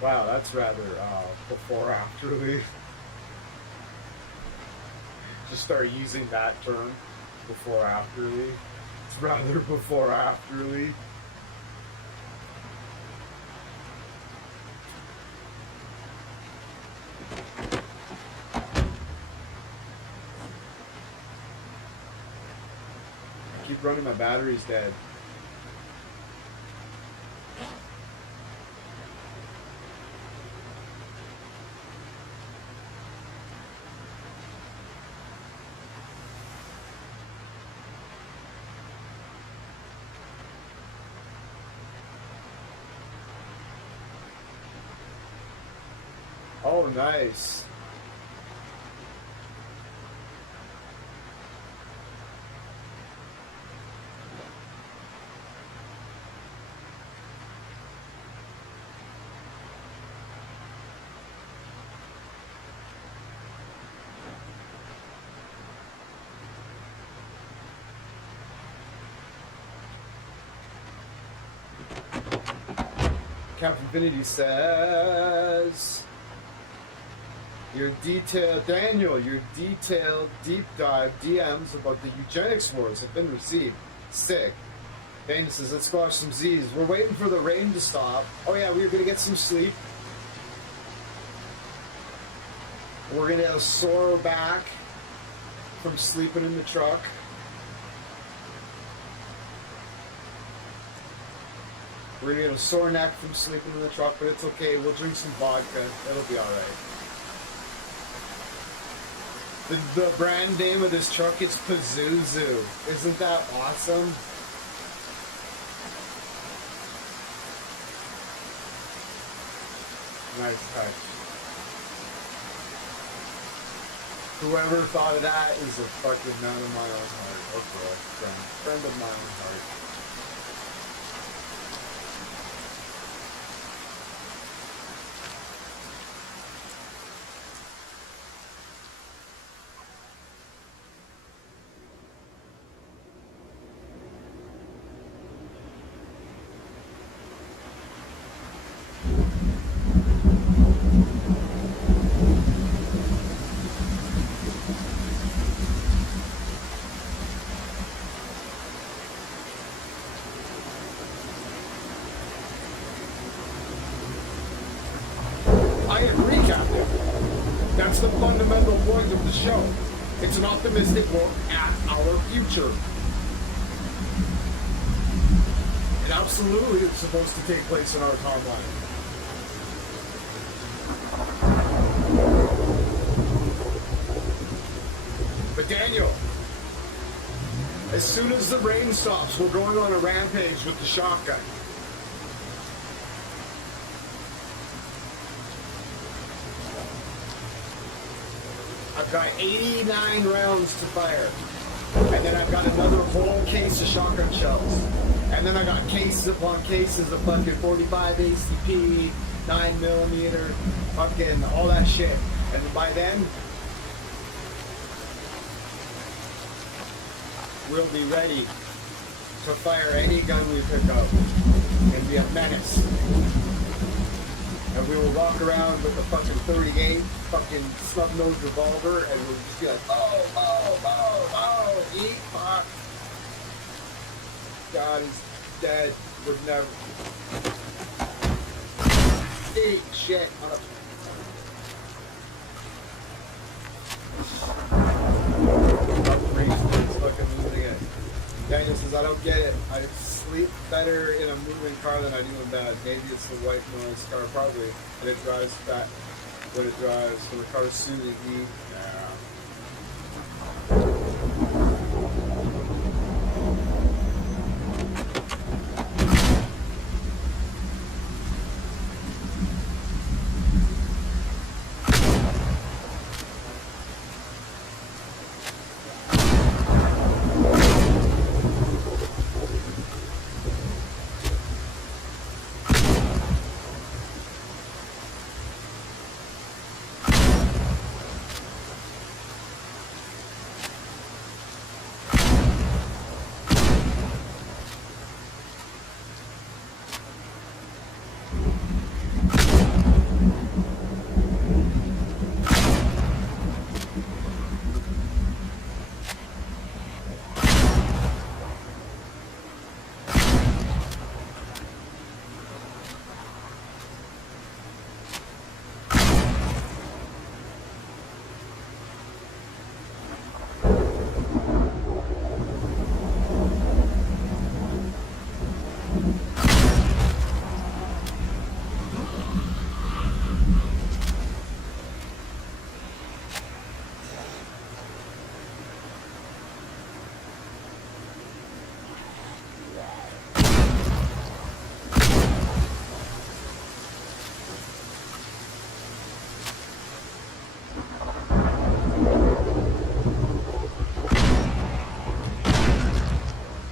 Wow, that's rather before afterly. Just start using that term, before afterly. It's rather before afterly. I keep running, my battery's dead. Oh, nice. Captain Infinity says... Your detailed deep dive DMs about the eugenics wars have been received. Sick. Dana says, let's squash some Z's. We're waiting for the rain to stop. Oh yeah, we were gonna get some sleep. We're gonna get a sore back from sleeping in the truck. We're gonna get a sore neck from sleeping in the truck, but it's okay. We'll drink some vodka. It'll be alright. The brand name of this truck is Pazuzu. Isn't that awesome? Nice touch. Whoever thought of that is a fucking man of my own heart. Or friend of my own heart. That's the fundamental point of the show. It's an optimistic look at our future. And absolutely it's supposed to take place in our timeline. But Daniel, as soon as the rain stops, we're going on a rampage with the shotgun. I've got 89 rounds to fire. And then I've got another whole case of shotgun shells. And then I got cases upon cases of fucking 45 ACP, 9mm, fucking all that shit. And by then, we'll be ready to fire any gun we pick up and be a menace. And we will walk around with a fucking 38 fucking snub-nosed revolver and we'll just be like, oh, eat, fuck. God is dead. Would never. Eat shit. It's fucking losing it. Daniel says, I don't get it. I sleep better in a moving car than I do in bed. Maybe it's the white noise car, probably. And it drives back when it drives. When the car is soothing heat.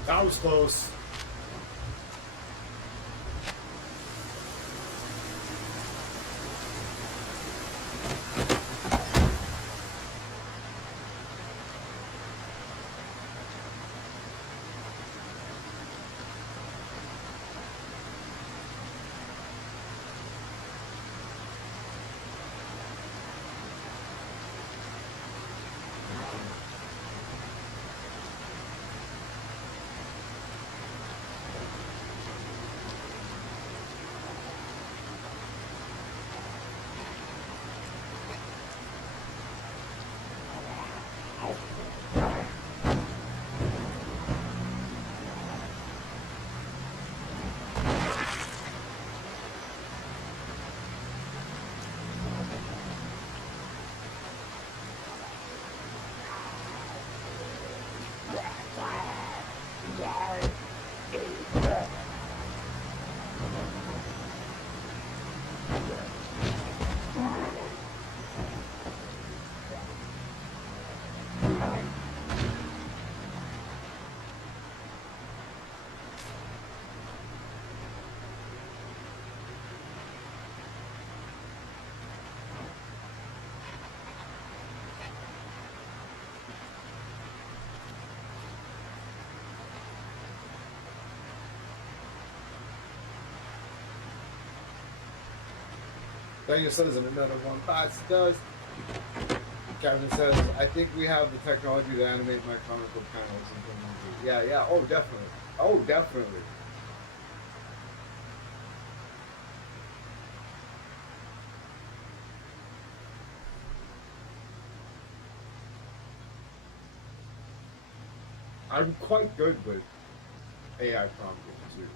That was close. Daniel says in another one, Bots does. Kevin says, I think we have the technology to animate my comical panels in the movie. Yeah, oh, definitely. Oh, definitely. I'm quite good with AI prompting too.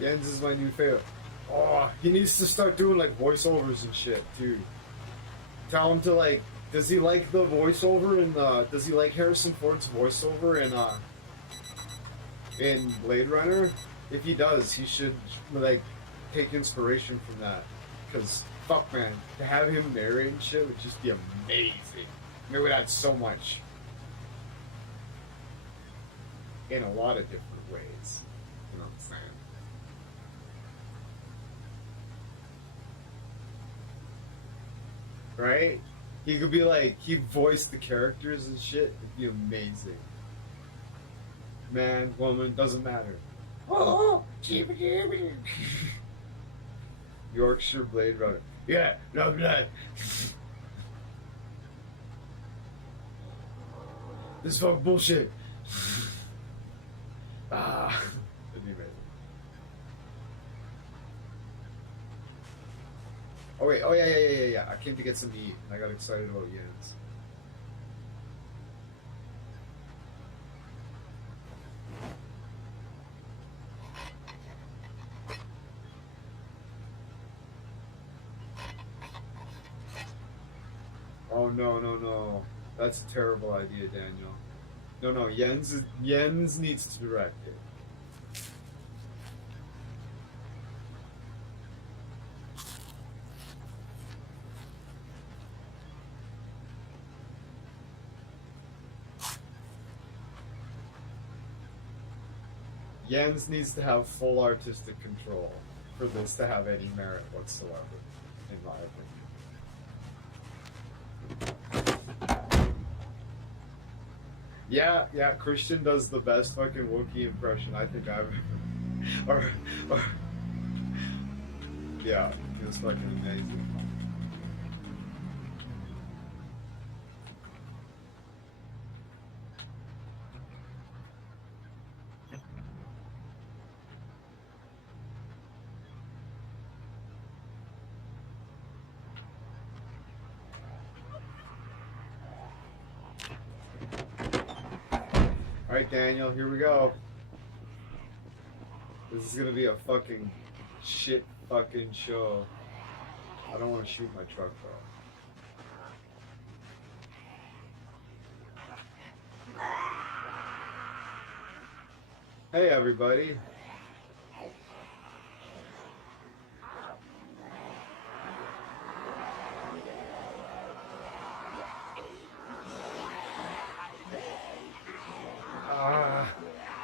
Jens is my new favorite. Oh, he needs to start doing like voiceovers and shit too. Tell him to like, does he like the voiceover in does he like Harrison Ford's voiceover in Blade Runner? If he does, he should like take inspiration from that. Because fuck man, to have him narrate and shit would just be amazing. I mean, it would add so much in a lot of different ways. You know what I'm saying? Right? He could be like, he'd voice the characters and shit. It'd be amazing. Man, woman, doesn't matter. Oh, Yorkshire Blade Runner. Yeah, no blood. This fuck bullshit. Ah, it'd be amazing. Oh wait, oh yeah. I came to get some to eat, and I got excited about Jens. Oh no. That's a terrible idea, Daniel. No, Jens needs to direct it. Jens needs to have full artistic control for this to have any merit whatsoever, in my opinion. Yeah, Christian does the best fucking Wookiee impression I think I've ever. Yeah, he was fucking amazing. Alright, Daniel, here we go. This is gonna be a fucking shit fucking show. I don't want to shoot my truck though. Hey everybody.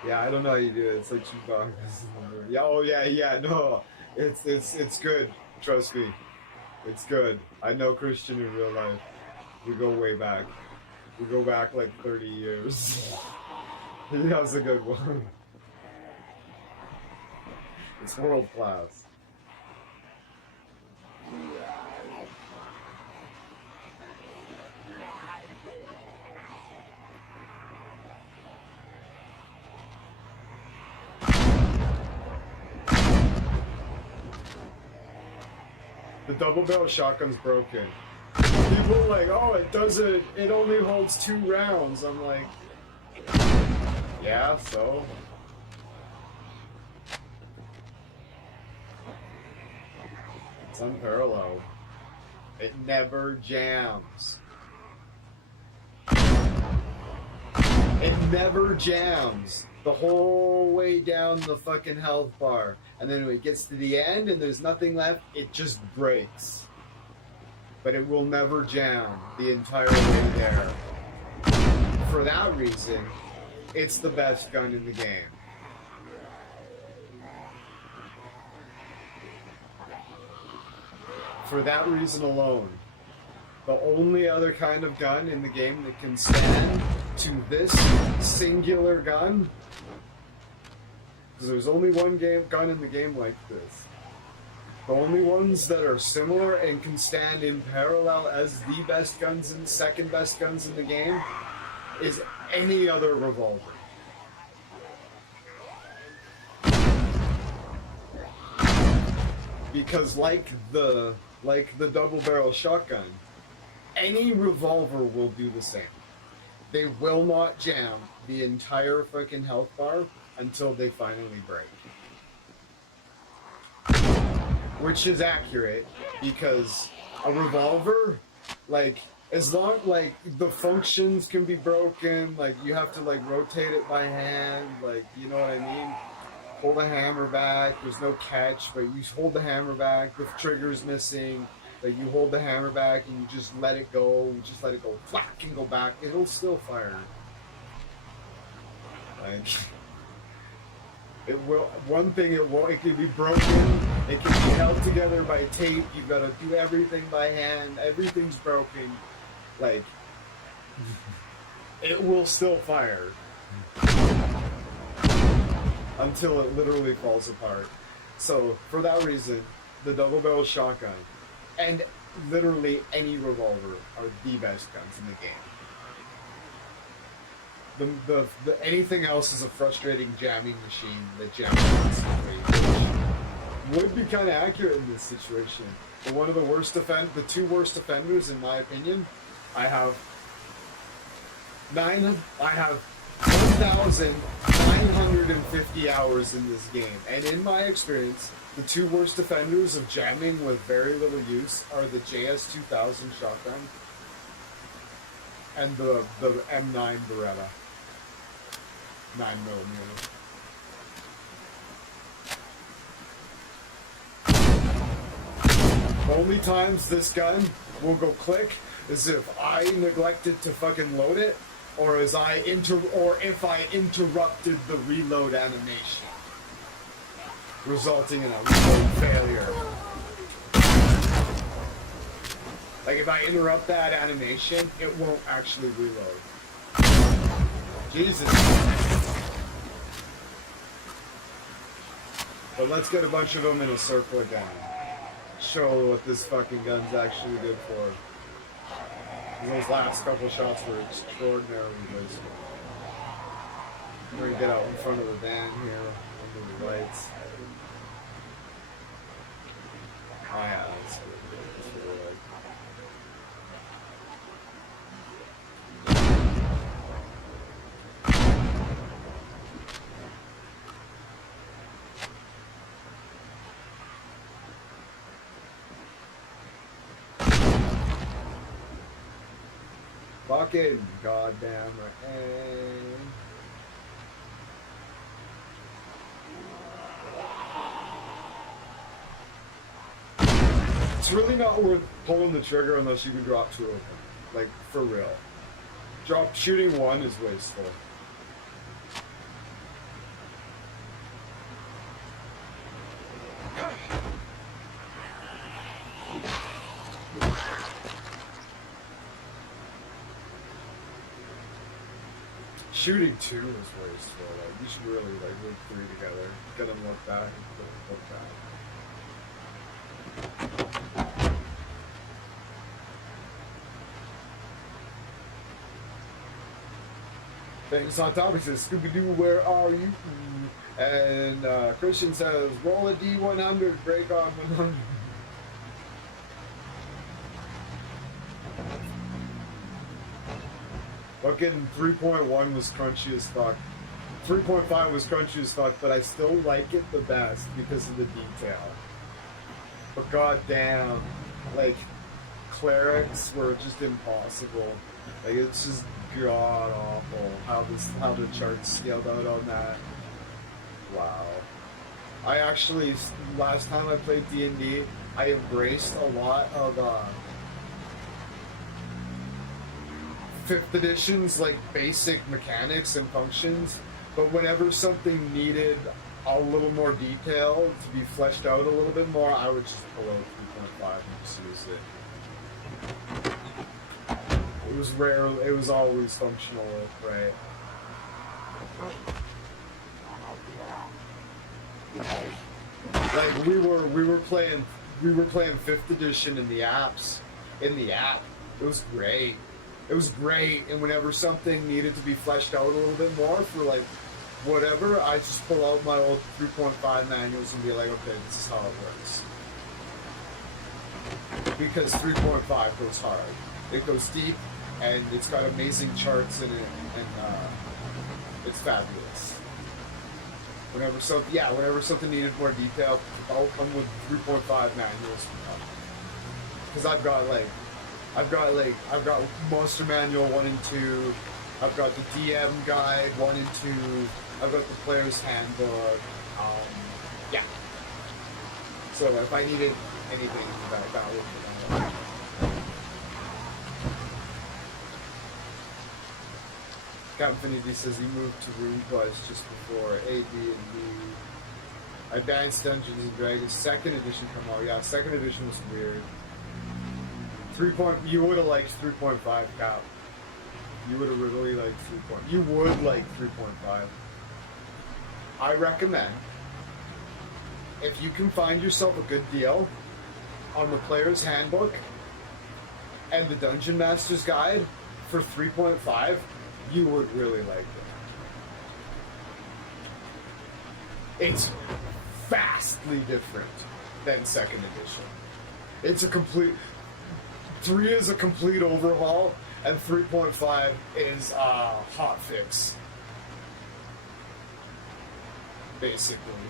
Yeah, I don't know how you do it. It's like Chewbacca. Yeah, no. It's good. Trust me. It's good. I know Christian in real life. We go way back. We go back like 30 years. He has a good one. It's world class. The double barrel shotgun's broken. People are like, oh, it only holds 2 rounds. I'm like, yeah, so? It's unparalleled. It never jams. It never jams the whole way down the fucking health bar. And then when it gets to the end and there's nothing left, it just breaks. But it will never jam the entire way there. For that reason, it's the best gun in the game. For that reason alone, the only other kind of gun in the game that can stand to this singular gun, because there's only one gun in the game like this. The only ones that are similar and can stand in parallel as the best guns and second best guns in the game is any other revolver. Because like the double barrel shotgun, any revolver will do the same. They will not jam the entire fucking health bar until they finally break. which is accurate because a revolver, like, as long, like, the functions can be broken, like, you have to, like, rotate it by hand, like, you know what I mean? Hold the hammer back, there's no catch, but you hold the hammer back, the trigger's missing, like, you hold the hammer back and you just let it go, flack, and go back, it'll still fire. Like, it will, one thing it won't, it can be broken, it can be held together by tape, you've got to do everything by hand, everything's broken, like, it will still fire. Until it literally falls apart. So, for that reason, the double barrel shotgun and literally any revolver are the best guns in the game. The anything else is a frustrating jamming machine that jams constantly, which would be kind of accurate in this situation. But one of the two worst offenders, in my opinion, I have 1,950 hours in this game, and in my experience, the two worst offenders of jamming with very little use are the JS2000 shotgun and the M9 Beretta 9mm. Only times this gun will go click is if I neglected to fucking load it, or if I interrupted the reload animation, resulting in a reload failure. Like, if I interrupt that animation, it won't actually reload. Jesus. But let's get a bunch of them in a circle again. Show what this fucking gun's actually good for. Those last couple shots were extraordinarily wasteful. We're gonna get out in front of the van here under the lights. Oh yeah, that's what it's really like. Fucking goddamn right. It's really not worth pulling the trigger unless you can drop two of them. Like, for real. Shooting one is wasteful. Shooting two is wasteful. Like, you should really like loop three together. Get them look back and put them look back. Thanks on topic says Scooby-Doo, where are you? And Christian says roll a D100, break on 100. Fucking 3.1 was crunchy as fuck. 3.5 was crunchy as fuck, but I still like it the best because of the detail. But goddamn, like, clerics were just impossible. Like, it's just god awful how the charts scaled out on that. Wow. I actually, last time I played D&D, I embraced a lot of 5th edition's like basic mechanics and functions, but whenever something needed a little more detail to be fleshed out a little bit more, I would just pull out 3.5 and just use it. It was rare, it was always functional, right? Like we were playing 5th edition in the app. It was great. It was great, and whenever something needed to be fleshed out a little bit more for like whatever, I just pull out my old 3.5 manuals and be like, okay, this is how it works. Because 3.5 goes hard. It goes deep, and it's got amazing charts in it, and it's fabulous. Whenever something needed more detail, I'll come with 3.5 manuals. Because I've got Monster Manual 1 and 2. I've got the DM Guide 1 and 2. I've got the Player's Handbook. Yeah. So if I needed anything, that would be. Captain Finity says he moved to RuneQuest just before AD and B. Advanced Dungeons and Dragons 2nd edition come out. Yeah, 2nd edition was weird. You would have liked 3.5, Cap. You would have really liked 3. You would like 3.5. I recommend, if you can find yourself a good deal on the Player's Handbook and the Dungeon Master's Guide for 3.5, you would really like it. It's vastly different than 2nd edition. It's a complete... 3 is a complete overhaul, and 3.5 is a hot fix. Basically.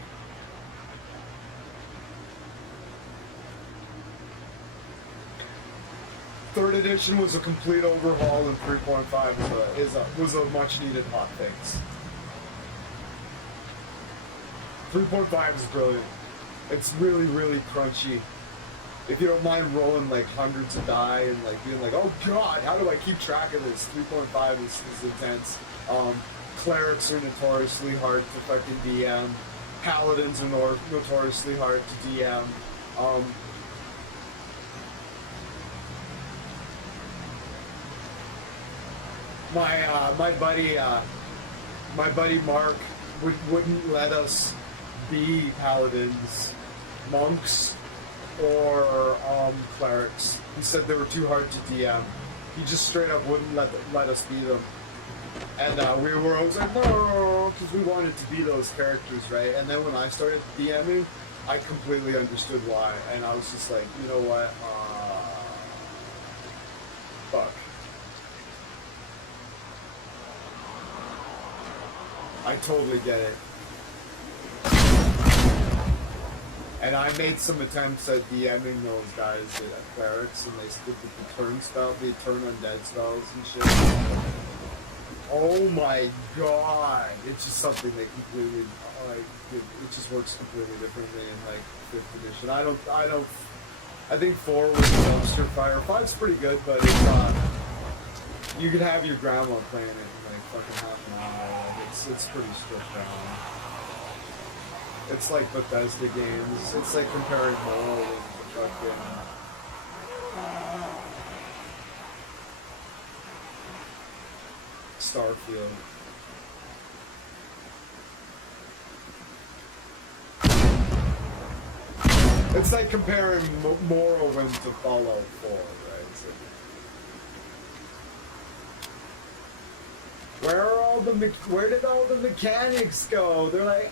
Third edition was a complete overhaul, and 3.5 was a much needed hot fix. 3.5 is brilliant. It's really, really crunchy. If you don't mind rolling like hundreds of die and like being like, oh god, how do I keep track of this? 3.5 is intense. Clerics are notoriously hard to fucking DM. Paladins are notoriously hard to DM. My buddy Mark wouldn't let us be paladins, monks, or clerics. He said they were too hard to DM. He just straight up wouldn't let us be them. And we were always like, no, because we wanted to be those characters, right? And then when I started DMing, I completely understood why. And I was just like, you know what? Fuck. I totally get it. And I made some attempts at DMing those guys at clerics, and they did the turn spell, the turn undead spells and shit. Oh my god! It's just something that completely, like, it just works completely differently in like 5th edition. I think 4 was a dumpster fire. 5's pretty good, but it's you could have your grandma playing it in like fucking half an hour. Like, it's pretty stripped down. It's like Bethesda games. It's like comparing Morrowind to fucking... Starfield. It's like comparing Morrowind to Fallout 4, right? It's like, where did all the mechanics go? They're like,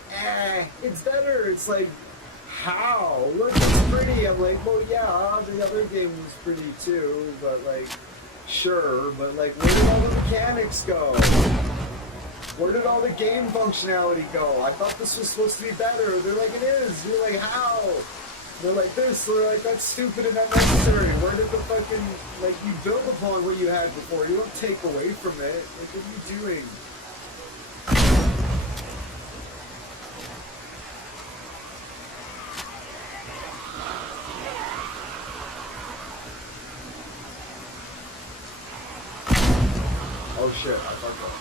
it's better. It's like, how? Look, it's pretty. I'm like, well, yeah, the other game was pretty too, but like, sure, but like, where did all the mechanics go? Where did all the game functionality go? I thought this was supposed to be better. They're like, it is. You're like, how? They're like this. They're like, that's stupid and unnecessary. Where did the fucking, like, you build upon what you had before. You don't take away from it. Like, what are you doing? Oh shit, I fucked up.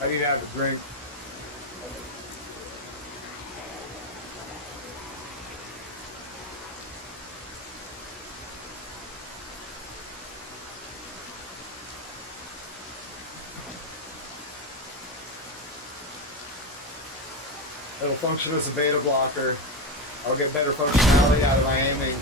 I need to have a drink. It'll function as a beta blocker. I'll get better functionality out of my aiming.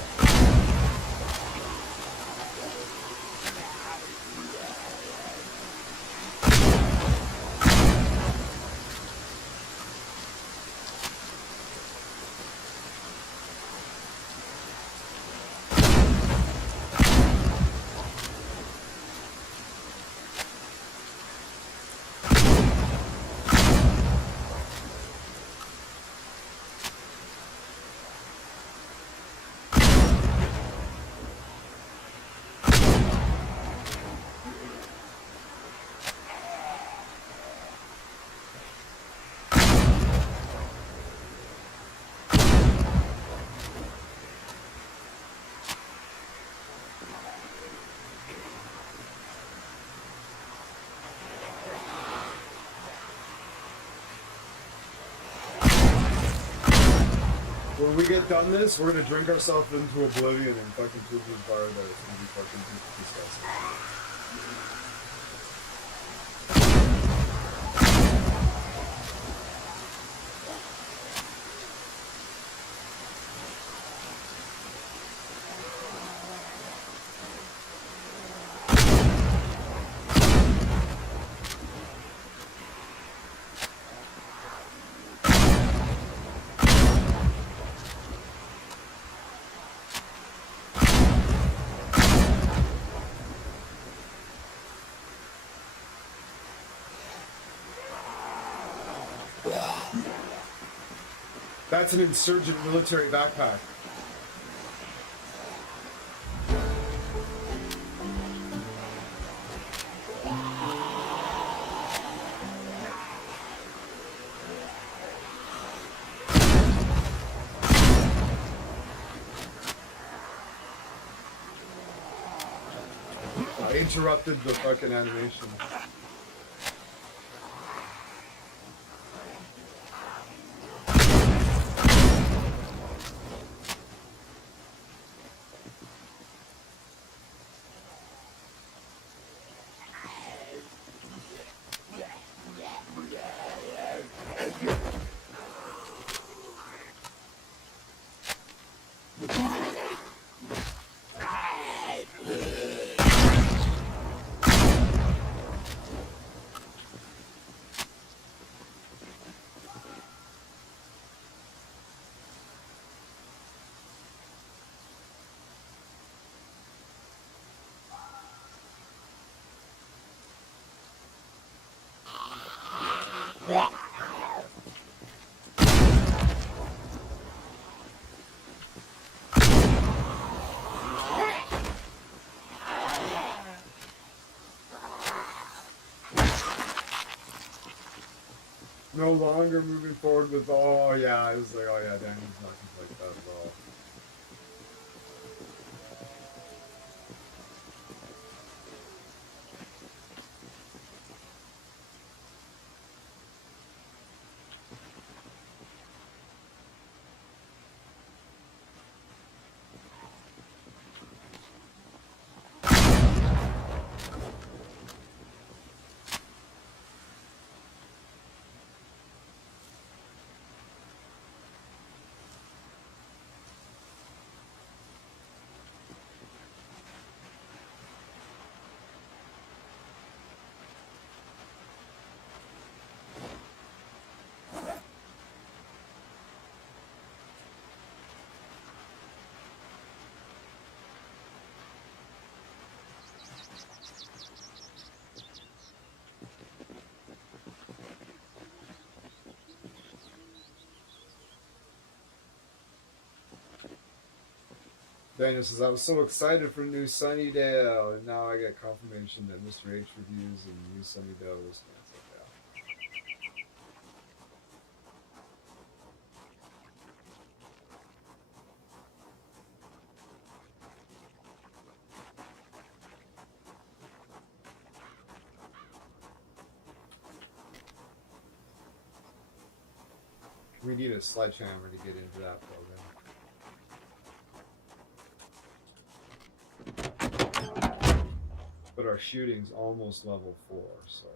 When we get done this, we're gonna drink ourselves into oblivion and fucking prove to the bar that it's gonna be fucking disgusting. That's an insurgent military backpack. I interrupted the fucking animation. No longer moving forward with, oh yeah, I was like, oh yeah, Danny's not like that at all. Daniel says, I was so excited for New Sunnydale, and now I get confirmation that Mr. H reviews and New Sunnydale was canceled. Yeah. We need a sledgehammer to get into that program. But our shooting's almost level 4, so.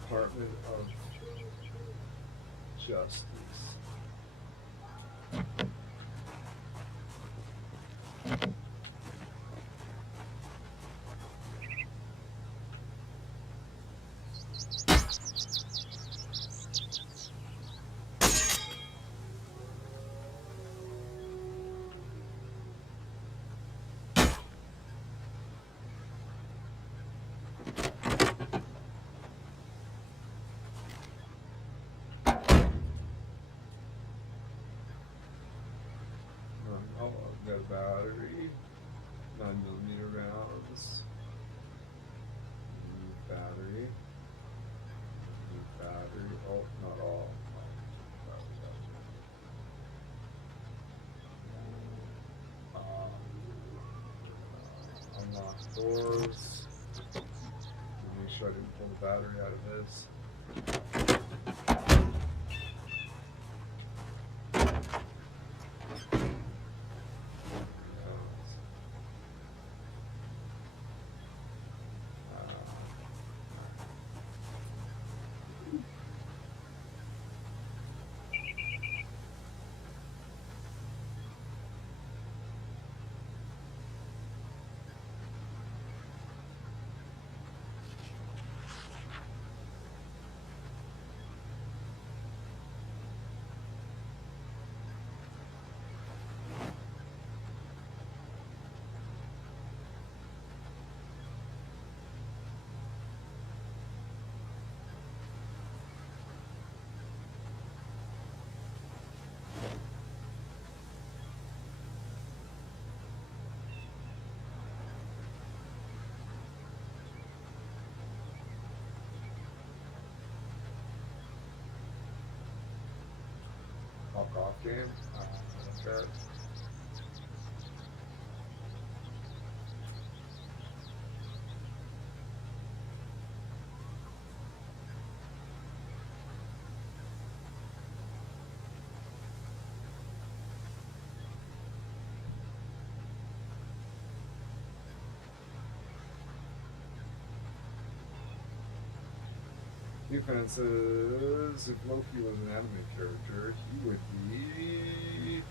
Department of Justice. Oh, I've got a battery, 9mm rounds, new battery, oh, not all, unlock doors, make sure I didn't pull the battery out of this. Off game. Okay. Defenses. If Loki was an anime character, he would be.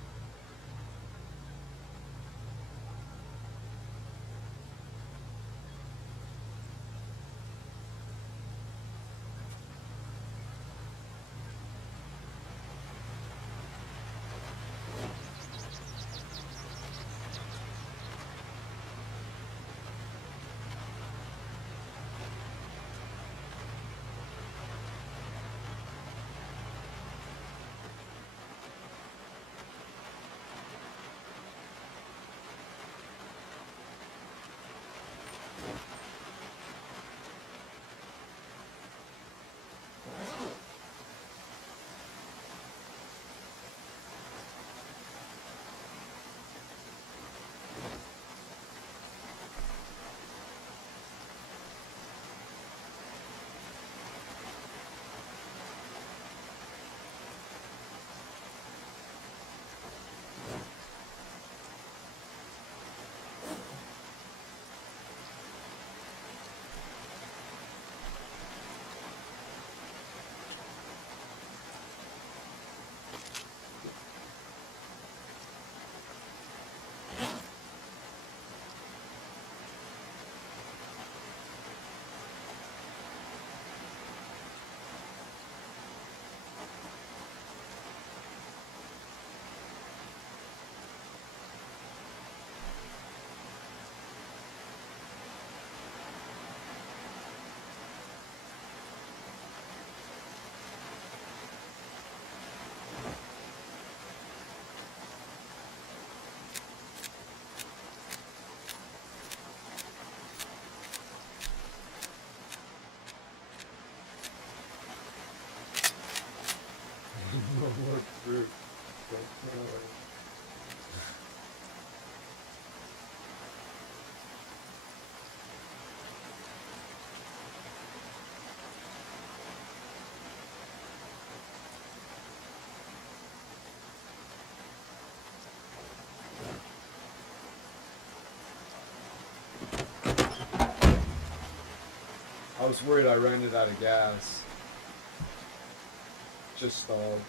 I was worried I ran it out of gas. Just stalled.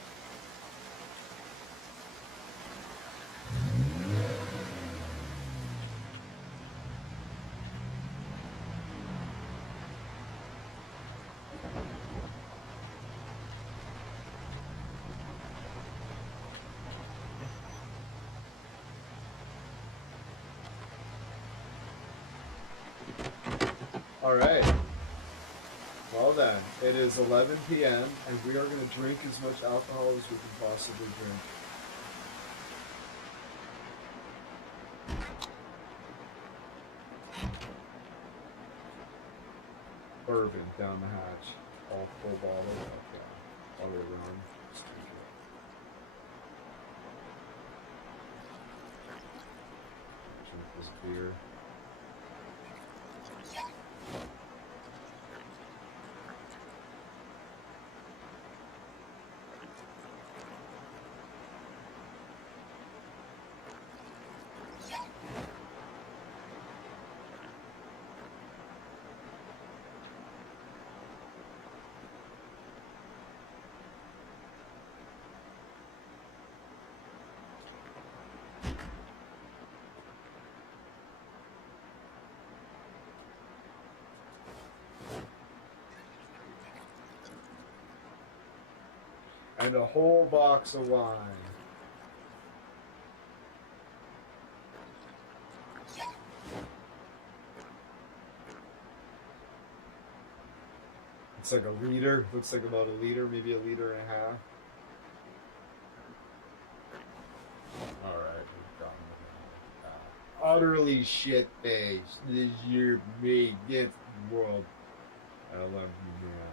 All right. Well then, it is 11 p.m. and we are going to drink as much alcohol as we can possibly drink. Bourbon down the hatch. All full bottle. Okay. All the way around. Just drink it. Drink this beer. And a whole box of wine. It's like a liter. Looks like about a liter, maybe a liter and a half. Alright, we've gotten it. Utterly shit-faced. This year made this world. I love you, man.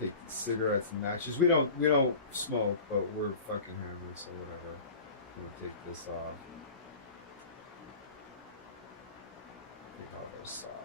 Take cigarettes and matches. We don't smoke, but we're fucking hammered, so whatever. We'll take this off. Take off our socks.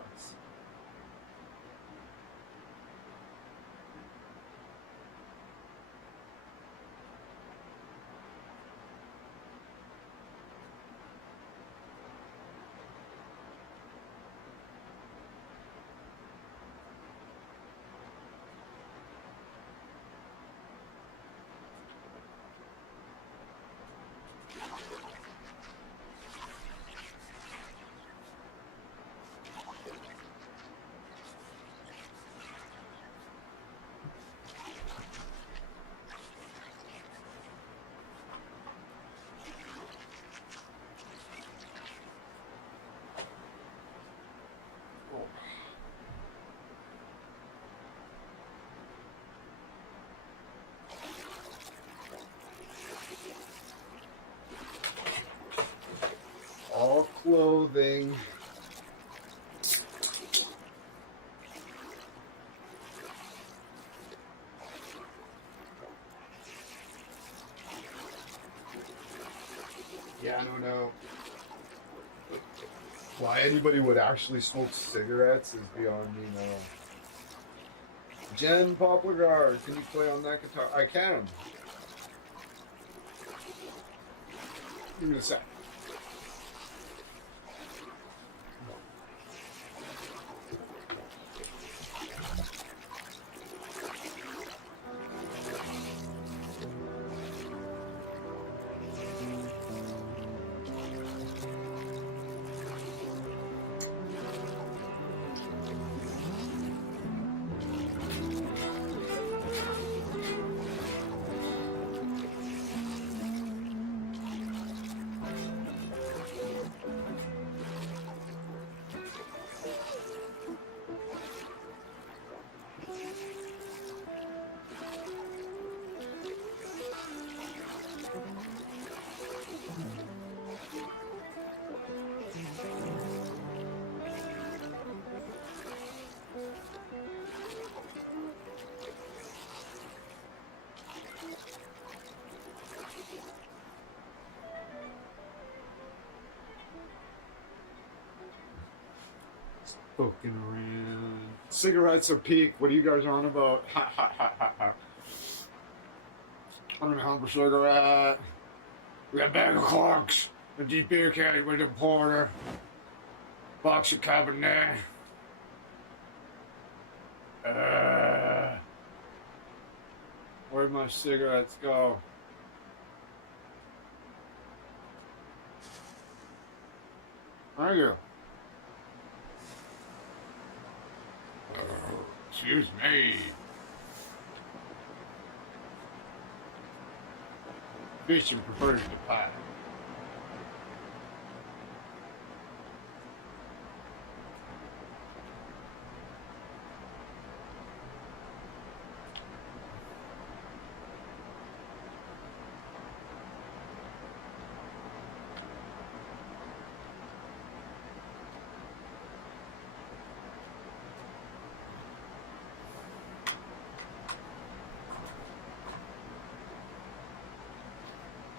All clothing. Yeah, I don't know. Why anybody would actually smoke cigarettes is beyond me now. Jen Poplargard, can you play on that guitar? I can. Give me a sec. Poking around. Cigarettes are peak. What are you guys on about? Ha ha ha ha ha. I'm gonna hump a cigarette. We got a bag of Clarks, a deep beer caddy with a porter, box of Cabernet. Where'd my cigarettes go? Thank you. Excuse me. Fishing prefers the pie.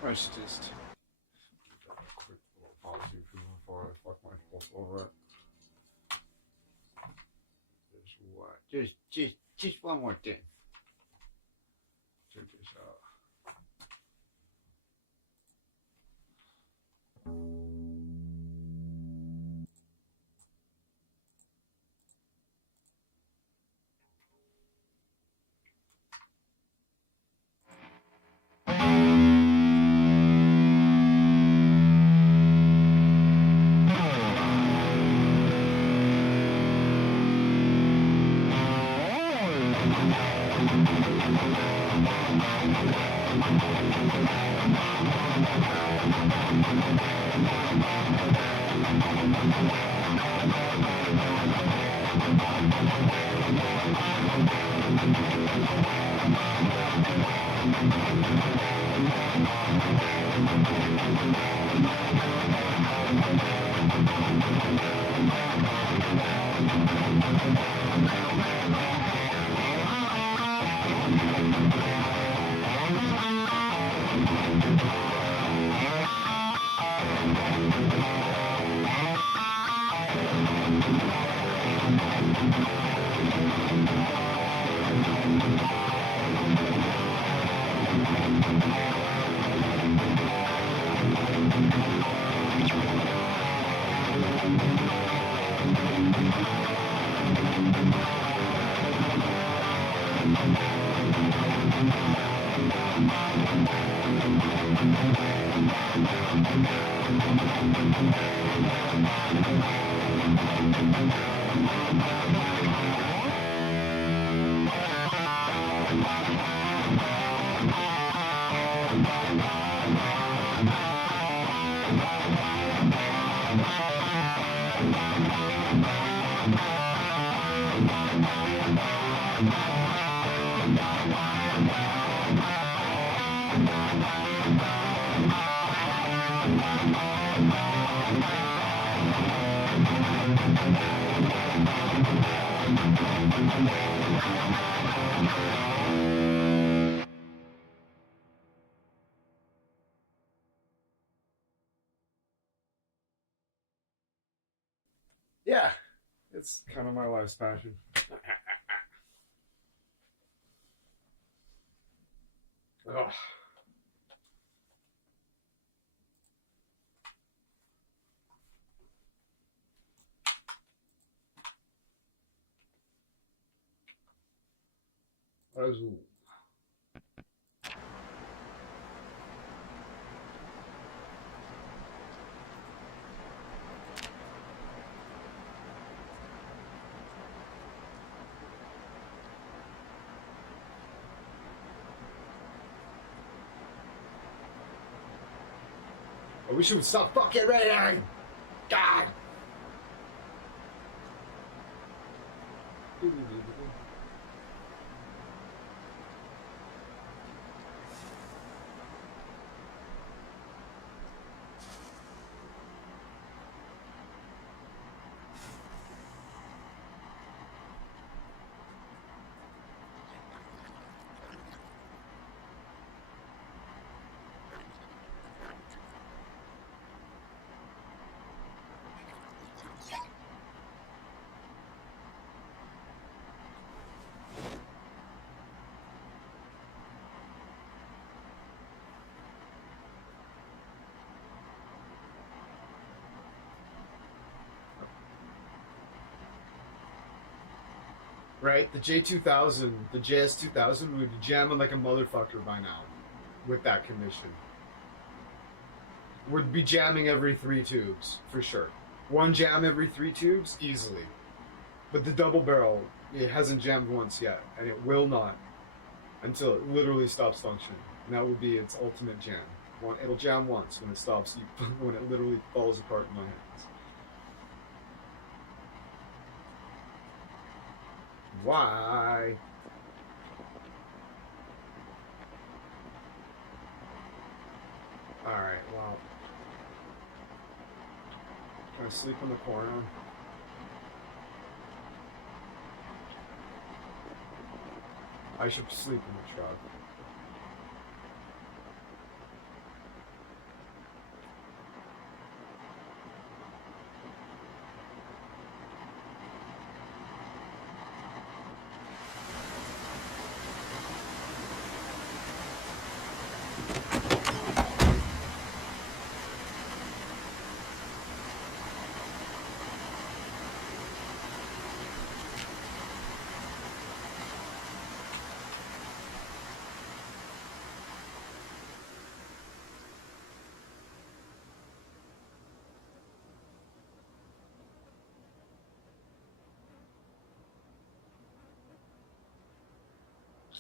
I should just a quick little policy before I fuck myself over it. Just one more thing. Check this out. Yeah, it's kind of my life's passion. Ugh. Azul. I wish you would stop fucking raining! God! right? The J2000, the JS2000 would be jamming like a motherfucker by now with that condition. Would be jamming every 3 tubes, for sure. 1 jam every 3 tubes, easily. But the double barrel, it hasn't jammed once yet, and it will not until it literally stops functioning. And that would be its ultimate jam. It'll jam once when it stops, when it literally falls apart in my hands. Why? Alright, well. Can I sleep in the corner? I should sleep in the truck.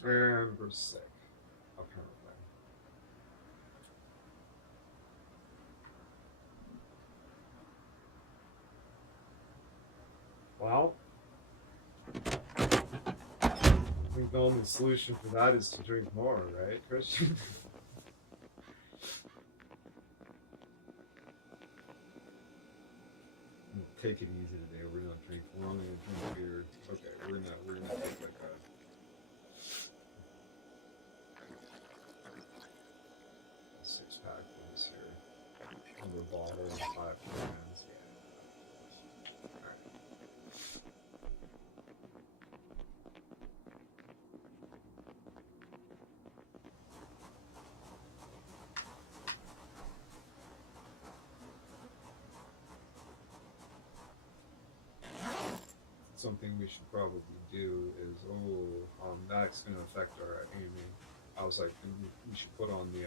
And we're sick, apparently. Well, I think the only solution for that is to drink more, right, Christian? Take it easy today. We're not drinking. We're only gonna drink beer. Okay, we're gonna take like a 6-pack of this here. Under bottle and 5 cans. Something we should probably do is, that's going to affect our aiming. I was like, we should put on the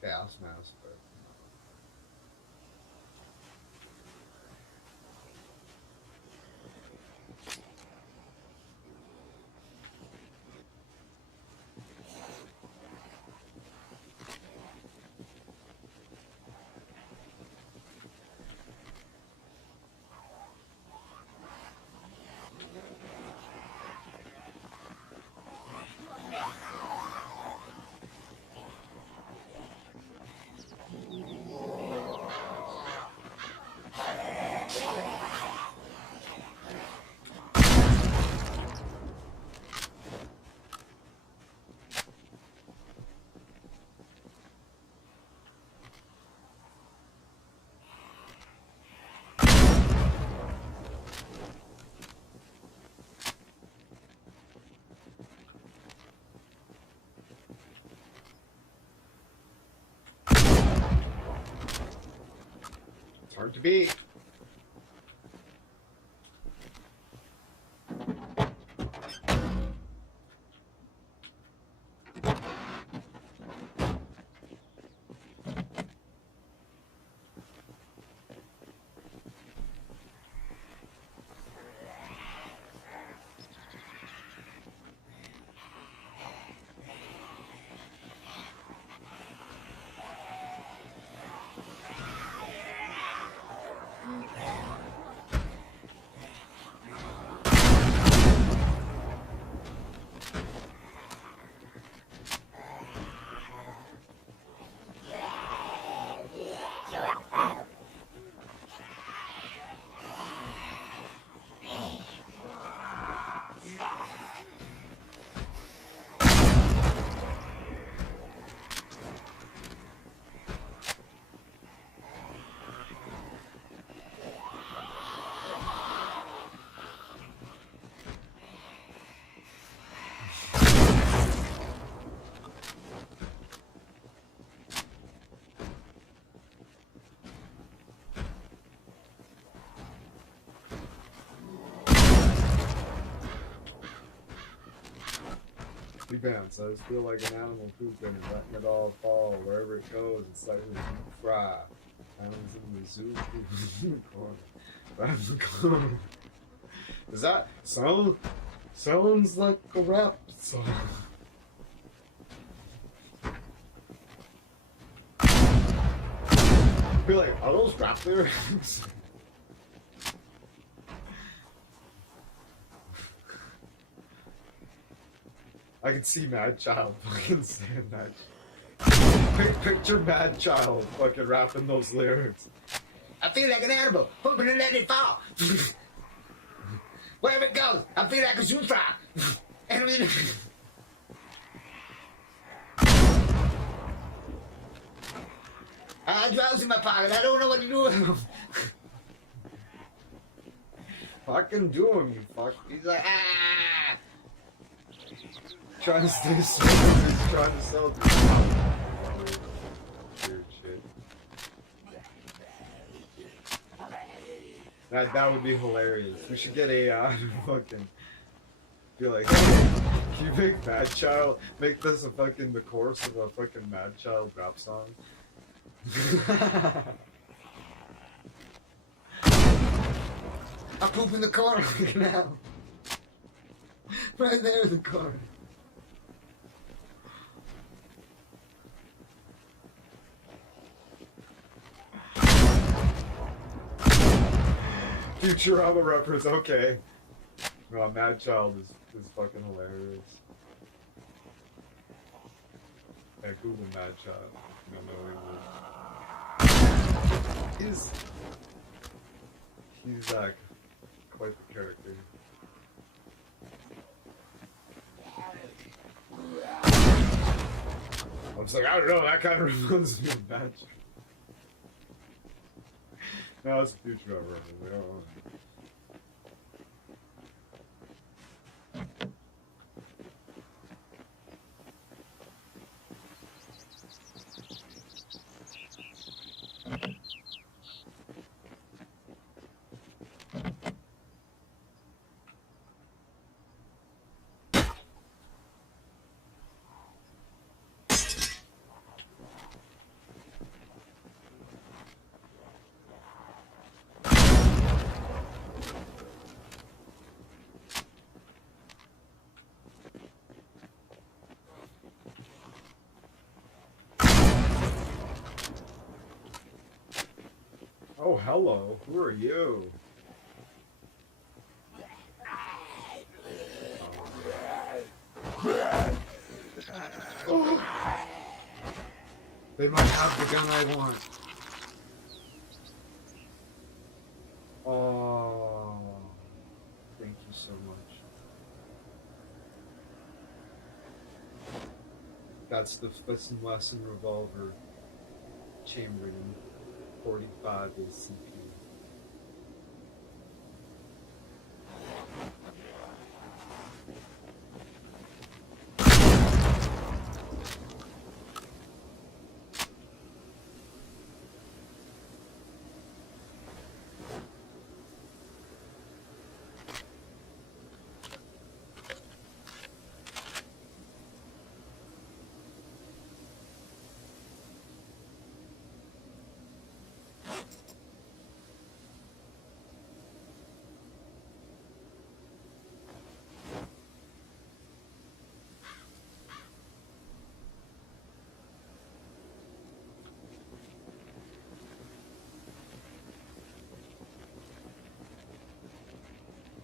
gas mask, but it's hard to beat. He bounce. I just feel like an animal pooping and letting it all fall wherever it goes. It's like a zoo fry. Animals in the zoo pooping in the corner. Right in the corner. Does that sounds like a rap song? I feel like, are those rap lyrics? I can see Mad Child fucking saying that. Picture Mad Child fucking rapping those lyrics. I feel like an animal, hoping to let it fall. Wherever it goes, I feel like a zoo fry. I have drugs in my pocket, I don't know what to do with them. Fucking do him, you fuck. He's like, ah! Trying to stay strong, he's trying to sell this. Weird shit. That would be hilarious. We should get a fucking be like, hey, can you make Mad Child make this a fucking the chorus of a fucking Mad Child rap song? I poop in the corner now. Right there in the corner. Futurama reference, okay. Well, Mad Child is fucking hilarious. Yeah, Google Mad Child. I don't know what it is. He's like quite the character. I was like, I don't know, that kind of reminds me of Mad Child. No, it's a Futurama reference. I don't know. Oh, hello. Who are you? Oh. They might have the gun I want. Oh, thank you so much. That's the Smith & Wesson revolver chambered in 45 ACP.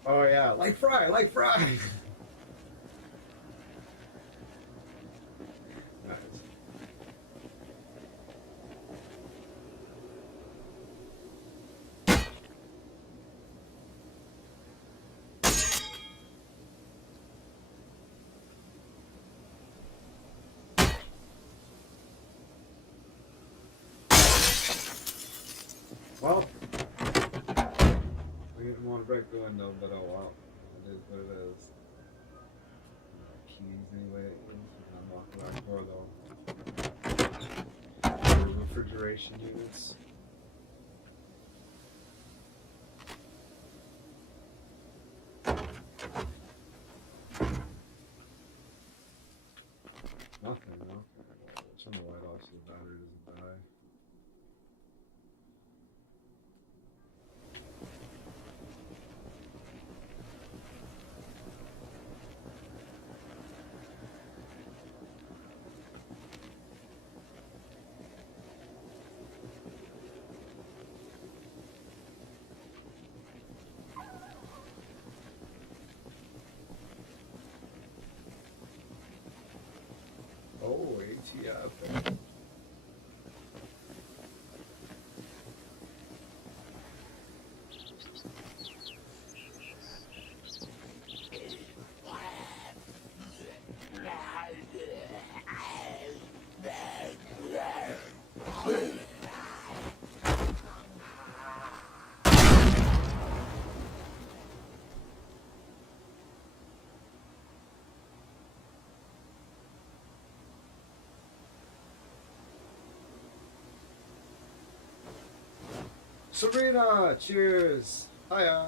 Oh yeah, like fry. Nice. Well, we didn't want to break the window, but oh well. It is what it is. Keys anyway. Unlock the back door though. The refrigeration units. battery doesn't die. Oh, ATF. Sabrina, cheers. Hiya.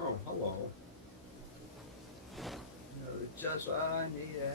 Oh, hello. You're just what I needed.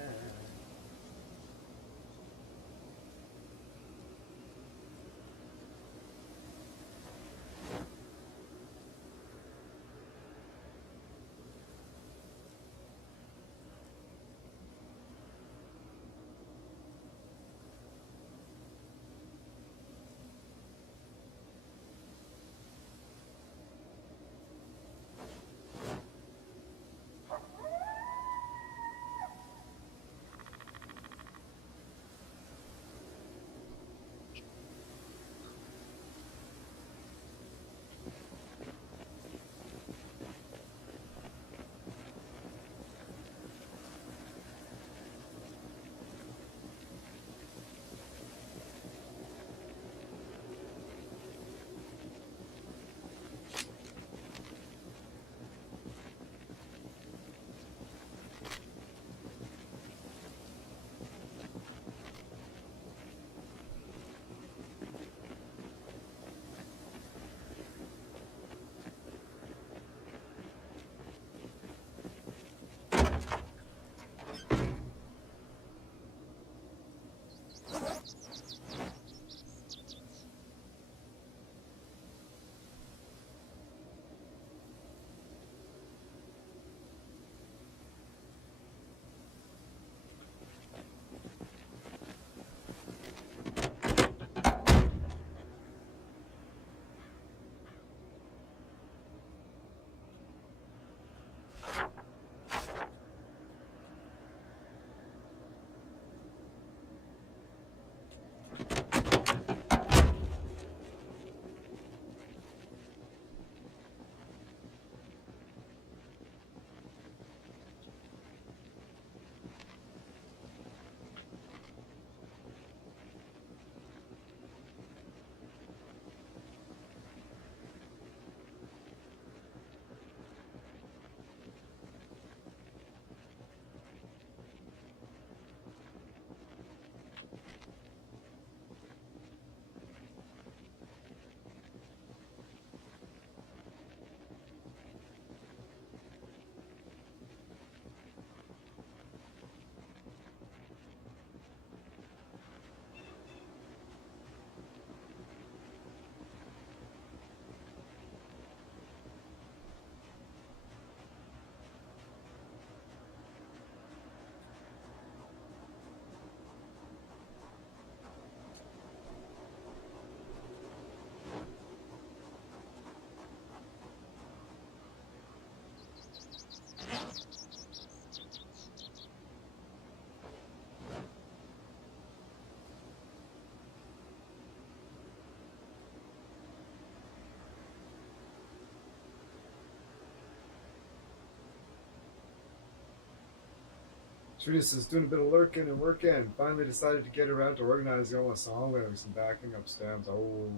Serena says, doing a bit of lurking and working. Finally decided to get around to organizing all my song lyrics and backing up stems. Oh,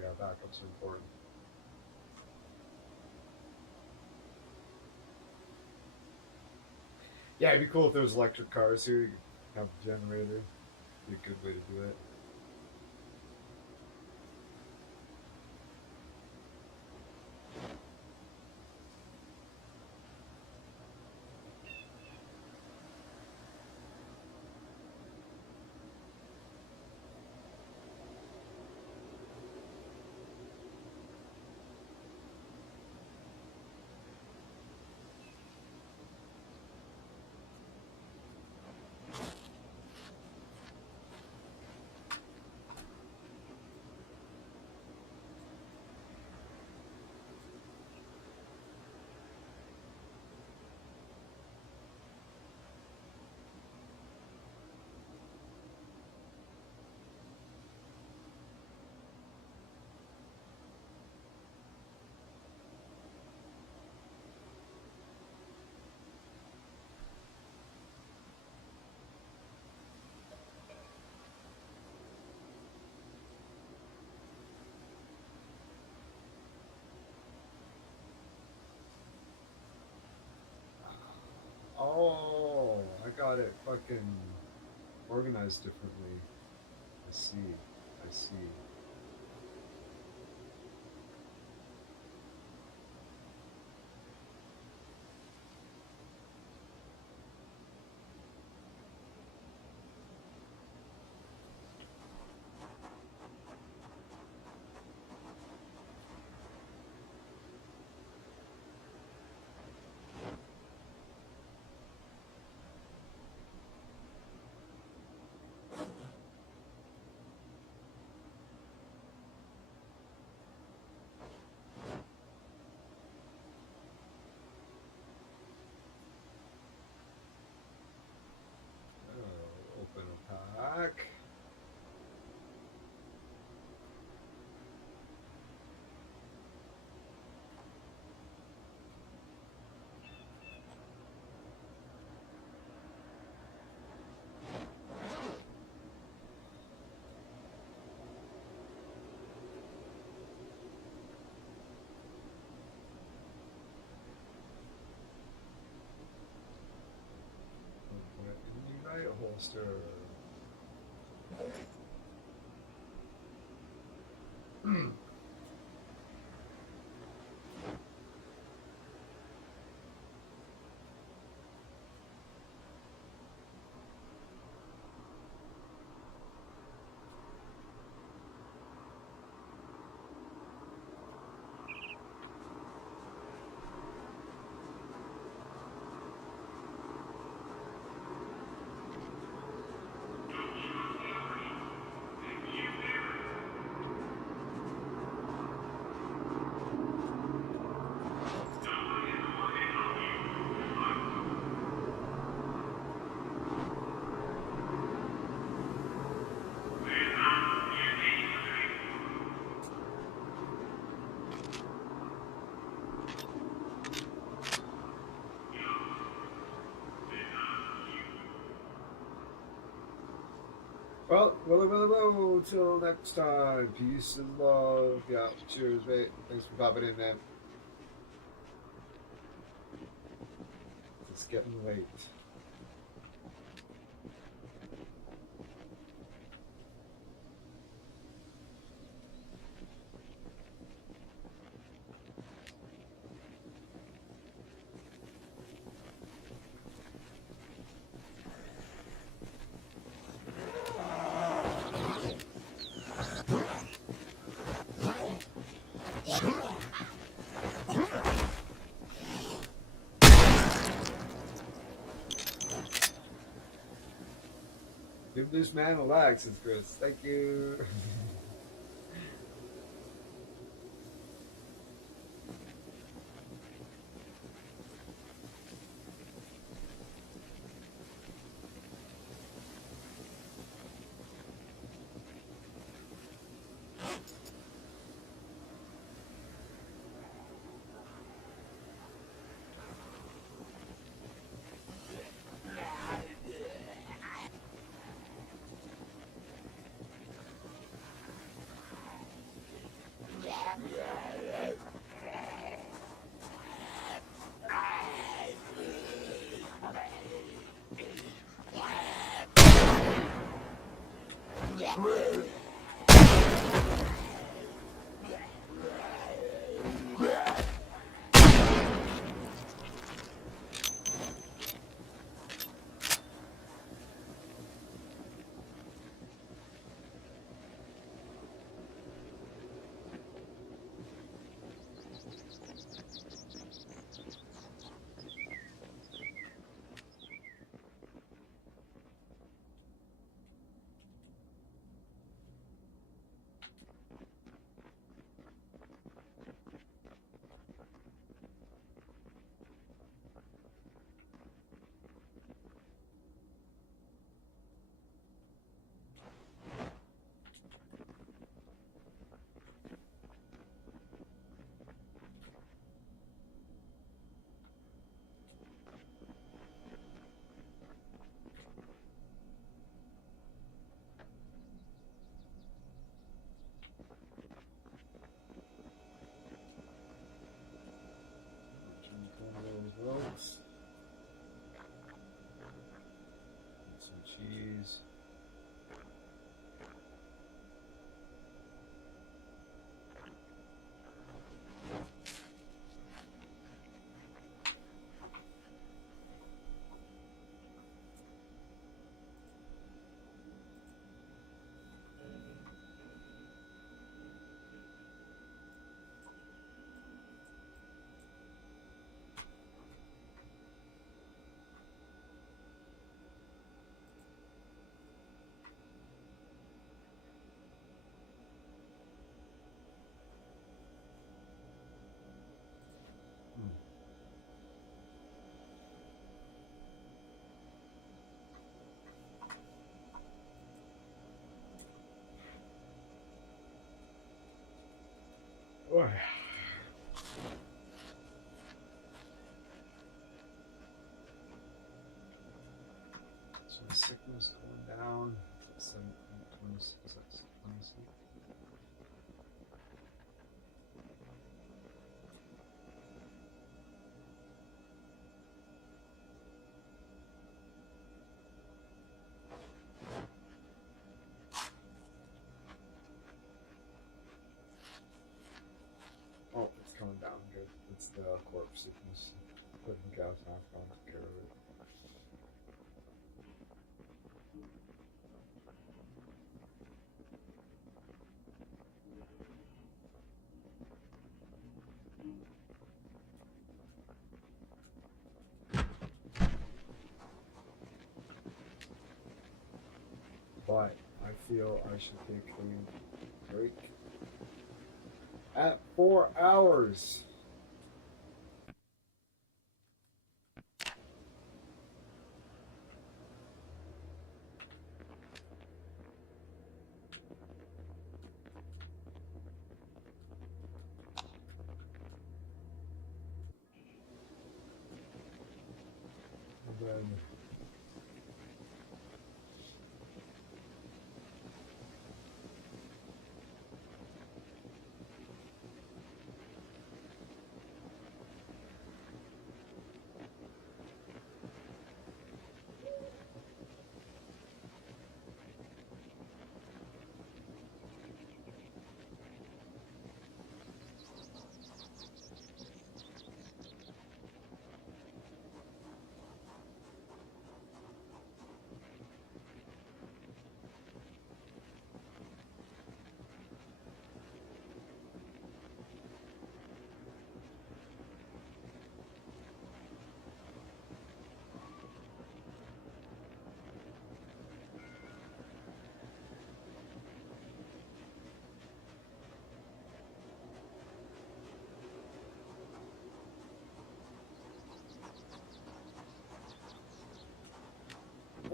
yeah, backups are important. Yeah, it'd be cool if there was electric cars here. You could have a generator. Be a good way to do it. Oh, I got it fucking organized differently. I see. I see. Open a pack. Put it in the right holster. Well, till next time. Peace and love. Yeah, cheers, mate. Thanks for popping in, man. It's getting late. Give this man a like, says Chris. Thank you. Boy. So my sickness going down. 26. Oh, it's coming down good. It's the corpse sickness. Putting gas mask on to care of it. But I feel I should take a break at 4 hours.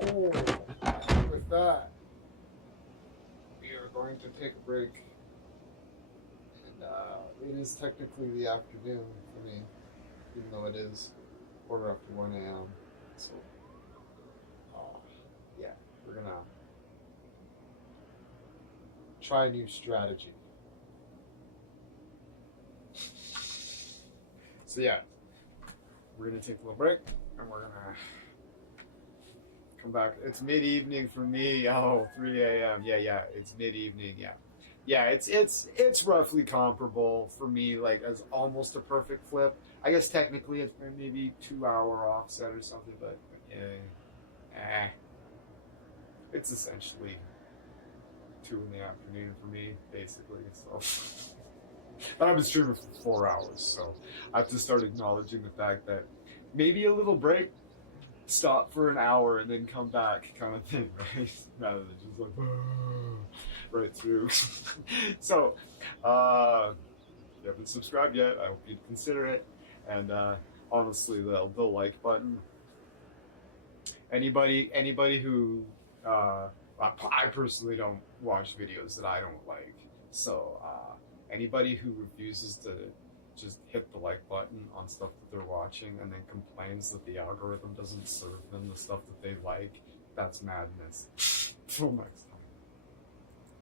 And then with that, we are going to take a break. And it is technically the afternoon for me, even though it is 1:15 a.m. So, yeah, we're gonna try a new strategy. So yeah, we're gonna take a little break, and we're gonna come back. It's mid-evening for me. Oh, 3 a.m. Yeah, it's mid-evening. Yeah, it's roughly comparable for me, like as almost a perfect flip. I guess technically it's maybe 2-hour offset or something, but yeah, it's essentially 2 in the afternoon for me, basically. So, but I've been streaming for 4 hours, so I have to start acknowledging the fact that maybe a little break, stop for an hour, and then come back, kind of thing, right? Rather than just like right through. So, if you haven't subscribed yet, I hope you'd consider it. And honestly, the like button. Anybody who I personally don't watch videos that I don't like. So anybody who refuses to just hit the like button on stuff that they're watching and then complains that the algorithm doesn't serve them the stuff that they like, that's madness. Till next time.